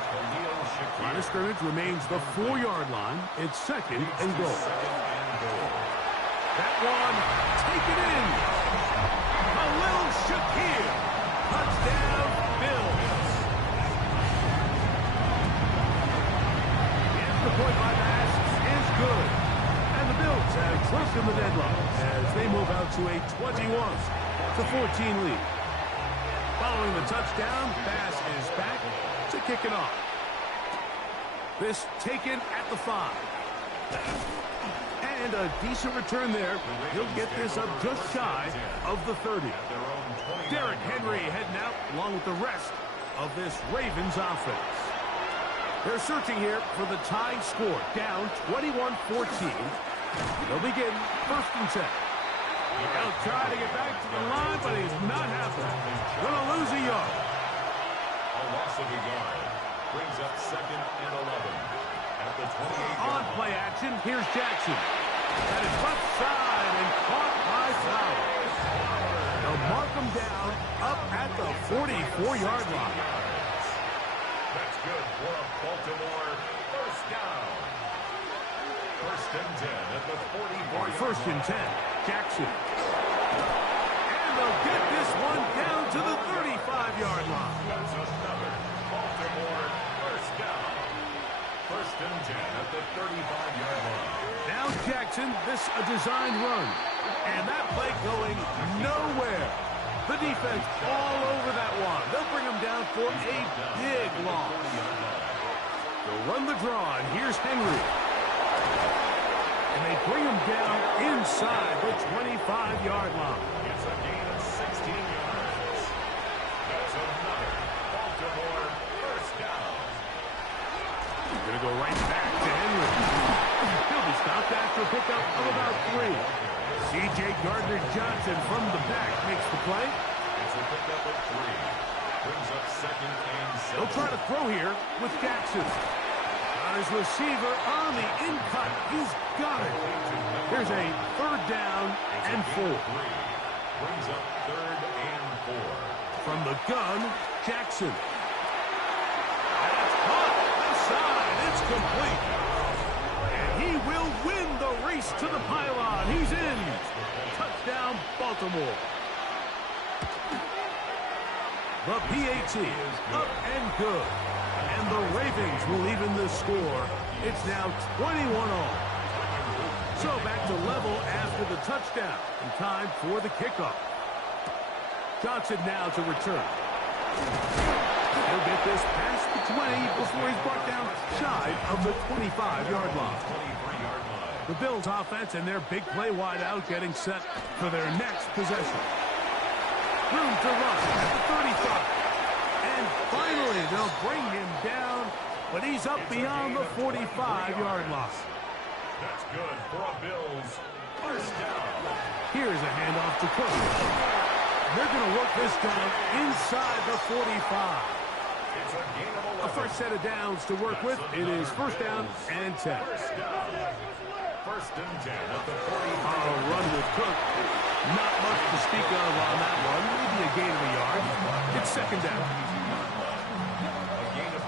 Line of scrimmage remains the 4-yard line. It's second and goal. That one, taken in. Khalil Shakir. Touchdown, Bills. The extra point by Bass is good. And the Bills have closed the deadline as they move out to a 21-14 lead. Following the touchdown, Bass is back to kick it off. This taken at the 5. And a decent return there. He'll get this up just shy of the 30. Derrick Henry heading out along with the rest of this Ravens offense. They're searching here for the tying score. Down 21-14. They'll begin first and 10. He'll try to get back to the line, but he's not happening. Gonna lose a yard. A loss of a yard brings up second and 11 at the 28. On play action, here's Jackson. At his left side and caught by Flowers. They'll mark him down up at the 44-yard line. That's good for a Baltimore first down. First and 10 at the 44. First and 10, Jackson. And they'll get this one down to the 35-yard line. That's another Baltimore first down. First and 10 at the 35-yard line. Now Jackson, this a designed run. And that play going nowhere. The defense all over that one. They'll bring him down for a big loss. They'll run the draw, and here's Henry. And they bring him down inside the 25-yard line. It's a gain of 16 yards. That's another Baltimore first down. Going to go right back to Henry. He'll be stopped after a pickup of about 3. C.J. Gardner-Johnson from the back makes the play. It's a pickup of 3. Brings up second and 7. They'll try to throw here with Jackson. Got his receiver on the in-cut. He's got it. Here's a third down and 4. Brings up third and 4. From the gun, Jackson. That's caught outside. It's complete. And he will win the race to the pylon. He's in. Touchdown, Baltimore. The PAT is up and good. And the Ravens will even the score. It's now 21-all. So back to level after the touchdown. And time for the kickoff. Johnson now to return. He'll get this past the 20 before he's brought down shy of the 25-yard line. The Bills offense and their big play wideout getting set for their next possession. Room to run at the 35. And finally, they'll bring him down, but he's up beyond the 45-yard line. That's good for a Bills first down. Here's a handoff to Cook. They're going to work this down inside the 45. It's a gain of 11. A first set of downs to work with. It is first down and 10. First down. First and 10 at the 40. Run with Cook. Not much to speak of on that one. Maybe a gain of a yard. It's second down. A gain of 2.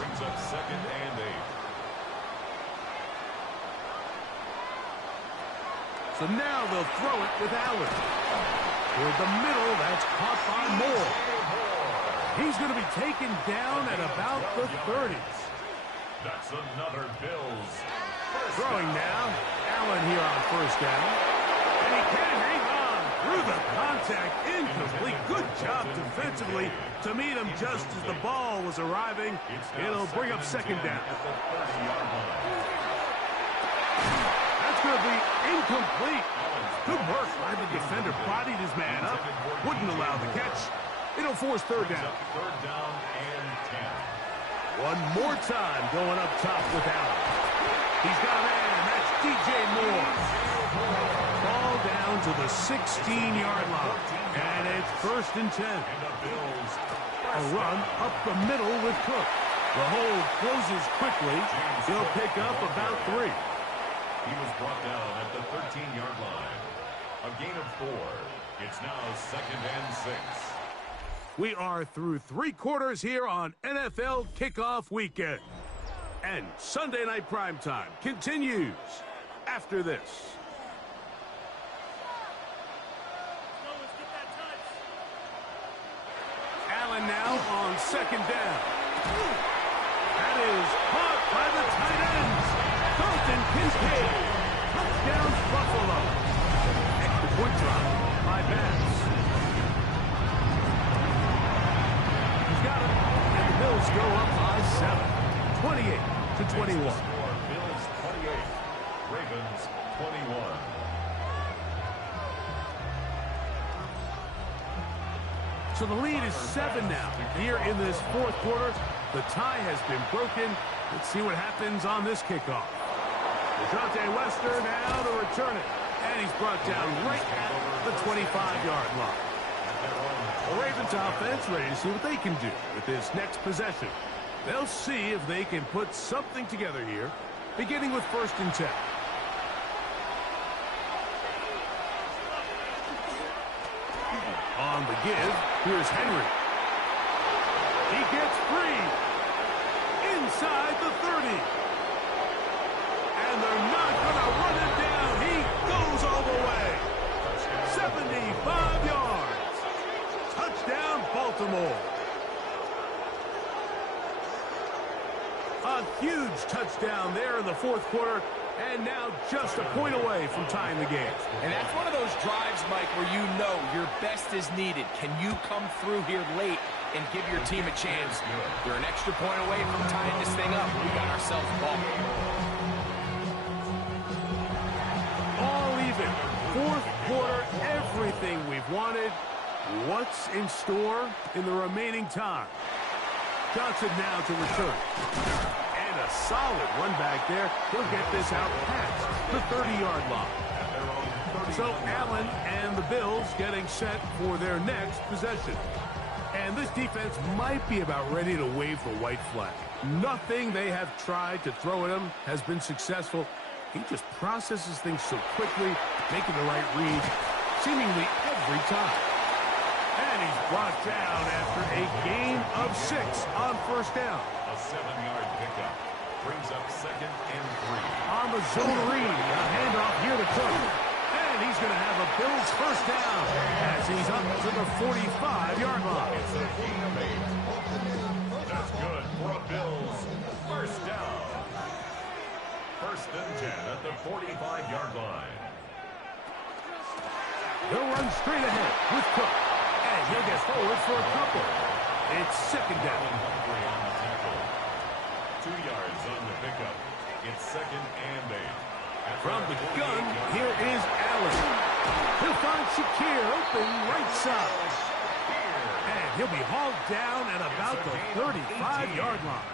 Brings up second and 8. So now they'll throw it with Allen. Toward the middle, that's caught by Moore. He's going to be taken down at about the 30s. That's another Bills. Throwing now. Allen here on first down. And he can hang on through the contact. Incomplete. Good job defensively to meet him just as the ball was arriving. It'll bring up second down. That's going to be incomplete. Good work by the defender. Bodied his man up. Wouldn't allow the catch. It'll force third down. Third down and 10. One more time going up top with Allen. He's got a man. That's DJ Moore. Ball down to the 16-yard line. And it's first and 10. A run up the middle with Cook. The hole closes quickly. He'll pick up about 3. He was brought down at the 13-yard line. A gain of 4. It's now second and 6. We are through 3 quarters here on NFL Kickoff Weekend. And Sunday Night Primetime continues after this. Allen now on second down. That is caught by the tight ends. Dalton Kincaid. Touchdown Buffalo. Extra point drop by Bass. He's got it. And the Bills go up by 7. 28-21. Bills 28. Ravens 21. So the lead is 7 now. Here in this fourth quarter, the tie has been broken. Let's see what happens on this kickoff. DeJounte Wester now to return it. And he's brought down right at the 25-yard line. The Ravens offense ready to see what they can do with this next possession. They'll see if they can put something together here, beginning with first and 10. On the give, here's Henry. He gets free inside the 30. And they're not going to run him down. He goes all the way. 75 yards. Touchdown, Baltimore. A huge touchdown there in the fourth quarter. And now just a point away from tying the game. And that's one of those drives, Mike, where you know your best is needed. Can you come through here late and give your team a chance? You're an extra point away from tying this thing up. We got ourselves a ball. All even. Fourth quarter, everything we've wanted. What's in store in the remaining time? Johnson now to return. A solid run back there. He'll get this out past the 30-yard line. So Allen and the Bills getting set for their next possession. And this defense might be about ready to wave the white flag. Nothing they have tried to throw at him has been successful. He just processes things so quickly, making the right read seemingly every time. And he's brought down after a gain of 6 on first down. A 7-yard pickup. Brings up second and 3. On the zone read, a handoff here to Cook. And he's going to have a Bills first down as he's up to the 45-yard line. It's a gain of 8. That's good for a Bills first down. First and 10 at the 45-yard line. He'll run straight ahead with Cook. And he'll get forward for a couple. It's second down. 2 yards on the pickup. It's second and 8. From the gun, here is Allen. He'll find Shakir open right side. And he'll be hauled down at about the 35-yard line.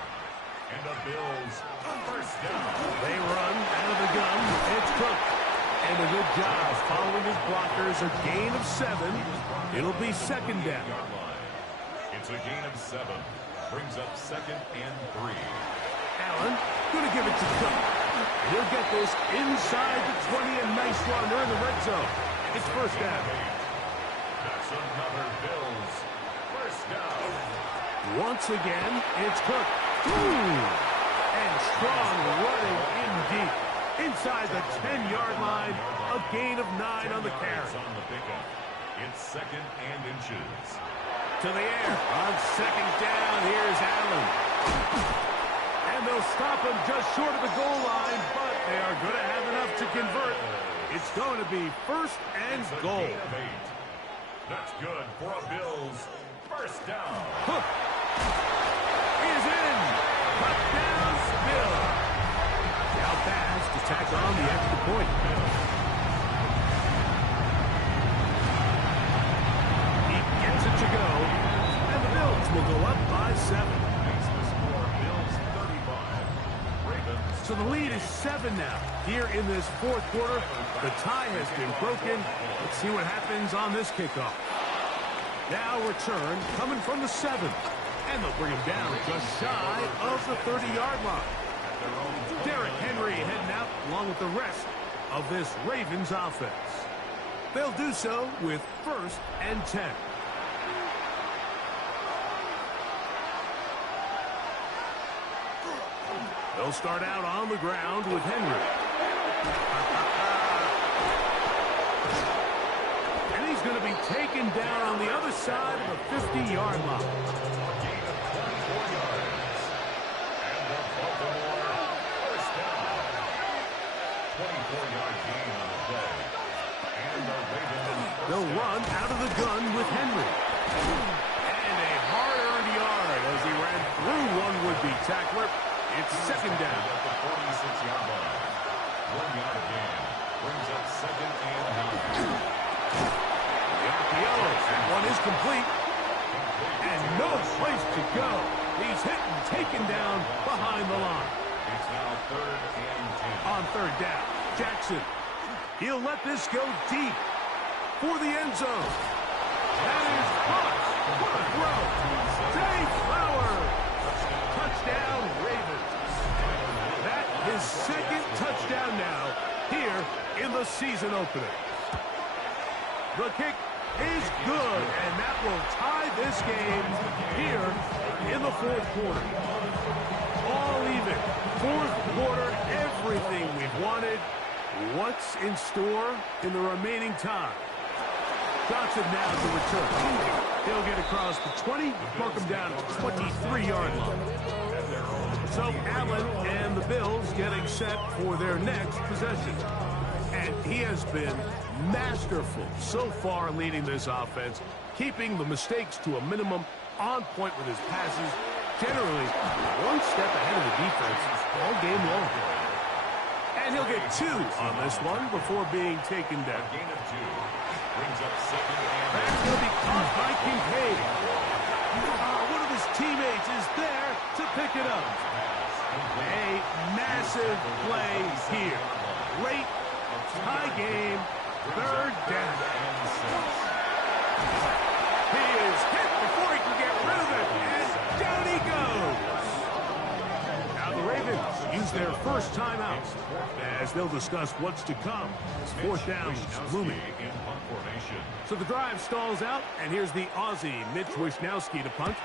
And the Bills first down. They run out of the gun. It's Cook. And a good job following his blockers. A gain of 7. It'll be second down. It's a gain of 7. Brings up second and 3. Allen going to give it to Cook. He'll get this inside the 20. A nice run. They're in the red zone. It's first down. That's another Bills first down. Once again, it's Cook. Ooh! And strong running in deep. Inside the 10-yard line. A gain of 9 on the carry. On the pickup. It's second and inches. To the air. On second down, here's Allen. And they'll stop him just short of the goal line, but they are going to have enough to convert. It's going to be first and goal. Gain of 8. That's good for a Bills first down. Hook is in. Touchdown, Bills. Now Bass to tack on the extra point. So the lead is 7 now. Here in this fourth quarter, the tie has been broken. Let's see what happens on this kickoff. Now return coming from the 7. And they'll bring him down just shy of the 30-yard line. Derrick Henry heading out along with the rest of this Ravens offense. They'll do so with 1st and 10. They'll start out on the ground with Henry. And he's going to be taken down on the other side of the 50-yard line. Gain of 24 yards. And the Baltimore first down. 24-yard gain on the play. And the Ravens. They'll run out of the gun with Henry. And a hard-earned yard as he ran through one would-be tackler. It's 2nd down. At the 46-yard line. 1 yard gain. Brings up 2nd and 9. The RPO. That one is complete. And no place to go. He's hit and taken down behind the line. It's now 3rd and 10. On 3rd down, Jackson. He'll let this go deep for the end zone. That is caught. What a throw. Zay Flowers. Touchdown, Ravens. That is 2nd touchdown now here in the season opener. The kick is good, and that will tie this game here in the 4th quarter. All even. 4th quarter, everything we've wanted. What's in store in the remaining time? Johnson now to return. He'll get across the 20, mark him down at the 23-yard line. So Allen and the Bills getting set for their next possession. And he has been masterful so far leading this offense, keeping the mistakes to a minimum, on point with his passes, generally one step ahead of the defense all game long. And he'll get 2 on this one before being taken down. Gain of 2. Brings up 2nd and 8. That's going to be caught by Kincaid. One of his teammates is there to pick it up. A massive play here. Late, tie game, 3rd down. He is hit before he can get rid of it, and down he goes. Now the Ravens use their first timeout as they'll discuss what's to come. 4th down looming. So the drive stalls out, and here's the Aussie, Mitch Wishnowsky, to punt.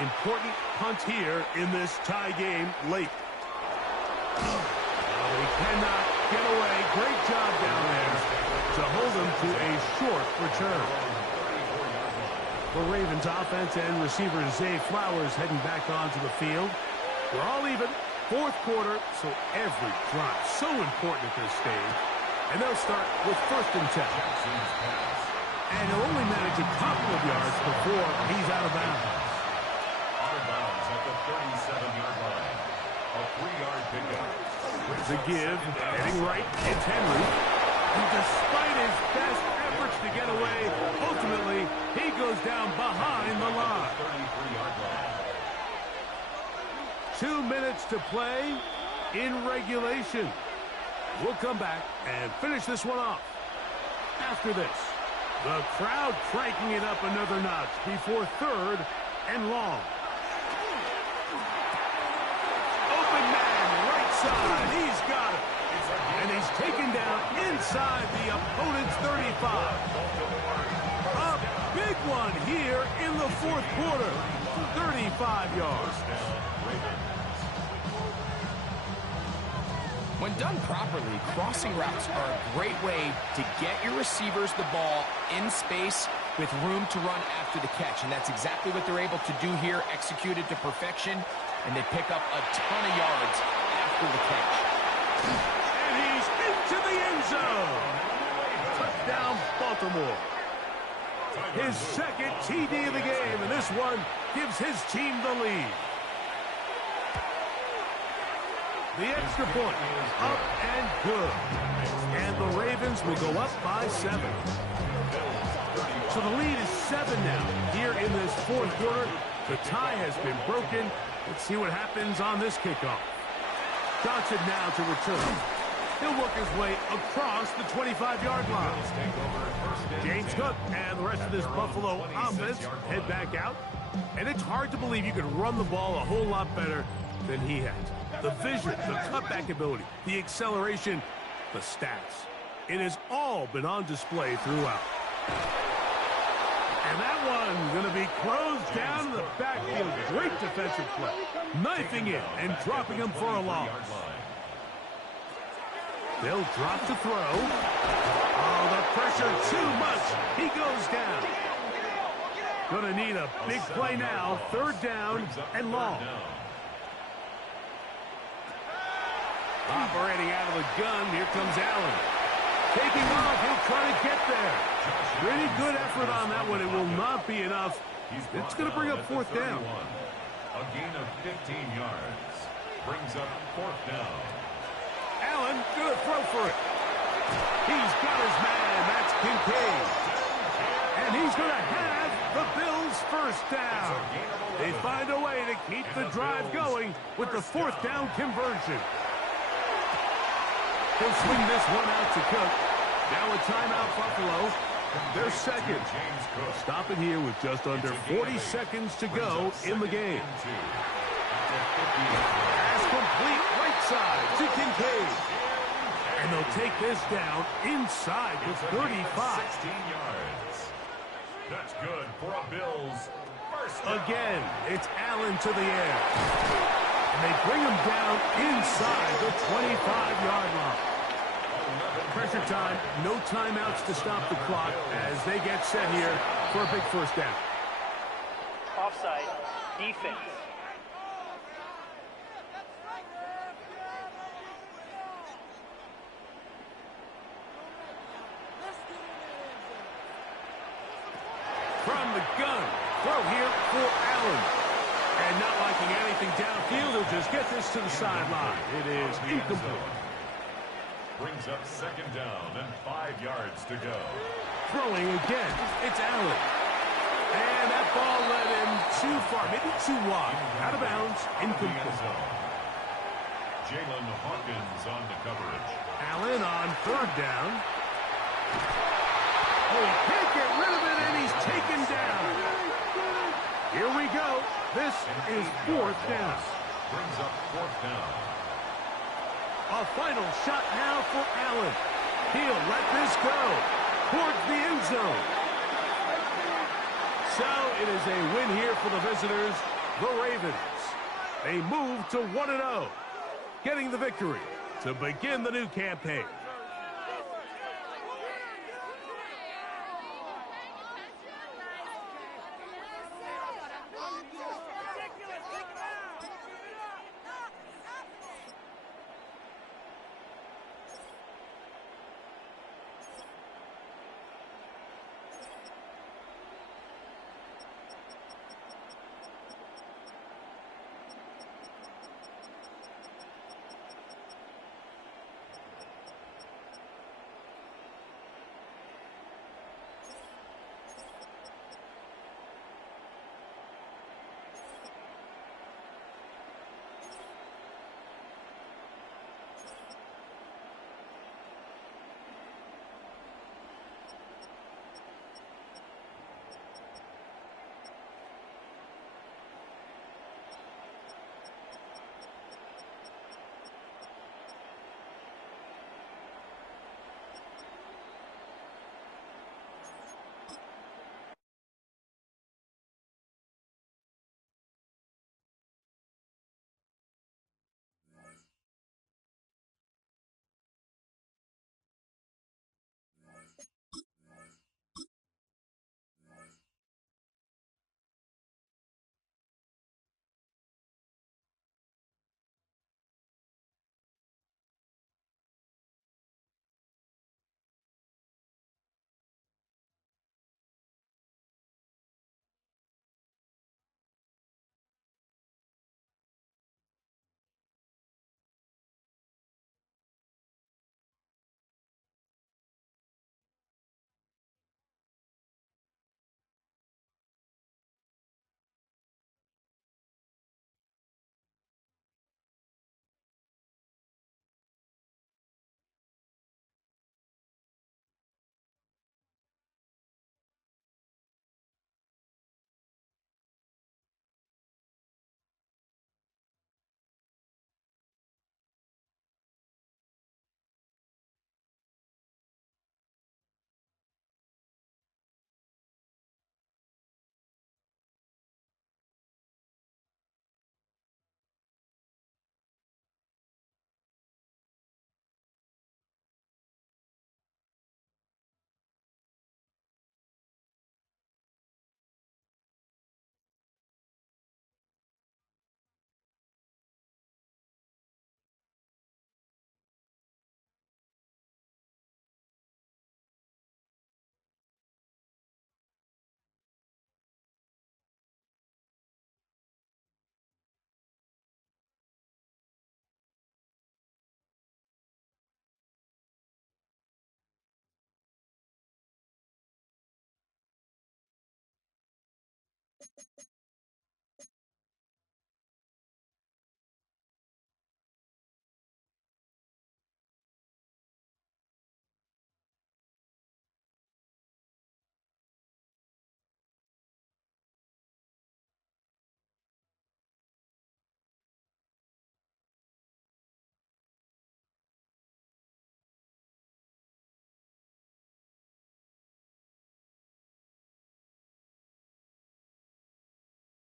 Important punt here in this tie game late. He cannot get away. Great job down there to hold him to a short return. The Ravens offense and receiver Zay Flowers heading back onto the field. We're all even. 4th quarter, so every drive so important at this stage. And they'll start with 1st and 10. And he'll only manage a couple of yards before he's out of bounds. Out of bounds at the 37-yard line. A 3-yard pickup. The give, heading right, it's Henry. And despite his best efforts to get away, ultimately, he goes down behind the line. 33-yard line. 2 minutes to play in regulation. We'll come back and finish this one off. After this, the crowd cranking it up another notch before 3rd and long. Open man, right side, he's got it. And he's taken down inside the opponent's 35. A big one here in the 4th quarter. 35 yards. When done properly, crossing routes are a great way to get your receivers the ball in space with room to run after the catch. And that's exactly what they're able to do here, executed to perfection. And they pick up a ton of yards after the catch. And he's into the end zone. Touchdown, Baltimore. His 2nd TD of the game, and this one gives his team the lead. The extra point, up and good. And the Ravens will go up by 7. So the lead is 7 now. Here in this 4th quarter, the tie has been broken. Let's see what happens on this kickoff. Johnson now to return. He'll work his way across the 25-yard line. James Cook and the rest of this Buffalo offense head back out. And it's hard to believe you could run the ball a whole lot better than he has. The vision, the cutback ability, the acceleration, the stats. It has all been on display throughout. And that one going to be closed down in the backfield. Great defensive play. Knifing it and dropping him for a loss. They'll drop to throw. Oh, the pressure too much. He goes down. Going to need a big play now. Third down and long. Operating out of the gun. Here comes Allen. Taking off. He'll try to get there. Pretty good effort on that one. It will not be enough. It's going to bring up fourth down. A gain of 15 yards. Brings up fourth down. Allen going to throw for it. He's got his man. That's Kincaid. And he's going to have the Bills' first down. They find a way to keep the drive going with the fourth down conversion. He'll swing this one out to Cook. Now a timeout, Buffalo. Their second. Stop it here with just under 40 seconds to go in the game. Pass complete right side to Kincaid. And they'll take this down inside the 35. 16 yards. That's good for a Bills first down. Again, it's Allen to the air. And they bring him down inside the 25-yard line. Pressure time, no timeouts to stop the clock as they get set here for a big first down. Offside, defense. From the gun, throw here for Allen. And not liking anything downfield, he'll just get this to the sideline. It is incomplete. Brings up second down and 5 yards to go. Throwing again, it's Allen. And that ball led him too far, maybe too wide. Out of bounds, incomplete. Jalen Hawkins on the coverage. Allen on third down. Oh, he can't get rid of it, and he's taken down. Here we go. This is fourth down. Brings up fourth down. A final shot now for Allen. He'll let this go towards the end zone. So it is a win here for the visitors, the Ravens. They move to 1-0, getting the victory to begin the new campaign.